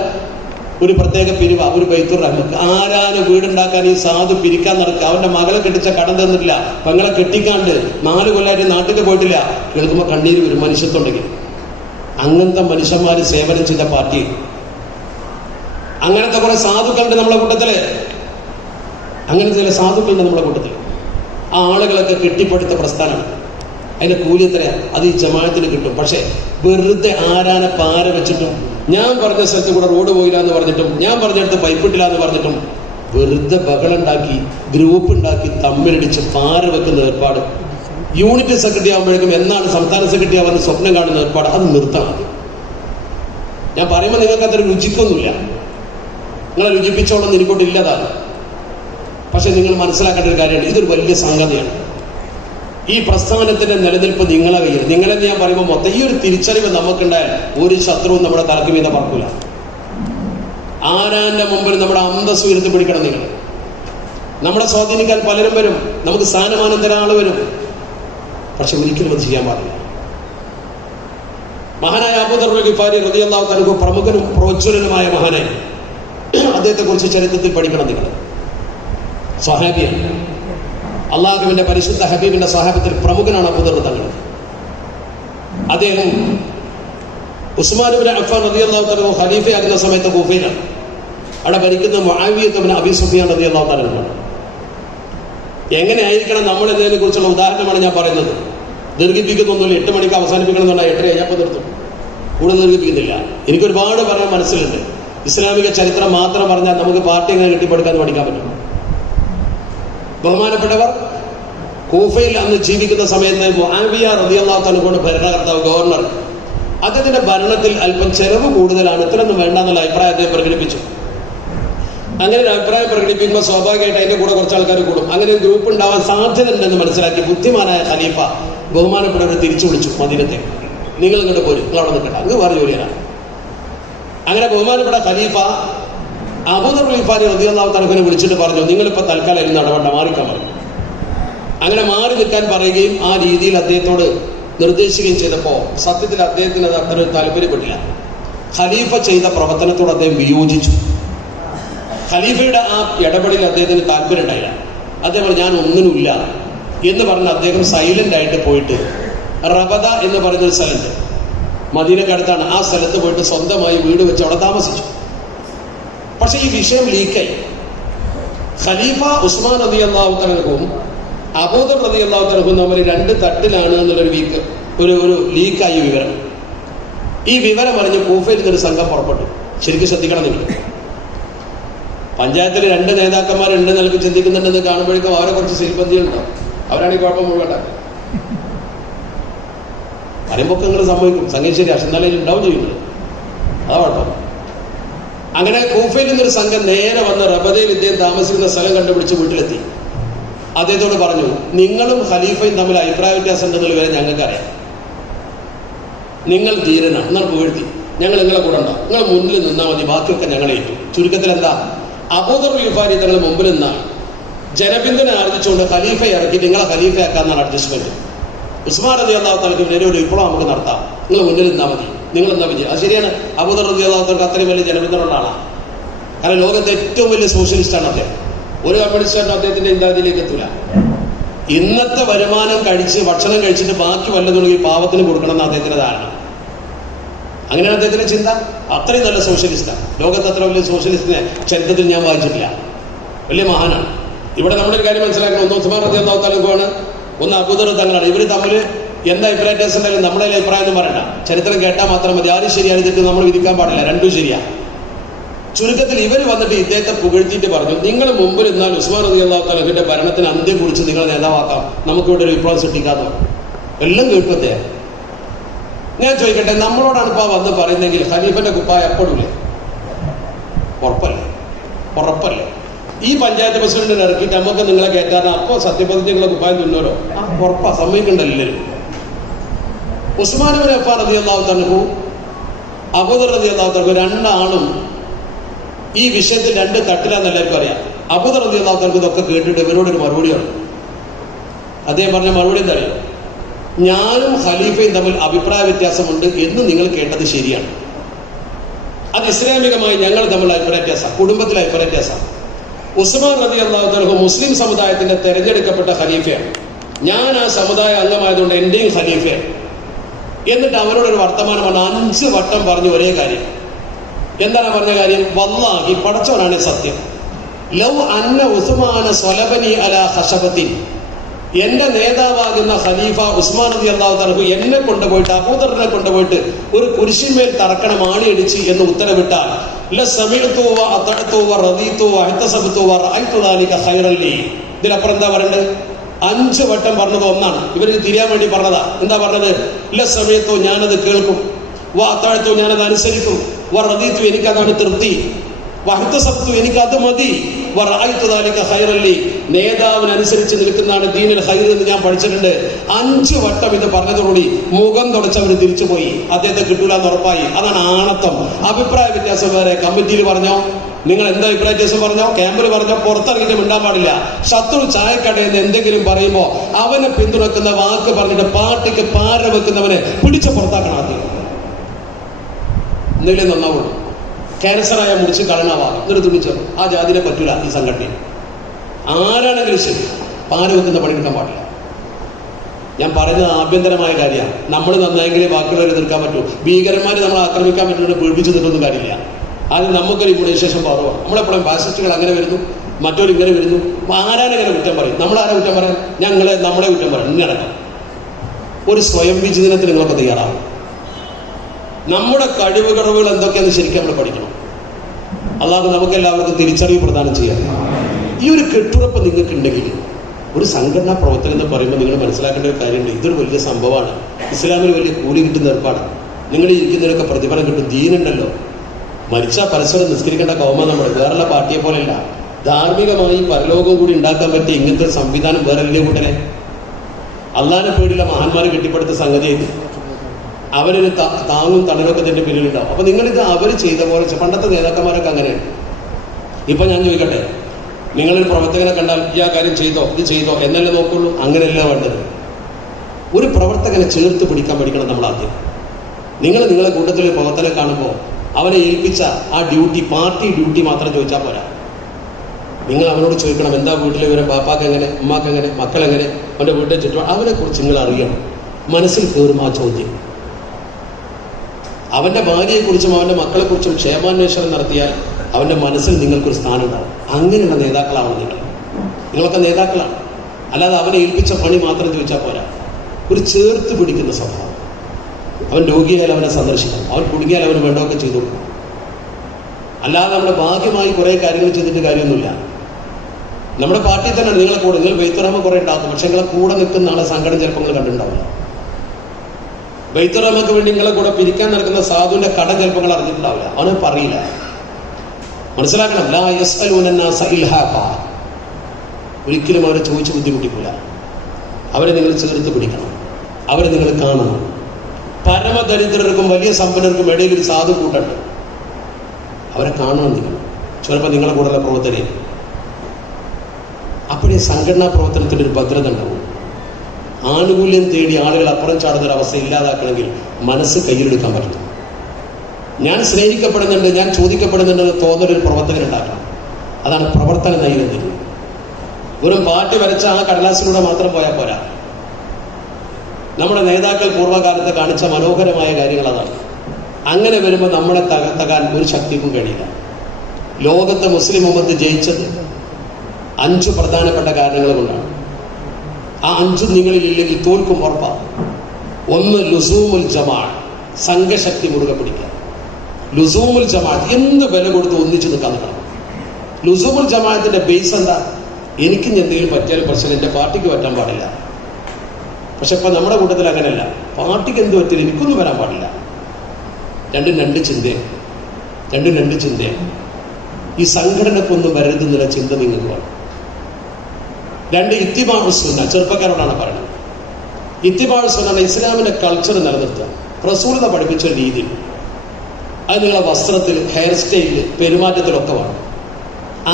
ഒരു പ്രത്യേക പിരിവ, ഒരു ബൈത്തുർ റഹ്മത്ത്. ആരാന് വീടുണ്ടാക്കാൻ ഈ സാധു പിരിക്കാൻ നടക്കുക. അവന്റെ മകളെ കെട്ടിച്ച കടം തന്നിട്ടില്ല, പെങ്ങളെ കെട്ടിക്കാണ്ട് 4 കൊല്ലമായിട്ട് നാട്ടിൽ പോയിട്ടില്ല. കേൾക്കുമ്പോൾ കണ്ണീര് വരും മനുഷ്യത്തുണ്ടെങ്കിൽ. അങ്ങനത്തെ മനുഷ്യന്മാര് സേവനം ചെയ്ത പാർട്ടി, അങ്ങനത്തെ കുറെ സാധുക്കളുണ്ട് നമ്മളെ കൂട്ടത്തില്. അങ്ങനത്തെ ചില സാധുക്കളുണ്ട് നമ്മളെ കൂട്ടത്തില്. ആ ആളുകളൊക്കെ കെട്ടിപ്പടുത്ത പ്രസ്ഥാനമാണ്. അതിന്റെ കൂലി എത്രയാണ്? അത് ഈ ജമാഅത്തിന് കിട്ടും. പക്ഷെ വെറുതെ ആരാനെ പാര വെച്ചിട്ടും, ഞാൻ പറഞ്ഞ സ്ഥലത്ത് കൂടെ റോഡ് പോയില്ല എന്ന് പറഞ്ഞിട്ടും, ഞാൻ പറഞ്ഞിടത്ത് പൈപ്പിട്ടില്ല എന്ന് പറഞ്ഞിട്ടും വെറുതെ ബഹളുണ്ടാക്കി, ഗ്രൂപ്പ് ഉണ്ടാക്കി, തമ്മിലടിച്ച് പാര വെക്കുന്ന ഏർപ്പാട്, യൂണിറ്റ് സെക്രട്ടറി ആകുമ്പോഴേക്കും എന്നാണ് സംസ്ഥാന സെക്രട്ടറി ആവുന്ന സ്വപ്നം കാണുന്ന ഏർപ്പാട്, അത് നിർത്തണം. ഞാൻ പറയുമ്പോൾ നിങ്ങൾക്ക് അത്ര രുചിക്കൊന്നുമില്ല, നിങ്ങളെ രുചിപ്പിച്ചോളം എനിക്കൊണ്ടില്ലതാണ്. പക്ഷെ നിങ്ങൾ മനസ്സിലാക്കേണ്ട ഒരു കാര്യമാണ്, ഇതൊരു വലിയ സംഗതിയാണ്. ഈ പ്രസ്ഥാനത്തിന്റെ നിലനിൽപ്പ് നിങ്ങളെ കയ്യിൽ. നിങ്ങളെന്ന് ഞാൻ പറയുമ്പോൾ മൊത്തം ഈ ഒരു തിരിച്ചറിവ് നമുക്കുണ്ടായാൽ ഒരു ശത്രുവും നമ്മുടെ തലക്ക് മീത പറക്കൂല. ആരാന്റെ മുമ്പിൽ നമ്മുടെ അന്തസ് ഉയർത്തി പിടിക്കണം. നിങ്ങൾ നമ്മളെ സ്വാധീനിക്കാൻ പലരും വരും, നമുക്ക് സ്ഥാനമാനം തരാൻ ആള് വരും. പക്ഷെ ഒരിക്കലും അത് ചെയ്യാൻ പാടില്ല. മഹാനായ അബൂ ദർ ഗിഫാരി റളിയല്ലാഹു തആല പ്രമുഖനും പ്രോജ്വലനുമായ മഹാനായി, അദ്ദേഹത്തെ കുറിച്ച് ചരിത്രത്തിൽ പഠിക്കണം നിങ്ങൾ. സ്വഹാബിയാണ്, അള്ളാഹുവിന്റെ പരിശുദ്ധ ഹബീബിന്റെ സ്വഹാബത്തിൽ പ്രമുഖനാണ് അബൂ ദർ തങ്ങൾ. അദ്ദേഹം ഉസ്മാൻ ഇബ്നു അഫ്ഫാൻ റളിയല്ലാഹു തആല ഖലീഫയാകുന്ന സമയത്ത് കൂഫയിലാണ്. അവിടെ ഭരിക്കുന്ന മുആവിയ ഇബ്നു അബീ സുഫിയാൻ റളിയല്ലാഹു തആല. എങ്ങനെ ആയിരിക്കണം നമ്മൾ ഇതിനെ കുറിച്ചുള്ള ഉദാഹരണമാണ് ഞാൻ പറയുന്നത്. ദീർഘിപ്പിക്കുന്നൊന്നുമില്ല. 8 മണിക്ക് അവസാനിപ്പിക്കണം എന്നുണ്ടെങ്കിൽ 8:30 കഴിഞ്ഞപ്പോൾ നിർത്തും. കൂടുതൽ ദീർഘിപ്പിക്കുന്നില്ല. എനിക്കൊരുപാട് പറയാൻ മനസ്സിലുണ്ട്. ഇസ്ലാമിക ചരിത്രം മാത്രം പറഞ്ഞാൽ നമുക്ക് പാർട്ടി എങ്ങനെ കെട്ടിപ്പടുക്കാൻ പഠിക്കാൻ പറ്റും. ബഹുമാനപ്പെട്ടവർ, കൂഫയിൽ അന്ന് ജീവിക്കുന്ന സമയത്ത് മുആവിയ റളിയല്ലാഹു തആല ഭരണകർത്താവ്, ഗവർണർ, അദ്ദേഹത്തിന്റെ ഭരണത്തിൽ അല്പം ചെലവ് കൂടുതലാണ്, ഇത്രയൊന്നും വേണ്ട എന്നുള്ള അഭിപ്രായം അദ്ദേഹം പ്രകടിപ്പിച്ചു. അങ്ങനെ ഒരു അഭിപ്രായം പ്രകടിപ്പിക്കുമ്പോൾ സ്വാഭാവികമായിട്ട് അതിന്റെ കൂടെ കുറച്ച് ആൾക്കാർ കൂടും. അങ്ങനെ ഒരു ഗ്രൂപ്പ് ഉണ്ടാവാൻ സാധ്യത ഉണ്ടെന്ന് മനസ്സിലാക്കി ബുദ്ധിമാനായ ഖലീഫ ബഹുമാനപ്പെട്ടവരെ തിരിച്ചു വിളിച്ചു മദീനത്തെ. നിങ്ങൾ ഇങ്ങോട്ട് പോരും, നിങ്ങൾ അവിടെ നിൽക്കട്ടെ, അങ്ങ് വേറെ ജോലിയാണ്. അങ്ങനെ ബഹുമാനപ്പെട്ട ഖലീഫ അബൂ ദർ ഗിഫാരി റളിയല്ലാഹു തആല വിളിച്ചിട്ട് പറഞ്ഞു, നിങ്ങളിപ്പോൾ തൽക്കാലം ഇരുന്ന് ഇടപെടണ്ട, മാറിക്കാൻ പറഞ്ഞു. അങ്ങനെ മാറി നിൽക്കാൻ പറയുകയും ആ രീതിയിൽ അദ്ദേഹത്തോട് നിർദ്ദേശിക്കുകയും ചെയ്തപ്പോൾ സത്യത്തിൽ അദ്ദേഹത്തിന് അത് അത്ര താല്പര്യപ്പെട്ടില്ല. ഖലീഫ ചെയ്ത പ്രവർത്തനത്തോട് അദ്ദേഹം വിയോജിച്ചു. ഖലീഫയുടെ ആ ഇടപെടലിൽ അദ്ദേഹത്തിന് താല്പര്യം ഉണ്ടായില്ല. അദ്ദേഹം പറഞ്ഞു, ഞാൻ ഒന്നിനുമില്ല എന്ന് പറഞ്ഞ് അദ്ദേഹം സൈലന്റ് ആയിട്ട് പോയിട്ട് റബദ എന്ന് പറയുന്നൊരു സ്ഥലത്ത്, മദീനക്ക് അടുത്താണ്, ആ സ്ഥലത്ത് പോയിട്ട് സ്വന്തമായി വീട് വെച്ച് അവിടെ താമസിച്ചു. പക്ഷെ ഈ വിഷയം ലീക്കായി. ഖലീഫ ഉസ്മാൻ റളിയല്ലാഹു തആലയും അബൂ ദർ റളിയല്ലാഹു തആലയും തമ്മിൽ 2 തട്ടിലാണ് എന്നുള്ളൊരു ഒരു ലീക്കായി വിവരം. ഈ വിവരം അറിഞ്ഞ് കൂഫയിൽ നിന്നൊരു സംഘം പുറപ്പെട്ടു. ശരിക്കും ശ്രദ്ധിക്കണം നിങ്ങൾ. പഞ്ചായത്തിൽ 2 നേതാക്കന്മാരുണ്ട് നിലക്ക് ചിന്തിക്കുന്നുണ്ടെന്ന് കാണുമ്പോഴേക്കും അവരെ കുറച്ച് ശില്പന്തികളുണ്ടാവും. അവരാണ് ഈ കുഴപ്പം മുഴുവൻ ഉണ്ടാക്കുക. പറയുമ്പോൾ നിങ്ങൾ സംഭവിക്കും, സംഗീത ശരി, പക്ഷെ എന്നാലും ഉണ്ടാവും ചെയ്യുന്നത്, അതാ കുഴപ്പം. അങ്ങനെ കൂഫയിൽ നിന്നൊരു സംഘം നേരെ വന്ന് റബദയിൽ ഇദ്ദേഹം താമസിക്കുന്ന സ്ഥലം കണ്ടുപിടിച്ച് വീട്ടിലെത്തി. അദ്ദേഹത്തോട് പറഞ്ഞു, നിങ്ങളും ഖലീഫയും തമ്മിൽ അഭിപ്രായ വ്യത്യാസം ഉണ്ടെന്നുള്ള വരെ ഞങ്ങൾക്കറിയാം. നിങ്ങൾ ധീരനാണ്, നിങ്ങൾ പുകഴ്ത്തി, ഞങ്ങൾ നിങ്ങളെ കൂടെ ഉണ്ടാവും, നിങ്ങൾ മുന്നിൽ നിന്നാൽ മതി, ബാക്കിയൊക്കെ ഞങ്ങളെ ഏറ്റു. ചുരുക്കത്തിൽ എന്താ, അബൂ ദർ ഗിഫാരി തങ്ങൾ മുമ്പിൽ നിന്നാണ് ജനപിന്തുണ ആർജിച്ചുകൊണ്ട് ഖലീഫയെ ഇറക്കി നിങ്ങളെ ഖലീഫയാക്കാന്നാണ് അഡ്ജസ്റ്റ്മെന്റ്. ഉസ്മാൻ റളിയല്ലാഹു തആലയ്ക്ക് ഒരു വിപ്ലവം നമുക്ക് നടത്താം, നിങ്ങൾ മുന്നിൽ നിന്നാൽ മതി, നിങ്ങൾ എന്നാ വിജയം. അത് ശരിയാണ്. അബൂ ദർ റളിയല്ലാഹു തആലയ്ക്ക് അത്രയും വലിയ ജനപിന്തുണ ഉള്ള ആളാണ്. കാരണം ലോകത്തെ ഏറ്റവും വലിയ സോഷ്യലിസ്റ്റാണ് അദ്ദേഹം. ഒരു കമ്മ്യൂണിസ്റ്റായിട്ടും അദ്ദേഹത്തിന്റെ ഇന്ത്യയിലേക്ക് എത്തൂല. ഇന്നത്തെ വരുമാനം കഴിച്ച് ഭക്ഷണം കഴിച്ചിട്ട് ബാക്കി വല്ലതുണ്ടെങ്കിൽ പാവത്തിന് കൊടുക്കണം എന്ന് അദ്ദേഹത്തിന്റെ ധാരണ. അങ്ങനെയാണ് അദ്ദേഹത്തിന്റെ ചിന്ത. അത്രയും നല്ല സോഷ്യലിസ്റ്റാണ്. ലോകത്ത് അത്ര വലിയ സോഷ്യലിസ്റ്റിനെ ചരിത്രത്തിൽ ഞാൻ വായിച്ചിട്ടില്ല. വലിയ മഹാനാണ്. ഇവിടെ നമ്മളൊരു കാര്യം മനസ്സിലാക്കണം, ഒന്ന് ഉസ്മാൻ റളിയല്ലാഹു തആലയാണ്, ഒന്ന് അബൂ ദർ തങ്ങളാണ്. ഇവർ തമ്മിൽ എന്താ അഭിപ്രായ വ്യത്യാസം ഉണ്ടെങ്കിലും നമ്മുടെ അഭിപ്രായം എന്ന് പറയണ്ട, ചരിത്രം കേട്ടാൽ മാത്രം മതി. ആരും ശരിയാണ് തെറ്റ് നമ്മൾ വിധിക്കാൻ പാടില്ല, രണ്ടും ശരിയാണ്. ചുരുക്കത്തിൽ ഇവർ വന്നിട്ട് ഇദ്ദേഹത്തെ പുകഴ്ത്തിയിട്ട് പറഞ്ഞു, നിങ്ങൾ മുമ്പിൽ നിന്നാൽ ഉസ്മാൻ റളിയല്ലാഹു തആലയുടെ ഭരണത്തിന് അന്ത്യം കുറിച്ച് നിങ്ങളെ നേതാവാക്കാം, നമുക്കിവിടെ ഒരു വിപ്ലവം സൃഷ്ടിക്കാതെ. എല്ലാം കേട്ടു അദ്ദേഹം. ഞാൻ ചോദിക്കട്ടെ, നമ്മളോടാണ് ഇപ്പോൾ വന്ന് പറയുന്നെങ്കിൽ ഖലീഫന്റെ കുപ്പായ അപ്പോഴില്ലേ? ഉറപ്പല്ലേ? ഈ പഞ്ചായത്ത് പ്രസിഡന്റിനെ ഇറക്കിയിട്ട് നമുക്ക് നിങ്ങളെ കയറ്റാൻ അപ്പോൾ സത്യപ്രതിജ്ഞകളെ കുപ്പായം തുന്നോലോ? ഉറപ്പാ, സമ്മതിക്കണ്ടല്ലോ എല്ലാവരും. ഉസ്മാൻ ഇബ്നു അഫ്ഫാൻ റളിയല്ലാഹു തആലയും അബൂ ദർ റളിയല്ലാഹു തആലയും രണ്ടാളും ഈ വിഷയത്തിൽ 2 തട്ടിലാന്ന് എല്ലാവർക്കും അറിയാം. അബൂ ദർ റളിയല്ലാഹു തആല ഇതൊക്കെ കേട്ടിട്ട് ഇവരോടൊരു മറുപടിയാണ്. അദ്ദേഹം പറഞ്ഞ മറുപടി എന്താ അറിയാം? ഞാനും ഖലീഫയും തമ്മിൽ അഭിപ്രായ വ്യത്യാസമുണ്ട് എന്ന് നിങ്ങൾ കേട്ടത് ശരിയാണ്. അത് ഇസ്ലാമികമായി ഞങ്ങൾ തമ്മിൽ അഭിപ്രായ വ്യത്യാസം, കുടുംബത്തിലെ അഭിപ്രായ വ്യത്യാസം. ഉസ്മാൻ റളിയല്ലാഹു തആല മുസ്ലിം സമുദായത്തിന്റെ തെരഞ്ഞെടുക്കപ്പെട്ട ഖലീഫയാണ്. ഞാൻ ആ സമുദായ അംഗമായതുകൊണ്ട് എന്റെയും ഖലീഫയാണ്. എന്നിട്ട് അവരോടൊരു വർത്തമാനം പറഞ്ഞ 5 വട്ടം പറഞ്ഞു ഒരേ കാര്യം. എന്താണ് പറഞ്ഞ കാര്യം? വല്ലാഹി, പടച്ചവനാണ് സത്യം, ലൗ അന്ന ഉസ്മാന സ്വലബനി അലാ ഖശബത്തിൻ, എന്റെ നേതാവാകുന്ന ഖലീഫ ഉസ്മാൻ റളിയല്ലാഹു തആല എന്നെ കൊണ്ടുപോയിട്ട് അബൂദറിനെ കൊണ്ടുപോയിട്ട് ഒരു കുരിശിന്മേൽ തറക്കണം, ആണിയടിച്ച് എന്ന് ഉത്തരവിട്ടാൽ ഇതിലപ്പുറം എന്താ പറയണ്ടത്? 5 വട്ടം പറഞ്ഞത് ഒന്നാണ്. ഇവർക്ക് തിരിയാൻ വേണ്ടി പറഞ്ഞതാ. എന്താ പറഞ്ഞത്? ഇല്ല സമയത്തോ ഞാനത് കേൾക്കും, വാത്താഴത്തോ ഞാനത് അനുസരിക്കും, റദീതു എനിക്കതാണ് തൃപ്തി, വഹ്തസബ്തു എനിക്കത് മതി, നേതാവിനനുസരിച്ച് നിൽക്കുന്നതാണ് ദീനിൽ ഖൈർ എന്ന് ഞാൻ പഠിച്ചിട്ടുണ്ട്. 5 വട്ടം ഇത് പറഞ്ഞതോടുകൂടി മുഖം തുടച്ചവർ തിരിച്ചുപോയി. അദ്ദേഹത്തെ കിട്ടൂല എന്ന് ഉറപ്പായി. അതാണ് ആണത്വം. അഭിപ്രായ വ്യത്യാസം വേറെ കമ്മിറ്റിയിൽ പറഞ്ഞോ, നിങ്ങൾ എന്താ അഭിപ്രായ വ്യത്യാസം പറഞ്ഞോ, ക്യാമ്പിൽ പറഞ്ഞോ, പുറത്തിറങ്ങിയിട്ട് മിണ്ടാൻ പാടില്ല. ശത്രു ചായക്കടയിൽ നിന്ന് എന്തെങ്കിലും പറയുമ്പോ അവനെ പിന്തുണക്കുന്ന വാക്ക് പറഞ്ഞിട്ട് പാർട്ടിക്ക് പാര വെക്കുന്നവനെ പിടിച്ച് പുറത്താക്കണം. ആദ്യം എന്തെങ്കിലും നന്നാവുള്ളൂ. ക്യാൻസറായ മുടിച്ച് കളണാവാം എന്നിട്ട് തുണിച്ചോ, ആ ജാതിനെ പറ്റൂല ഈ സംഘടന. ആരാണെങ്കിലും ശരി, പാര വെക്കുന്ന പണി എടുക്കാൻ പാടില്ല. ഞാൻ പറഞ്ഞത് ആഭ്യന്തരമായ കാര്യമാണ്. നമ്മൾ നന്നായെങ്കിലേ ബാക്കിയുള്ളവരെ എതിർക്കാൻ പറ്റൂ. ഭീകരന്മാർ നമ്മളെ ആക്രമിക്കാൻ പറ്റുന്നത് പേടിപ്പിച്ച് നിൽക്കൊന്നും കാര്യമില്ല. ആദ്യം നമുക്കൊരു ഇമ്മ്യൂണൈസേഷൻ പവറാണ്. നമ്മളെപ്പോഴും ഫാസിസ്റ്റുകൾ അങ്ങനെ വരുന്നു, മറ്റൊരു ഇങ്ങനെ വരുന്നു. ആരാനെങ്ങനെ കുറ്റം പറയും? നമ്മളാരാ കുറ്റം പറയാൻ? നമ്മളെ കുറ്റം പറയും. ഇന്നടക്കം ഒരു സ്വയം വിചിന്തനത്തിന് നിങ്ങളൊക്കെ തയ്യാറാവും. നമ്മുടെ കഴിവ് കുറവുകൾ എന്തൊക്കെയാണെന്ന് ശരിക്കും നമ്മൾ പഠിക്കണം. അല്ലാതെ നമുക്ക് എല്ലാവർക്കും തിരിച്ചറിവ് പ്രദാനം ചെയ്യാം. ഈ ഒരു കെട്ടുറപ്പ് നിങ്ങൾക്ക് ഉണ്ടെങ്കിൽ ഒരു സംഘടനാ പ്രവർത്തനം എന്ന് പറയുമ്പോൾ നിങ്ങൾ മനസ്സിലാക്കേണ്ട ഒരു കാര്യമുണ്ട്. ഇതൊരു വലിയ സംഭവമാണ്. ഇസ്ലാമിൽ വലിയ കൂലി കിട്ടുന്ന ഏർപ്പാട്. നിങ്ങൾ ഇരിക്കുന്നതിനൊക്കെ പ്രതിഫലം കിട്ടും. ദീനുണ്ടല്ലോ, മരിച്ചാൽ പരസ്പരം നിസ്കരിക്കേണ്ട കൗമ നമ്മൾ വേറെയുള്ള പാർട്ടിയെ പോലെയല്ല. ധാർമ്മികമായി പരലോകം കൂടി ഉണ്ടാക്കാൻ പറ്റിയ ഇങ്ങനത്തെ ഒരു സംവിധാനം വേറെ ഇല്ലേ കൂട്ടരെ? അള്ളാഹിനെ പേടിയുള്ള മഹാന്മാർ കെട്ടിപ്പടുത്ത സംഗതി അവരൊരു താങ്ങും തണലൊക്കെ തന്നെ പിന്നിലുണ്ടാവും. അപ്പൊ നിങ്ങളിത് അവർ ചെയ്ത പോലെ പണ്ടത്തെ നേതാക്കന്മാരൊക്കെ അങ്ങനെയാണ്. ഇപ്പൊ ഞാൻ ചോദിക്കട്ടെ, നിങ്ങളൊരു പ്രവർത്തകനെ കണ്ടാൽ ഈ ആ കാര്യം ചെയ്തോ ഇത് ചെയ്തോ എന്നല്ലേ നോക്കുള്ളൂ? അങ്ങനെയല്ല വേണ്ടത്. ഒരു പ്രവർത്തകനെ ചേർത്ത് പിടിക്കാൻ പഠിക്കണം നമ്മൾ ആദ്യം. നിങ്ങളെ കൂട്ടത്തിലൊരു പ്രവർത്തനം കാണുമ്പോൾ അവനെ ഏൽപ്പിച്ച ആ ഡ്യൂട്ടി, പാർട്ടി ഡ്യൂട്ടി മാത്രം ചോദിച്ചാൽ പോരാ. നിങ്ങൾ അവനോട് ചോദിക്കണം, എന്താ വീട്ടിലെ വിവരം, പാപ്പാക്ക് എങ്ങനെ, ഉമ്മാക്ക് എങ്ങനെ, മക്കളെങ്ങനെ, അവൻ്റെ വീട്ടിൽ ചുറ്റും അവനെ കുറിച്ച് നിങ്ങൾ അറിയണം. മനസ്സിൽ കയറും ആ ചോദ്യം. അവൻ്റെ ഭാര്യയെക്കുറിച്ചും അവൻ്റെ മക്കളെക്കുറിച്ചും ക്ഷേമാന്വേഷണം നടത്തിയാൽ അവൻ്റെ മനസ്സിൽ നിങ്ങൾക്കൊരു സ്ഥാനം ഉണ്ടാവും. അങ്ങനെയുള്ള നേതാക്കളാണ് നിങ്ങളൊക്കെ നേതാക്കളാണ്. അല്ലാതെ അവനെ ഏൽപ്പിച്ച പണി മാത്രം ചോദിച്ചാൽ പോരാ. ഒരു ചേർത്ത് പിടിക്കുന്ന സ്വഭാവം. അവൻ രോഗിയായാൽ അവനെ സന്ദർശിക്കണം, അവൻ കുടുങ്ങിയാൽ അവന് വേണ്ടതൊക്കെ ചെയ്തു കൊടുക്കും. അല്ലാതെ നമ്മുടെ ഭാഗ്യമായി കുറേ കാര്യങ്ങൾ ചെയ്തിട്ട് കാര്യമൊന്നുമില്ല. നമ്മുടെ പാർട്ടി തന്നെയാണ് നിങ്ങളെ കൂടെ. നിങ്ങൾ ബൈത്തുറഹ്മ കുറേ ഉണ്ടാക്കും, പക്ഷെ നിങ്ങളെ കൂടെ നിൽക്കുന്ന ആളെ സംഘടന ചിലപ്പോൾ നിങ്ങൾ കണ്ടിട്ടുണ്ടാവില്ല. ബൈത്തുറഹ്മക്ക് വേണ്ടി നിങ്ങളെ കൂടെ പിരിക്കാൻ നടക്കുന്ന സാധുവിന്റെ കട ചിലപ്പോൾ നിങ്ങൾ അറിഞ്ഞിട്ടുണ്ടാവില്ല. അവനെ പറയില്ല. മനസ്സിലാക്കണം. ലാ യസ്അലൂന നാസ ഇൽഹാഫാ. ഒരിക്കലും അവരെ ചോദിച്ച് ബുദ്ധിമുട്ടിക്കില്ല. അവരെ നിങ്ങൾ ചേർത്ത് പിടിക്കണം, അവരെ നിങ്ങൾ കാണണം. പരമദരിദ്രർക്കും വലിയ സമ്പന്നർക്കും ഇടയിൽ ഒരു സാധു കൂട്ടുണ്ട്. അവരെ കാണണം നിങ്ങൾ. ചിലപ്പോൾ നിങ്ങളെ കൂടെയുള്ള പ്രവർത്തകരെ. അപ്പോഴേ സംഘടനാ പ്രവർത്തനത്തിൻ്റെ ഒരു ഭദ്രത ഉണ്ടാവും. ആനുകൂല്യം തേടി ആളുകൾ അപ്പുറം ചാടുന്നൊരവസ്ഥ ഇല്ലാതാക്കണമെങ്കിൽ മനസ്സ് കയ്യിലെടുക്കാൻ പറ്റും. ഞാൻ സ്നേഹിക്കപ്പെടുന്നുണ്ട്, ഞാൻ ചോദിക്കപ്പെടുന്നുണ്ടെന്ന് തോന്നലൊരു പ്രവർത്തകൻ ഉണ്ടാക്കണം. അതാണ് പ്രവർത്തന നൈരന്തര്യം. വെറും പാർട്ടി വരച്ച ആ കടലാസിലൂടെ മാത്രം പോയാൽ പോരാ. നമ്മുടെ നേതാക്കൾ പൂർവ്വകാലത്ത് കാണിച്ച മനോഹരമായ കാര്യങ്ങൾ അതാണ്. അങ്ങനെ വരുമ്പോൾ നമ്മളെ തകർത്തകാൻ ഒരു ശക്തിക്കും കഴിയില്ല. ലോകത്ത് മുസ്ലിം ഉമ്മത്ത് ജയിച്ചത് 5 പ്രധാനപ്പെട്ട കാരണങ്ങൾ കൊണ്ടാണ്. ആ 5 നിങ്ങളിലില്ലെങ്കിൽ തോൽക്കും ഉറപ്പാണ്. 1 ലുസൂമുൽ ജമാഅത്ത്, സംഘശക്തി മുറുകെ പിടിക്കുക. ലുസൂമുൽ ജമാഅത്ത് എന്ത് വില കൊടുത്ത് ഒന്നിച്ചു നിൽക്കാൻ നിൽക്കണം. ലുസൂമുൽ ജമാഅത്തിന്റെ ബേസ് എന്താ? എനിക്ക് എന്തെങ്കിലും പറ്റിയാലും പ്രശ്നം, എൻ്റെ പാർട്ടിക്ക് പറ്റാൻ പാടില്ല. പക്ഷെ ഇപ്പം നമ്മുടെ കൂട്ടത്തിൽ അങ്ങനെയല്ല. പാർട്ടിക്ക് എന്ത് പറ്റില്ല, എനിക്കൊന്നും വരാൻ പാടില്ല. രണ്ടും രണ്ട് ചിന്തയാണ്. ഈ സംഘടനക്കൊന്നും വരരുതെന്നുള്ള ചിന്ത നിങ്ങൾക്ക് വേണം. 2 ഇത്തിബാഉ സുന്ന. ചെറുപ്പക്കാരോടാണ് പറയുന്നത്. ഇത്തിബാഉ സുന്ന ഇസ്ലാമിന്റെ കൾച്ചർ നിലനിർത്തുക. റസൂലുള്ളാഹി പഠിപ്പിച്ച രീതി അത് നിങ്ങളെ വസ്ത്രത്തിൽ, ഹെയർ സ്റ്റൈലിൽ, പെരുമാറ്റത്തിലൊക്കെ വേണം.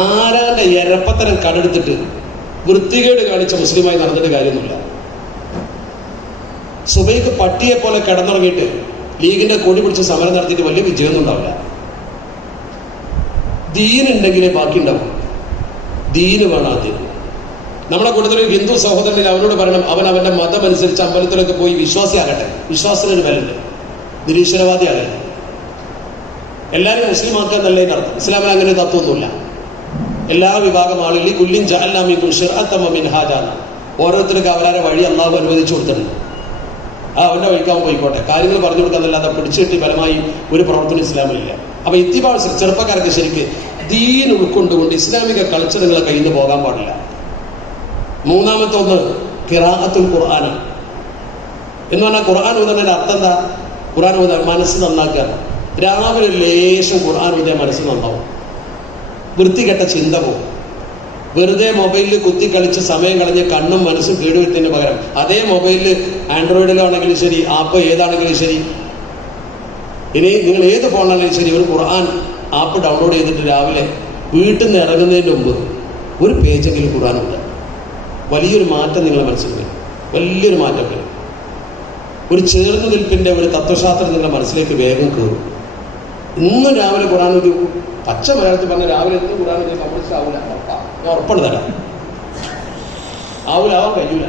ആരാന്റെ എരപ്പത്തരം കടെടുത്തിട്ട് വൃത്തികേട് കാണിച്ച മുസ്ലിമായി നടന്നിട്ട് കാര്യമൊന്നുമില്ല. സുബൈക്ക് പട്ടിയെ പോലെ കിടന്നുറങ്ങിയിട്ട് ലീഗിന്റെ കൊടി പിടിച്ച് സമരം നടത്തിയിട്ട് വലിയ വിജയമൊന്നും ഉണ്ടാവില്ല. ദീനുണ്ടെങ്കിലേ ബാക്കി ഉണ്ടാവും. ദീന് വേണം ആദ്യം. നമ്മുടെ കൂട്ടത്തിൽ ഒരു ഹിന്ദു സഹോദരനിൽ അവനോട് പറയണം, അവൻ അവന്റെ മതം അനുസരിച്ച് അമ്പലത്തിലൊക്കെ പോയി വിശ്വാസിയാകട്ടെ. വിശ്വാസത്തിനൊരു വിലയുണ്ട്. നിരീശ്വരവാദിയാകട്ടെ. എല്ലാവരും മുസ്ലിം ആക്കുക എന്നല്ലേ അർത്ഥം. ഇസ്ലാമിൽ അങ്ങനെ തത്വമൊന്നുമില്ല. എല്ലാ വിഭാഗം ആളുകളിൽ കുല്ലിൻ ജഅൽനാ മിൻകും ശിർഅത്തൻ വ മിൻഹാജ. ഓരോരുത്തർക്ക് അവരെ വഴി അള്ളാഹു അനുവദിച്ചു കൊടുത്തിട്ടുണ്ട്. അവൻ്റെ വഴിക്കാൻ പോയിക്കോട്ടെ, കാര്യങ്ങൾ പറഞ്ഞു കൊടുക്കാന്നല്ലാതെ പിടിച്ചു കിട്ടി ഫലമായി ഒരു പ്രവർത്തനം ഇസ്ലാമിലില്ല. അപ്പൊ ഇത്തിബാ ചെറുപ്പക്കാർക്ക് ശരിക്ക് ദീൻ ഉൾക്കൊണ്ടുകൊണ്ട് ഇസ്ലാമിക കൾച്ചറുകളെ കയ്യിൽ നിന്ന് പോകാൻ പാടില്ല. മൂന്നാമത്തെ ഒന്ന് ഖിറാഅത്തുൽ ഖുർആനാണ്. എന്ന് പറഞ്ഞാൽ ഖുർആൻ ഊതുന്നതിന്റെ അർത്ഥം എന്താ? ഖുർആൻ ഊതാൻ മനസ്സ് നന്നാക്കുക. രാവിലെ ലേശം ഖുർആൻ ഊതിയ മനസ്സ് നന്നാവും, വൃത്തികെട്ട ചിന്ത പോകും. വെറുതെ മൊബൈലിൽ കുത്തി കളിച്ച് സമയം കളഞ്ഞ് കണ്ണും മനസ്സും കേടുവരുന്നതിന് പകരം അതേ മൊബൈലിൽ ആൻഡ്രോയിഡിലാണെങ്കിലും ശരി, ആപ്പ് ഏതാണെങ്കിലും ശരി, ഇനി നിങ്ങൾ ഏത് ഫോണിലാണെങ്കിലും ശരി, ഒരു ഖുർആൻ ആപ്പ് ഡൗൺലോഡ് ചെയ്തിട്ട് രാവിലെ വീട്ടിൽ നിന്ന് ഇറങ്ങുന്നതിന് മുമ്പ് ഒരു പേജെങ്കിലും ഖുർആൻ ഉണ്ട്. വലിയൊരു മാറ്റം നിങ്ങളെ മനസ്സിൽ വരും, വലിയൊരു മാറ്റം വരും. ഒരു ചേർന്ന് നിൽപ്പിൻ്റെ ഒരു തത്വശാസ്ത്രം നിങ്ങളുടെ മനസ്സിലേക്ക് വേഗം കയറും. ഇന്നും രാവിലെ ഖുർആൻ ഒരു പച്ച മലയാളത്തിൽ പറഞ്ഞ രാവിലെ എന്ത് ഖുർആൻ കമ്മ്യൂണിസ്റ്റ് ആവില്ല, ഞാൻ ഉറപ്പാണ് തരാം. ആവാൻ കഴിയൂല.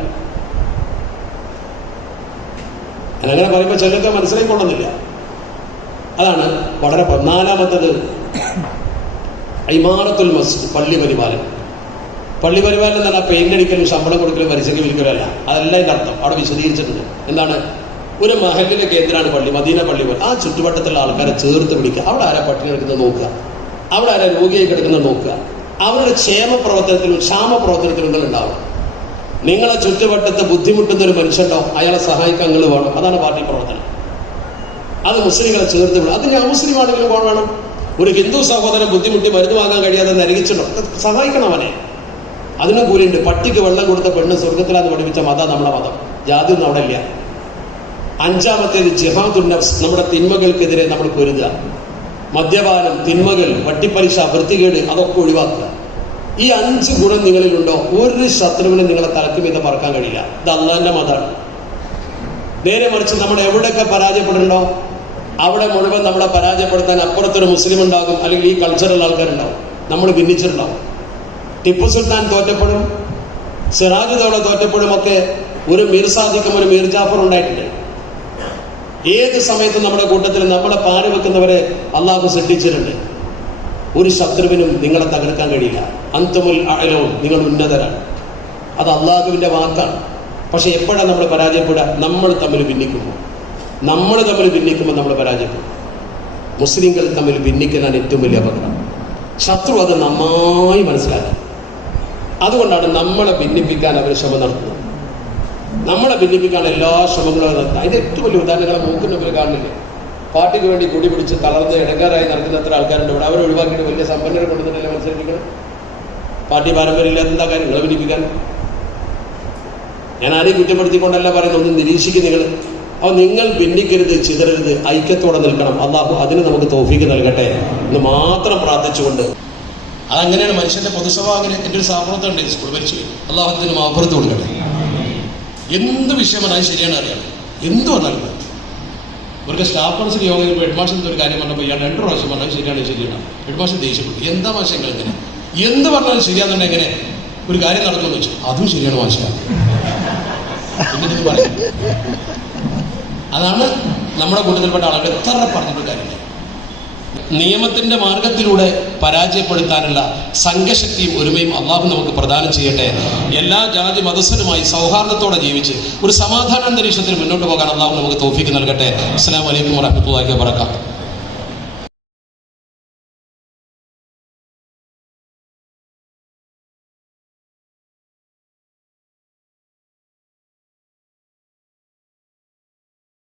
അങ്ങനെ പറയുമ്പോൾ ചിലർക്ക് മനസ്സിലായിക്കൊള്ളുന്നില്ല. അതാണ് വളരെ നാലാമത്തത് ഇമാറത്തുൽ മസ്ജിദ്, പള്ളി പരിപാലനം. പള്ളി പരിപാലനം എന്ന് പറഞ്ഞാൽ പെയിന്റ് അടിക്കലും ശമ്പളം കൊടുക്കലും വരിസംഖ്യ വിൽക്കലും അല്ല. അതല്ല എൻ്റെ അർത്ഥം. അവിടെ വിശദീകരിച്ചിട്ടുണ്ട്. എന്താണ്? ഒരു മഹലിലെ കേന്ദ്രമാണ് പള്ളി, മദീന പള്ളി പോലെ. ആ ചുറ്റുവട്ടത്തുള്ള ആൾക്കാരെ ചേർത്ത് പിടിക്കുക. അവിടെ ആരാ പട്ടിണി കിടക്കുന്നത് നോക്കുക, അവിടെ ആരാ രോഗിയായി കിടക്കുന്നത് നോക്കുക. അവരുടെ ക്ഷേമ പ്രവർത്തനത്തിലും ക്ഷാമ പ്രവർത്തനത്തിലും നിങ്ങൾ ഉണ്ടാവും. നിങ്ങളെ ചുറ്റുവട്ടത്ത് ബുദ്ധിമുട്ടുന്ന ഒരു മനുഷ്യണ്ടോ, അയാളെ സഹായിക്കാൻ നിങ്ങൾ വേണം. അതാണ് പാർട്ടി പ്രവർത്തനം. അത് മുസ്ലിങ്ങളെ ചേർത്ത് വിടും. അത് ഞാൻ മുസ്ലിം ആണെങ്കിലും വേണം. ഒരു ഹിന്ദു സഹോദരൻ ബുദ്ധിമുട്ടി മരുന്ന് വാങ്ങാൻ കഴിയാതെ നരകിച്ചിട്ടോ, സഹായിക്കണം അവനെ. അതിനും കൂലിയുണ്ട്. പട്ടിക്ക് വെള്ളം കൊടുത്ത പെണ്ണ് സ്വർഗത്തിലാന്ന് പഠിപ്പിച്ച മതം നമ്മുടെ മതം. ജാതി ഒന്നും അവിടെ ഇല്ല. അഞ്ചാമത്തേത് ജിഹാദുൻ നഫ്സ്, നമ്മുടെ തിന്മകൾക്കെതിരെ നമ്മൾ പൊരുതുക. മദ്യപാനം, തിന്മകൾ, വട്ടിപ്പലിശ, വൃത്തികേട്, അതൊക്കെ ഒഴിവാക്കുക. ഈ 5 ഗുണം നിങ്ങളിലുണ്ടോ, ഒരു ശത്രുവിനും നിങ്ങളെ തലക്ക് മീതെ പറക്കാൻ കഴിയില്ല. ഇത് അള്ളാഹിന്റെ മതമാണ്. നേരെ മറിച്ച് നമ്മൾ എവിടെയൊക്കെ പരാജയപ്പെടുന്നുണ്ടോ അവിടെ മുഴുവൻ നമ്മളെ പരാജയപ്പെടുത്താൻ അപ്പുറത്തൊരു മുസ്ലിം ഉണ്ടാകും, അല്ലെങ്കിൽ ഈ കൾച്ചറൽ ആൾക്കാരുണ്ടാവും. നമ്മൾ ഭിന്നിച്ചിട്ടുണ്ടാവും. ടിപ്പു സുൽത്താൻ തോറ്റപ്പെടും, സിറാജ് ദൗള തോറ്റപ്പെടും. ഒക്കെ ഒരു മീർ സാദിഖും ഒരു മീർ ജാഫർ ഉണ്ടായിട്ടുണ്ട്. ഏത് സമയത്തും നമ്മുടെ കൂട്ടത്തിൽ നമ്മളെ പാര വെക്കുന്നവരെ അള്ളാഹു സൃഷ്ടിച്ചിട്ടുണ്ട്. ഒരു ശത്രുവിനും നിങ്ങളെ തകർക്കാൻ കഴിയില്ല. അൻതുമുൽ അഅലൂൻ, നിങ്ങൾ ഉന്നതരാണ്. അത് അള്ളാഹുവിന്റെ വാക്കാണ്. പക്ഷെ എപ്പോഴാണ് നമ്മൾ പരാജയപ്പെടുക? നമ്മൾ തമ്മിൽ ഭിന്നിക്കുമ്പോൾ നമ്മൾ പരാജയപ്പെടും. മുസ്ലിങ്ങൾ തമ്മിൽ ഭിന്നിക്കലാണ് ഏറ്റവും വലിയ അപകടം. ശത്രു അത് നന്നായി മനസ്സിലാക്കി. അതുകൊണ്ടാണ് നമ്മളെ ഭിന്നിപ്പിക്കാൻ അവർ ശ്രമം നടത്തുന്നത്. നമ്മളെ ഭിന്നിപ്പിക്കാൻ എല്ലാ ശ്രമങ്ങളും നടത്തുന്നത്. അതിന്റെ ഏറ്റവും വലിയ ഉദാഹരണങ്ങളെ മൂക്കിന് മുമ്പിൽ കാണുന്നില്ലേ? പാർട്ടിക്ക് വേണ്ടി കൂടി പിടിച്ച് തളർന്ന് ഇടങ്ങാറായി നടക്കുന്ന എത്ര ആൾക്കാരുണ്ട് ഇവിടെ. അവരെ ഒഴിവാക്കിയിട്ട് വലിയ സമ്പന്നരെ കൊണ്ടുവന്നിട്ടല്ലേ മത്സരിപ്പിക്കണം. പാർട്ടി പാരമ്പര്യം ഇല്ലാത്ത എന്താ കാര്യം നിങ്ങളെ ഭിന്നിപ്പിക്കാൻ? ഞാൻ ആരെയും കുറ്റപ്പെടുത്തിക്കൊണ്ടല്ല പറയുന്നത്, ഒന്ന് നിരീക്ഷിക്കും നിങ്ങൾ. അപ്പോൾ നിങ്ങൾ ഭിന്നിക്കരുത്, ചിതറരുത്, ഐക്യത്തോടെ നിൽക്കണം. അള്ളാഹു അതിന് നമുക്ക് തൗഫീക്ക് നൽകട്ടെ എന്ന് മാത്രം പ്രാർത്ഥിച്ചുകൊണ്ട്. അതങ്ങനെയാണ് മനുഷ്യന്റെ പൊതുസ്വഭാവം. എൻ്റെ ഒരു സഹപ്രവർത്തകൻ ഉണ്ട്, സ്കൂൾ മരിച്ചു. അള്ളാഹു അതിന് മാപ്പുറത്ത് കൊടുക്കട്ടെ. എന്ത് വിഷയമാണ് അത് ശരിയാണ് അറിയാം. എന്ത് പറഞ്ഞാലും ഇവർക്ക് സ്റ്റാഫ് കൗൺസിൽ യോഗയിൽ ഹെഡ് മാസ്റ്റർ ഒരു കാര്യം പറഞ്ഞപ്പോൾ ഇയാൾ 2 പ്രാവശ്യം പറഞ്ഞാൽ ശരിയാണ്. ഹെഡ് മാസ്റ്റർ ദേഷ്യപ്പെട്ടു. എന്താ മാഷങ്ങൾ എങ്ങനെ എന്ത് പറഞ്ഞാലും ശരിയാണെന്നുണ്ടെങ്കിൽ എങ്ങനെ ഒരു കാര്യം നടക്കുമെന്ന് വെച്ചു. അതും ശരിയാണ് മാഷ. എന്നിട്ട് പറയും. അതാണ് നമ്മുടെ കൂട്ടത്തിൽപ്പെട്ട ആളുകൾ എത്ര പറഞ്ഞിട്ട് കാര്യമില്ല. നിയമത്തിന്റെ മാർഗത്തിലൂടെ പരാജയപ്പെടുത്താനുള്ള സംഘശക്തിയും ഒരുമയും അള്ളാഹു നമുക്ക് പ്രദാനം ചെയ്യട്ടെ. എല്ലാ ജാതി മതസ്ഥരുമായി സൗഹാർദ്ദത്തോടെ ജീവിച്ച് ഒരു സമാധാന അന്തരീക്ഷത്തിൽ മുന്നോട്ട് പോകാൻ അള്ളാഹു നമുക്ക് തൗഫീക്ക് നൽകട്ടെ. അസ്സലാമു അലൈക്കും വറഹ്മത്തുള്ളാഹി വബറകാതുഹു.